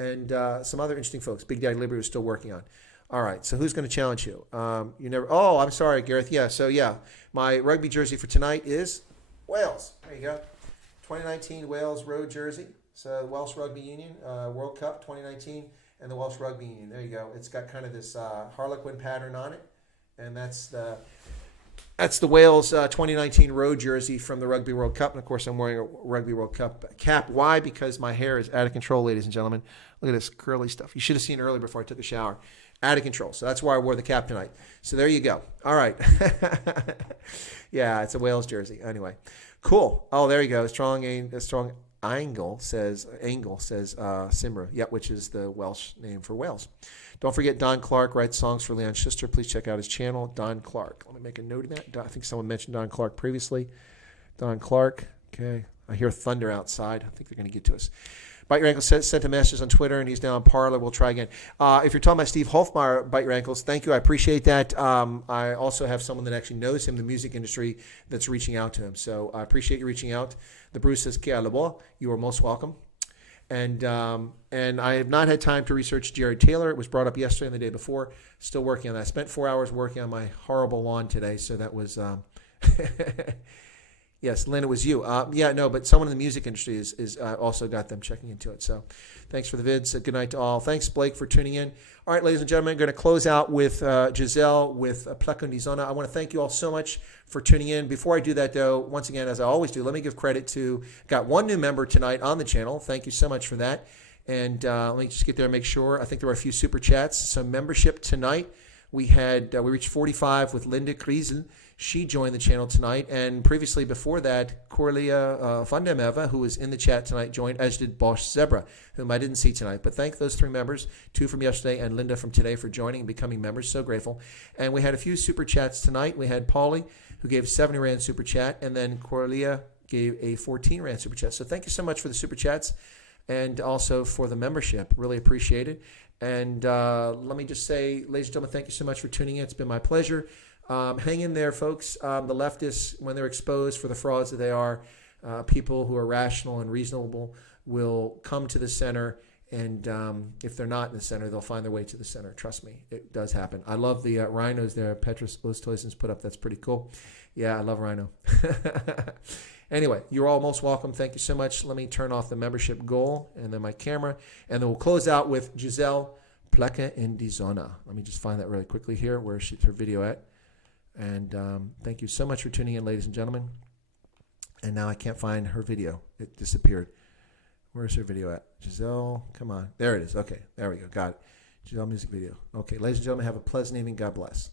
And some other interesting folks. Big Daddy Liberty is still working on. All right, so who's going to challenge you? Oh, I'm sorry, Gareth. Yeah, my rugby jersey for tonight is Wales. There you go. 2019 Wales road jersey. So Welsh Rugby Union World Cup 2019 and the Welsh Rugby Union. There you go. It's got kind of this Harlequin pattern on it, and that's the Wales 2019 road jersey from the Rugby World Cup. And of course, I'm wearing a Rugby World Cup cap. Why? Because my hair is out of control, ladies and gentlemen. Look at this curly stuff. You should have seen it earlier before I took a shower. Out of control. So that's why I wore the cap tonight. So there you go. All right. Yeah, it's a Wales jersey. Anyway, cool. Oh, there you go. Strong Angle says Simra. Yeah, which is the Welsh name for Wales. Don't forget Don Clark writes songs for Leon Schuster. Please check out his channel, Don Clark. Let me make a note of that. I think someone mentioned Don Clark previously. Don Clark. Okay. I hear thunder outside. I think they're going to get to us. Bite Your Ankles sent a message on Twitter, and he's now on Parler. We'll try again. If you're talking about Steve Hofmeyer, Bite Your Ankles, thank you. I appreciate that. I also have someone that actually knows him in the music industry that's reaching out to him. So I appreciate you reaching out. The Bruce says, "Kia lebo." You are most welcome. And I have not had time to research Jared Taylor. It was brought up yesterday and the day before. Still working on that. I spent 4 hours working on my horrible lawn today, so that was yes, Lynn, it was you. But someone in the music industry is also got them checking into it. So thanks for the vids. Good night to all. Thanks, Blake, for tuning in. All right, ladies and gentlemen, I'm going to close out with Giselle with Plek und die Sonne. I want to thank you all so much for tuning in. Before I do that, though, once again, as I always do, let me give credit to, got one new member tonight on the channel. Thank you so much for that. And let me just get there and make sure. I think there were a few super chats. Some membership tonight. We reached 45 with Linda Kriesel. She joined the channel tonight, and previously before that, Corlia van der Merwe, who was in the chat tonight, joined, as did Bosch Zebra, whom I didn't see tonight. But thank those three members, 2 from yesterday and Linda from today, for joining and becoming members. So grateful. And we had a few super chats tonight. We had Paulie, who gave 70 Rand super chat, and then Corlia gave a 14 Rand super chat. So thank you so much for the super chats and also for the membership. Really appreciate it. And let me just say, ladies and gentlemen, thank you so much for tuning in. It's been my pleasure. Hang in there, folks. The leftists, when they're exposed for the frauds that they are, people who are rational and reasonable will come to the center. And if they're not in the center, they'll find their way to the center. Trust me, it does happen. I love the rhinos there. Petrus Oosthuizen's put up. That's pretty cool. Yeah, I love rhino. Anyway, you're all most welcome. Thank you so much. Let me turn off the membership goal and then my camera. And then we'll close out with Giselle Plek und die Sonne. Let me just find that really quickly here. Where's her video at? And thank you so much for tuning in, ladies and gentlemen. And now I can't find her video. It disappeared. Where's her video at? Giselle, come on. There it is. Okay, there we go. Got it. Giselle music video. Okay, ladies and gentlemen, have a pleasant evening. God bless.